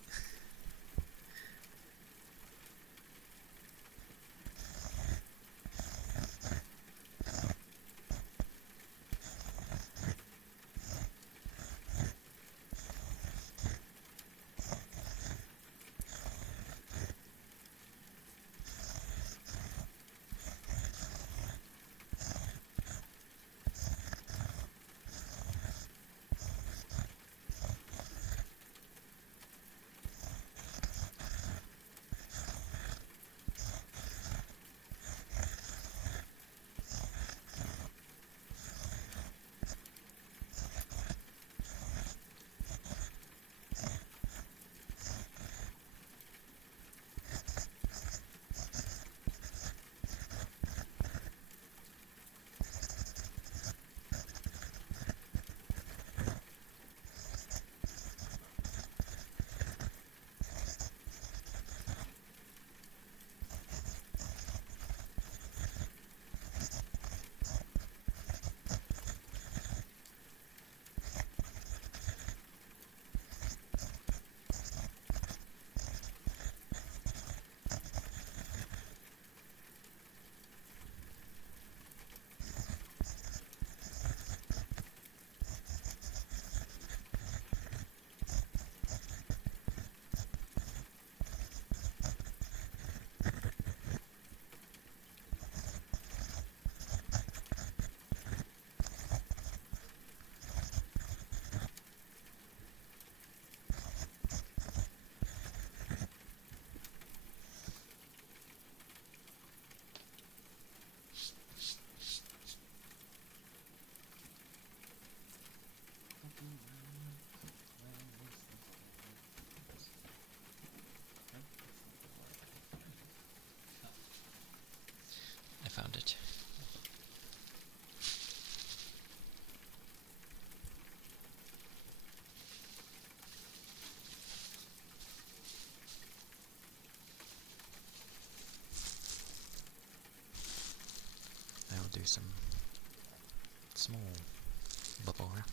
do some small bubble wrap.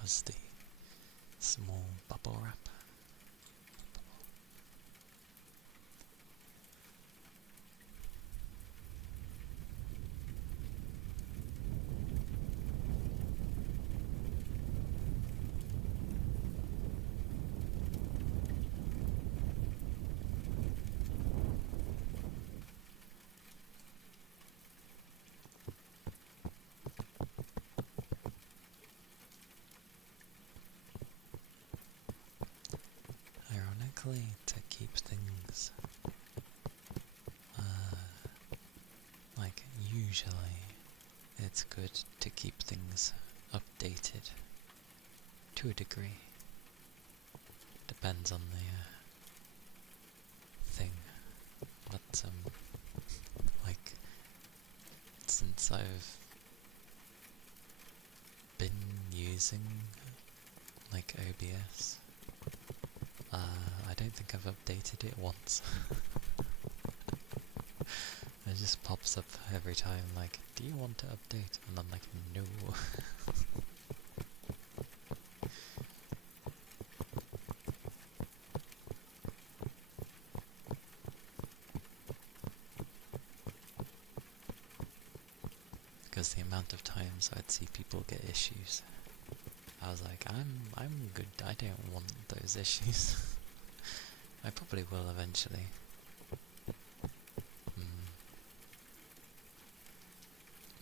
Was the small bubble wrap. things. Like, usually it's good to keep things updated to a degree. Depends on the thing. But, like, since I've been using, like, OBS, I don't think I've updated it once. It just pops up every time, like, do you want to update? And I'm like, no. Because the amount of times I'd see people get issues, I was like, I'm good, I don't want those issues. I probably will eventually.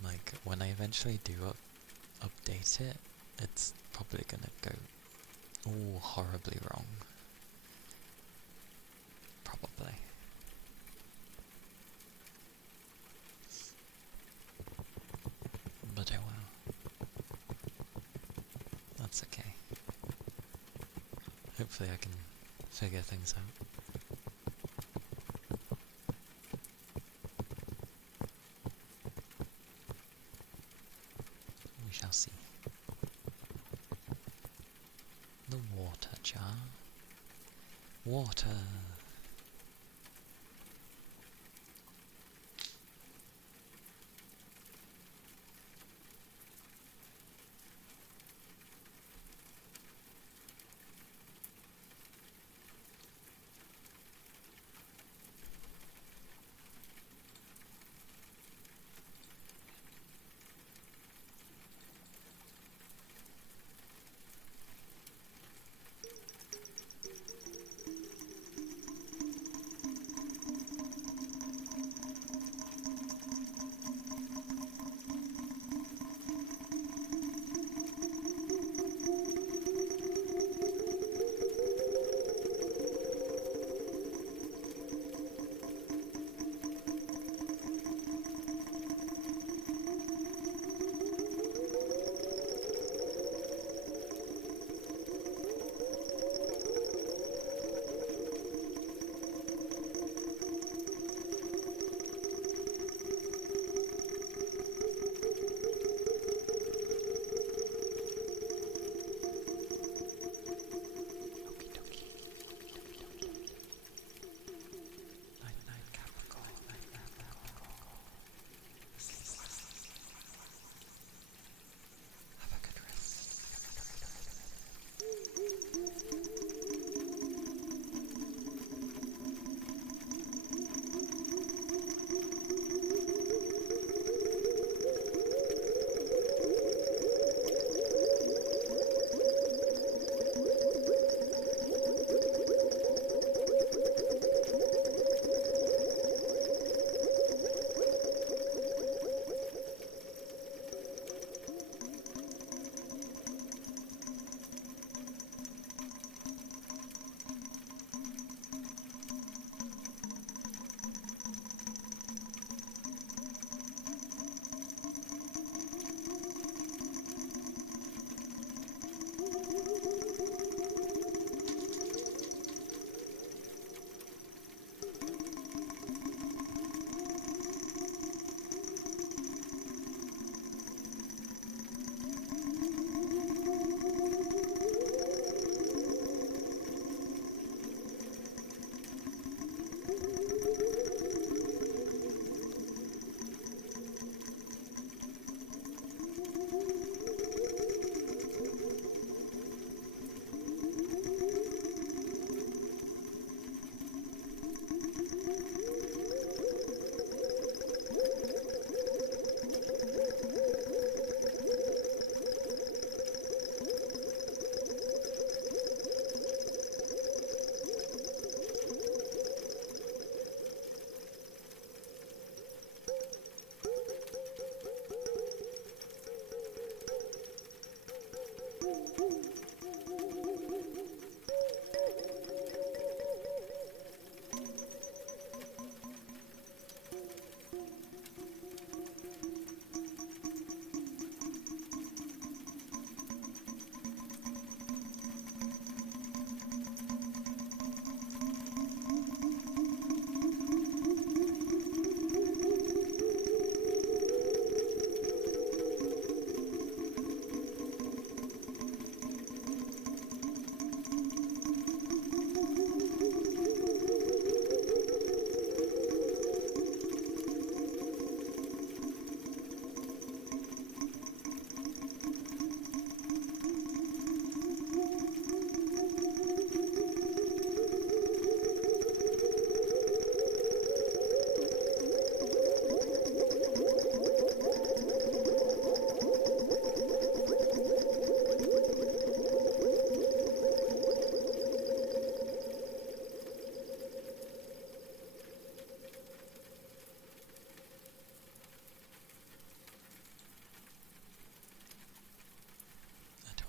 Like, when I eventually do update it, it's probably gonna go all horribly wrong. Probably. But oh well. That's okay. Hopefully I can figure things out. We shall see. The water jar. Water!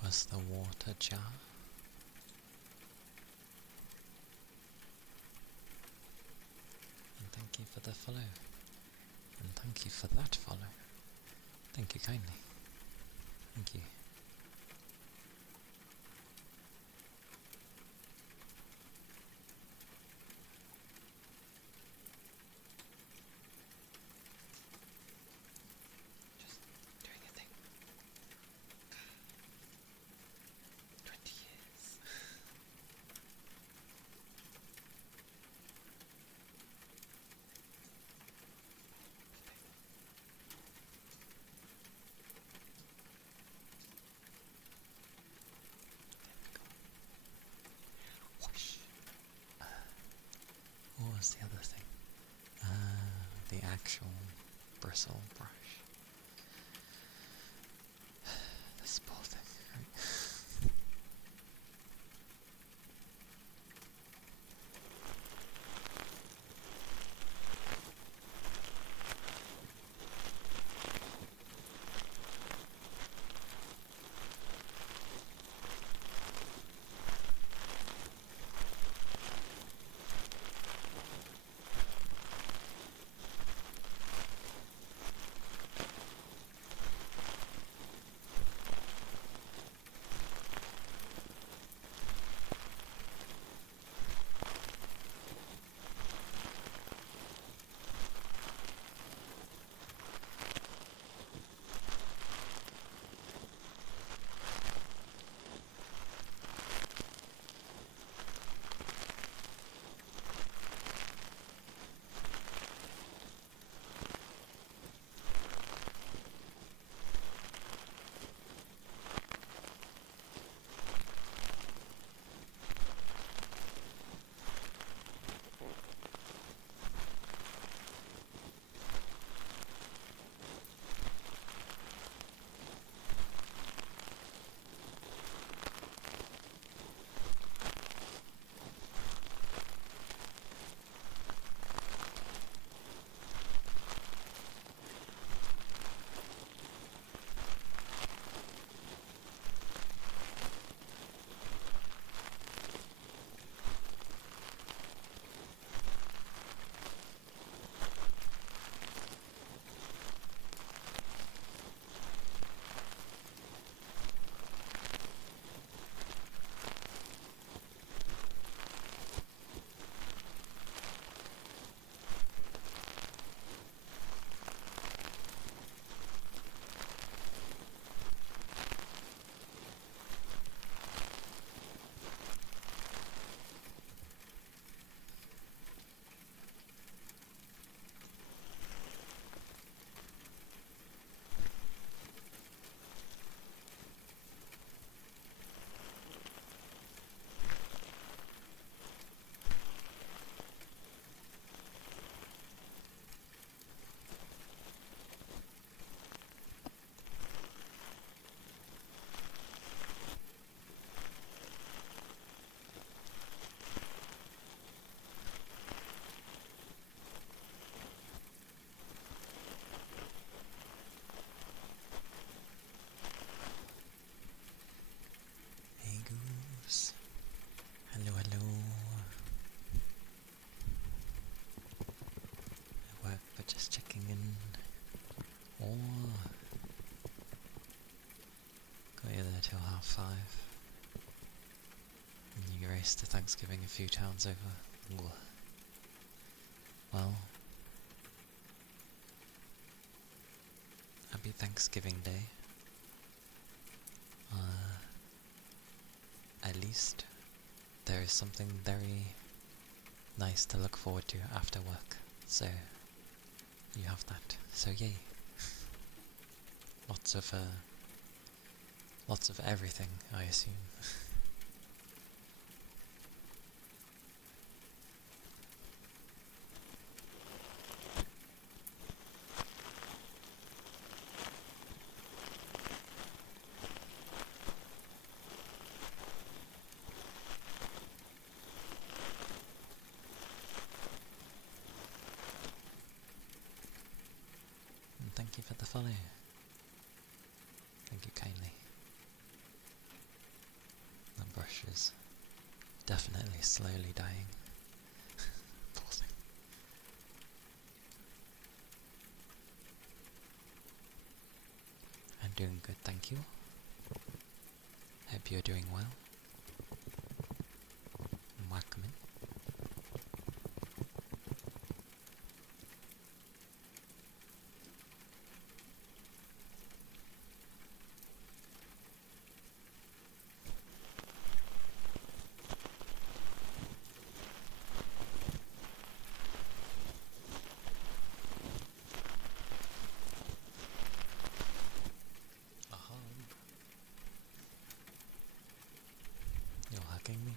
was the water jar. And thank you for the follow. And thank you for that follow. Thank you kindly. Thank you. Just doing a thing. 20 years. Whoosh. What was the other thing? The actual bristle brush. This poor thing, right? Hey Goose. Hello, hello. I work for just checking in. Oh. Got you there till 5:30. And you raced to Thanksgiving a few towns over. Ooh. Well, happy Thanksgiving Day. At least there is something very nice to look forward to after work, so you have that. So yay! Lots of everything, I assume. And thank you for the follow. Thank you kindly. brush is definitely slowly dying. Poor thing. I'm doing good, thank you. Hope you're doing well. Welcome in. A hug. You're hugging me?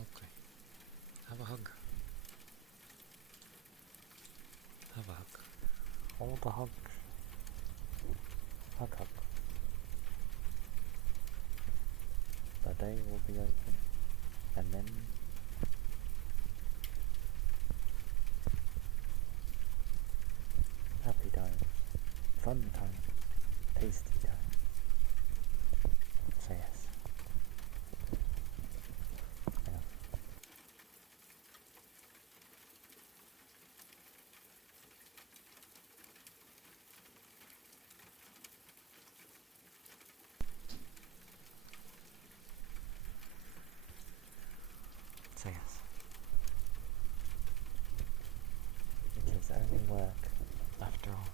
Okay. Have a hug. Have a hug. All the hugs. Hug, hug. The day will be open, and then happy time, fun time, tasty time. So yes. Yeah. So yes. It is only work, after all.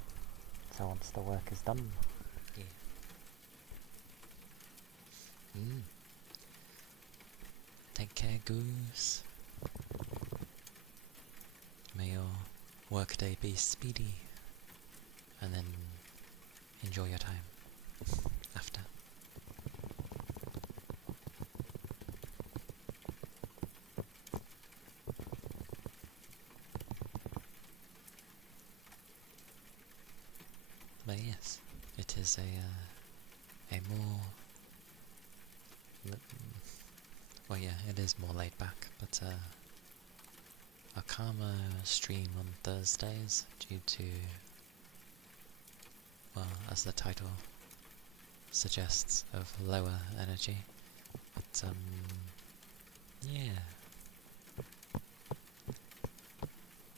So once the work is done, yeah. Take care, Goose. May your workday be speedy, and then enjoy your time after. But yes, it is a more, well yeah, it is more laid back, but a calmer stream on Thursdays due to, well, as the title suggests, of lower energy. But yeah.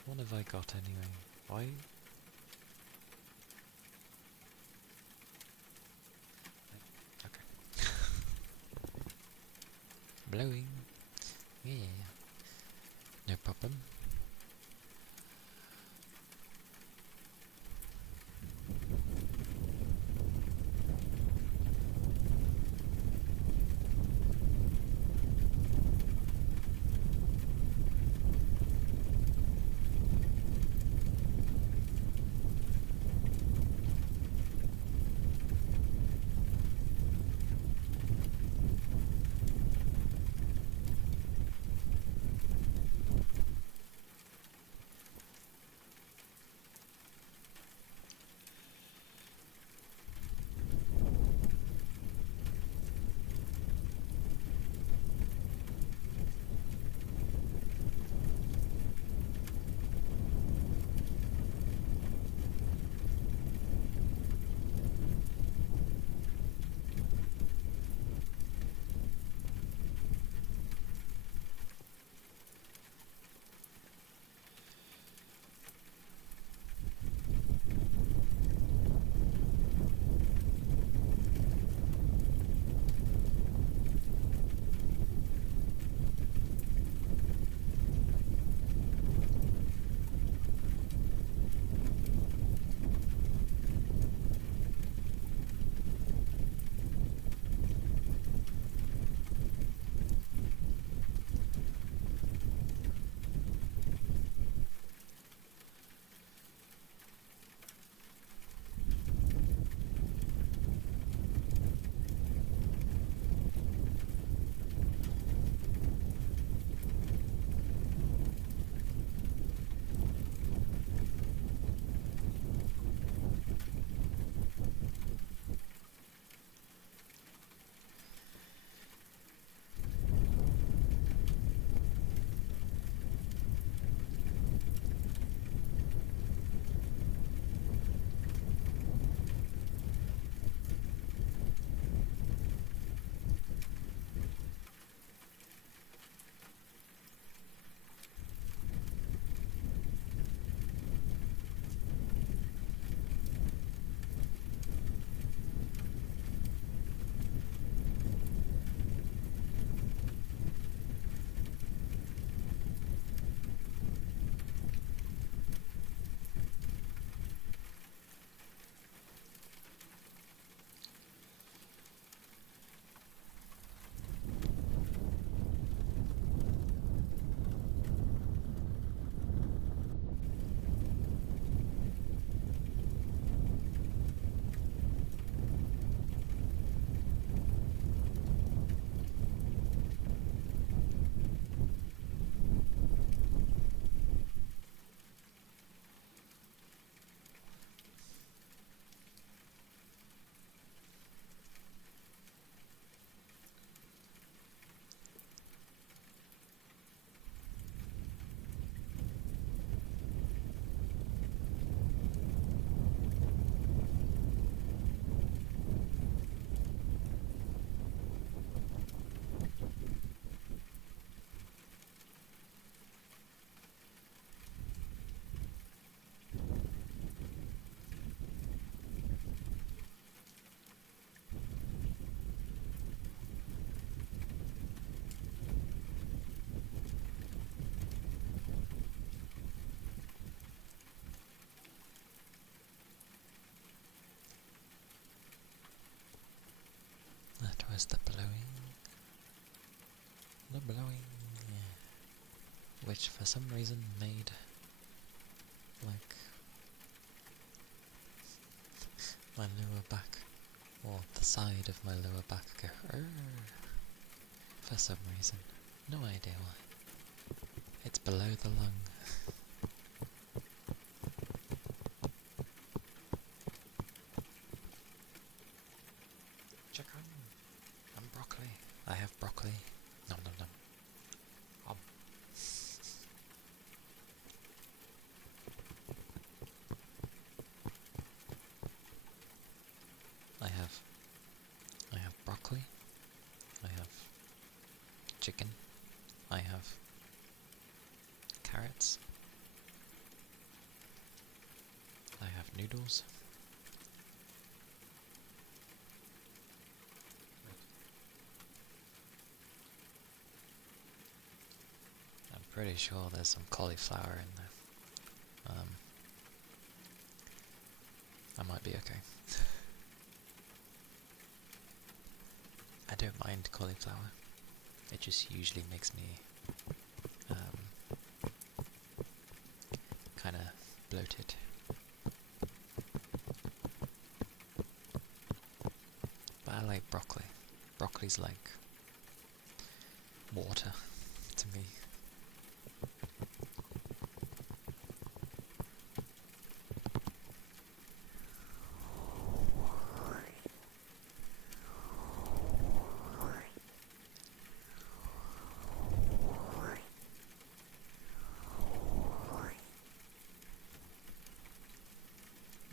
What have I got anyway? Why? Okay. Blowing. Yeah. No problem. was the blowing. The blowing. Which for some reason made, like, my lower back, or the side of my lower back go for some reason. No idea why. It's below the lung. Chicken and broccoli. I have broccoli. Nom nom nom. I have broccoli. I have chicken. I have carrots. I have noodles. I'm pretty sure there's some cauliflower in there. I might be okay. I don't mind cauliflower. It just usually makes me kind of bloated. But I like broccoli. Broccoli's like water to me.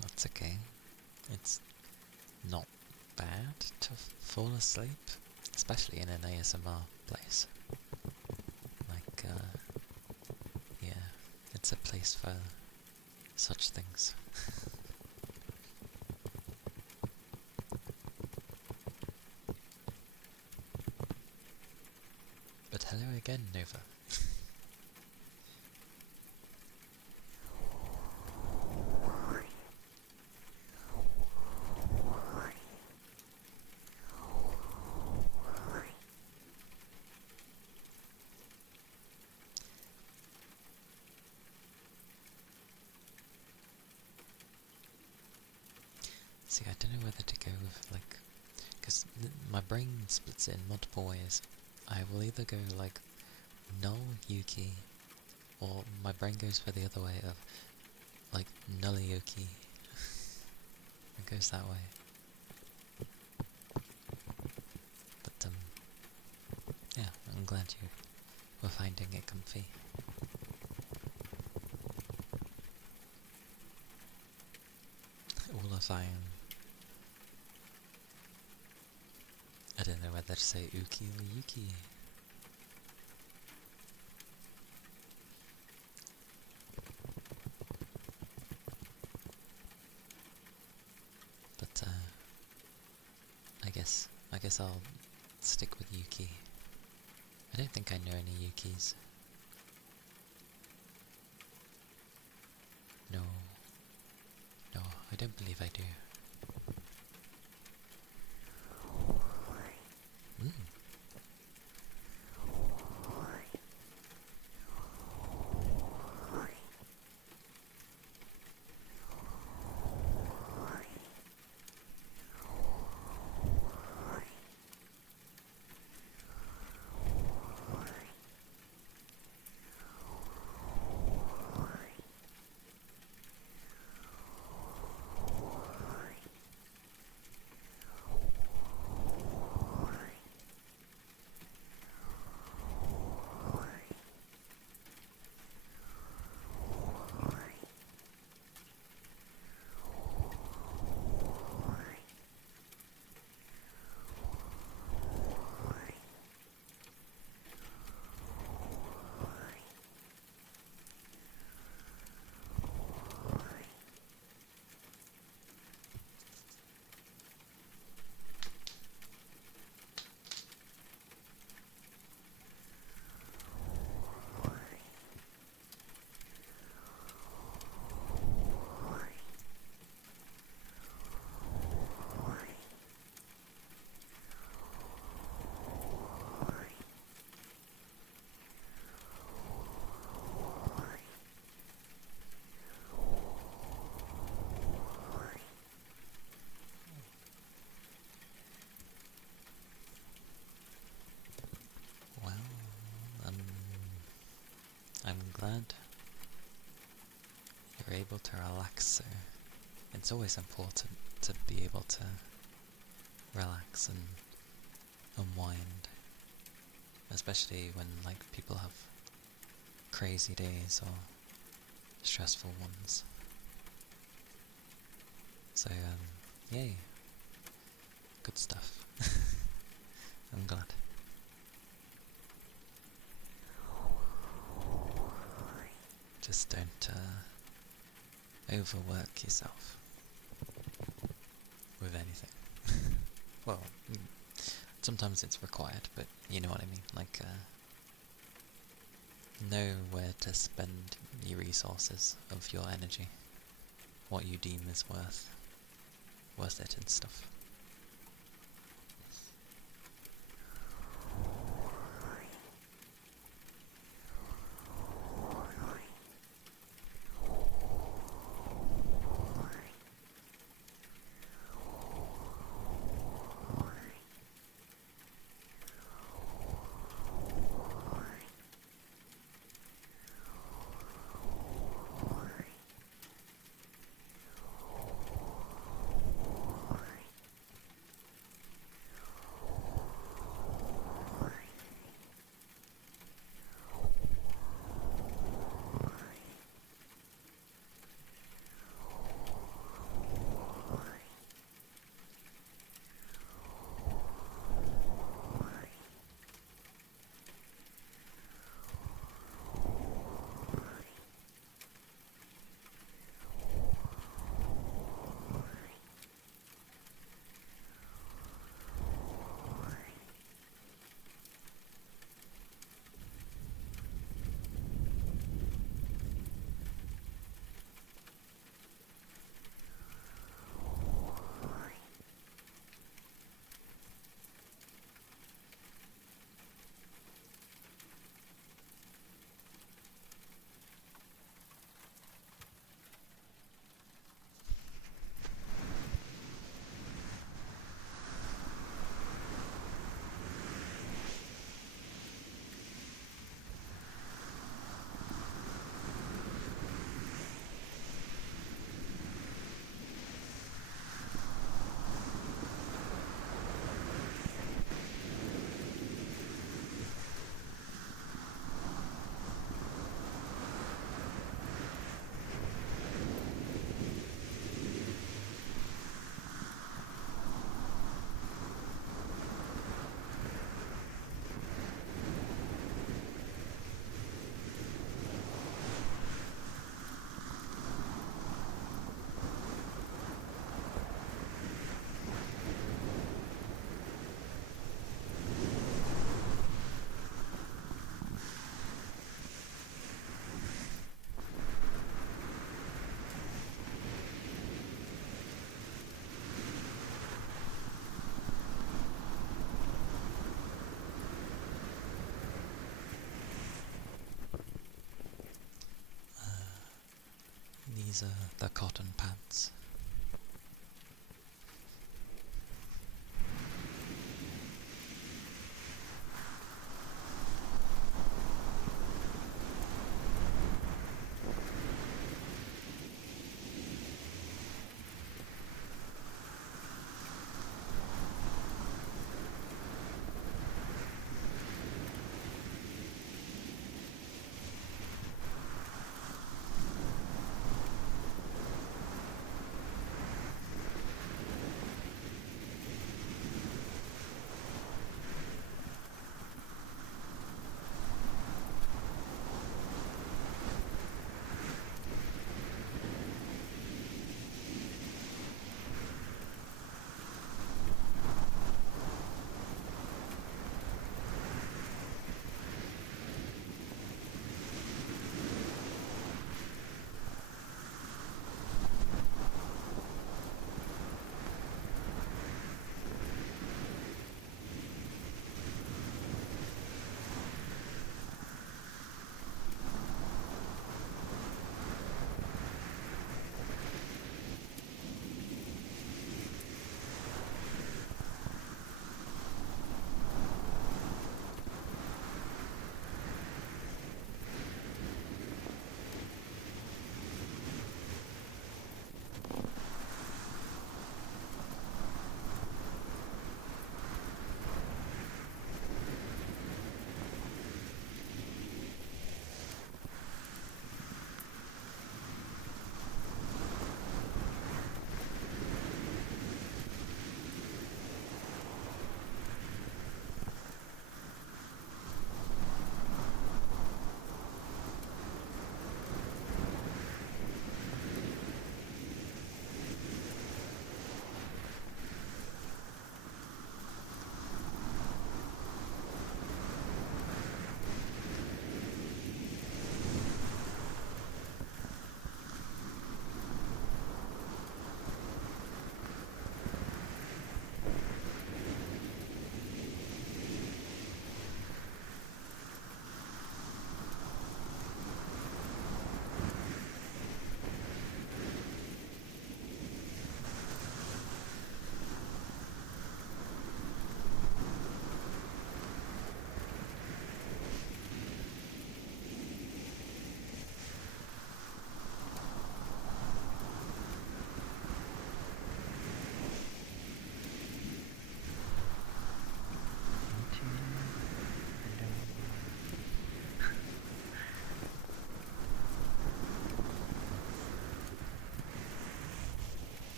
That's okay. It's not bad to fall asleep, especially in an ASMR place. Like, yeah, it's a place for such things. But hello again, Nova. See, I don't know whether to go with, like, because my brain splits it in multiple ways. I will either go, like, null Yuki, or my brain goes for the other way of, like, null Yuki. It goes that way. But, yeah, I'm glad you were finding it comfy. All if I don't know whether to say Uki or Yuki. But I guess I'll stick with Yuki. I don't think I know any Yukis. No, I don't believe I do. able to relax, so it's always important to be able to relax and unwind, especially when like people have crazy days or stressful ones. So yay, good stuff. I'm glad. Just don't overwork yourself with anything. Well, sometimes it's required, but you know what I mean. Like, know where to spend your resources of your energy, what you deem is worth it and stuff. These are the cotton pads.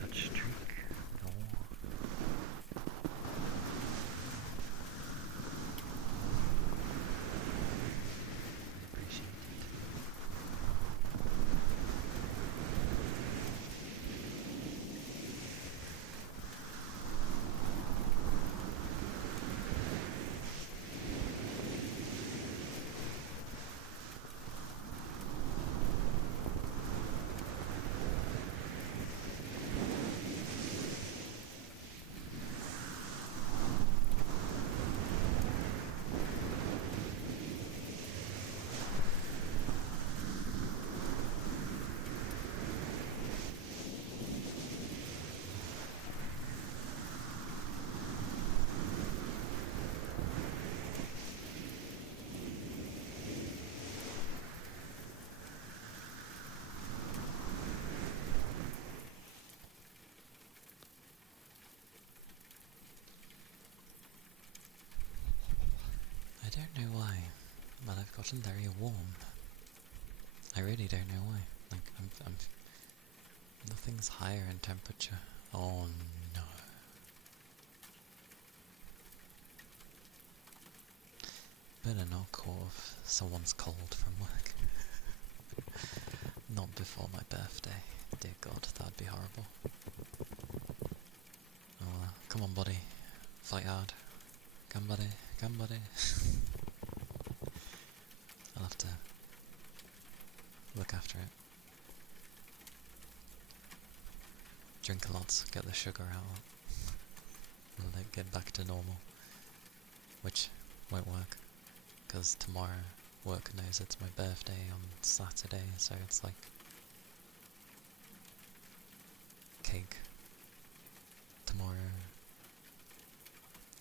such trick. Oh. I appreciate it. I don't know why, but I've gotten very warm. I really don't know why. Like, nothing's higher in temperature. Oh no. Better not call if someone's cold from work. Not before my birthday. Dear God, that'd be horrible. Oh, come on, buddy. Fight hard. Come, buddy. Come, buddy. I'll have to look after it. Drink a lot, get the sugar out. And then get back to normal. Which won't work. Because tomorrow work knows it's my birthday on Saturday, so it's like cake tomorrow.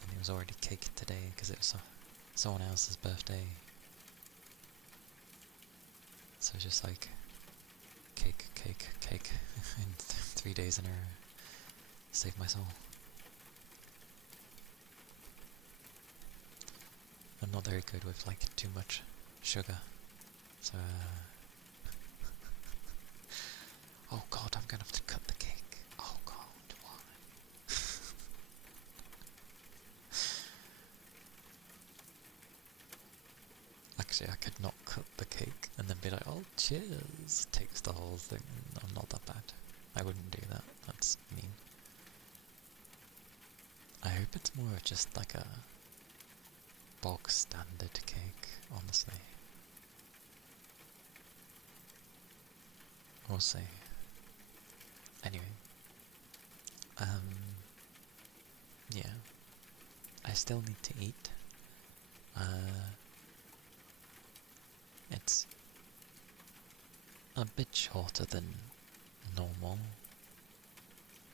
And it was already cake today because it was someone else's birthday. So it's just like cake, cake, cake in 3 days in a row. Save my soul. I'm not very good with like too much sugar, so oh god, I'm gonna have to cut the cake. Oh god, why? Actually, I could not cut the cake and then be like, oh cheers, takes the whole thing. I'm not that bad. I wouldn't do that, that's mean. I hope it's more just like a bog standard cake, honestly. We'll see. Anyway. Yeah. I still need to eat. It's a bit shorter than normal.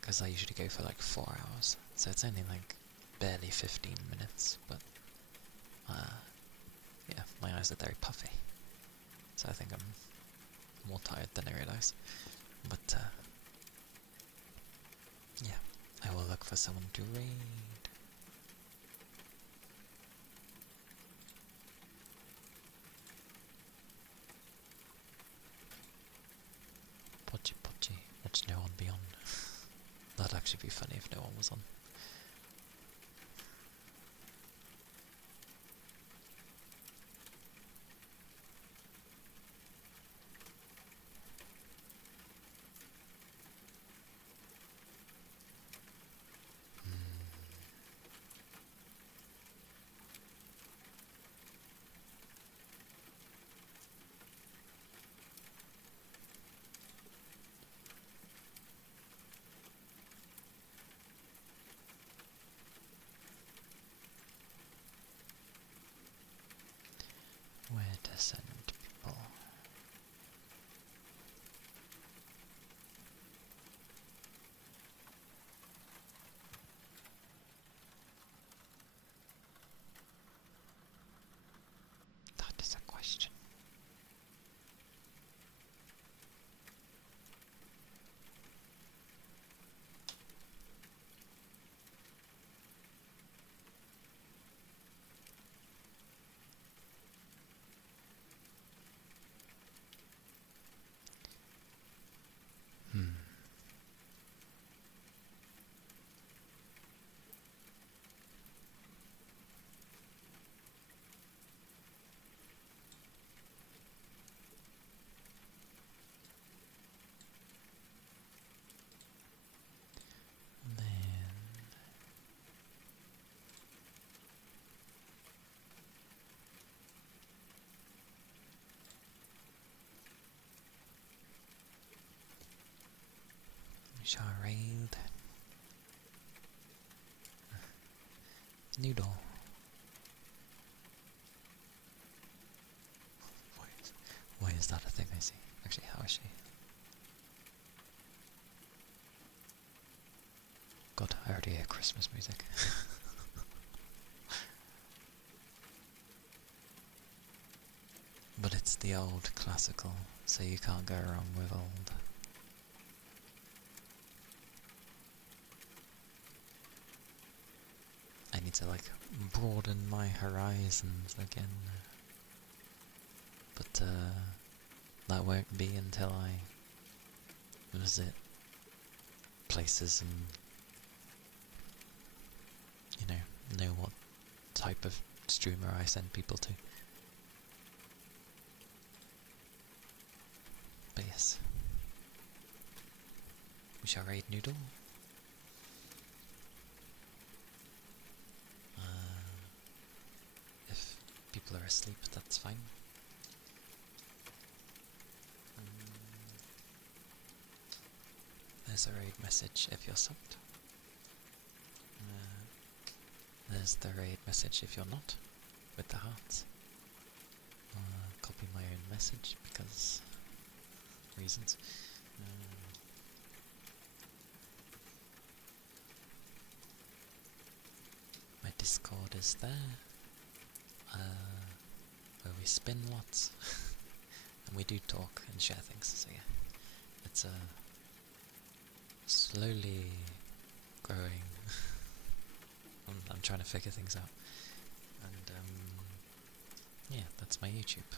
Because I usually go for like 4 hours. So it's only like barely 15 minutes, but yeah, my eyes are very puffy. So I think I'm more tired than I realise. But yeah, I will look for someone to raid. Pochi Pochi, watch no one be on. That'd actually be funny if no one was on. Charade. Noodle. Why is that a thing I see? Actually, how is she? God, I already hear Christmas music. But it's the old classical, so you can't go wrong with old. I need to like broaden my horizons again. But that won't be until I visit places and, know what type of streamer I send people to. But yes. We shall raid Noodle. If people are asleep, that's fine. There's a raid message if you're subbed. There's the raid message if you're not, with the hearts. Copy my own message because reasons. My Discord is there, where we spin lots, and we do talk and share things, so yeah, it's slowly growing. I'm trying to figure things out, and yeah, that's my YouTube.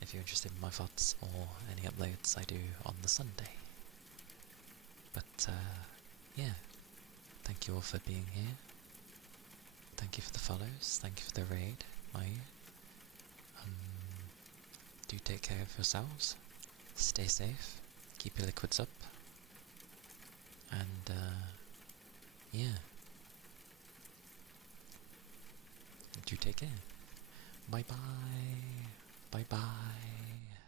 If you're interested in my thoughts or any uploads I do on the Sunday. But yeah, thank you all for being here. Thank you for the follows, thank you for the raid, do take care of yourselves, stay safe, keep your liquids up, and yeah, do take care. Bye bye, bye bye.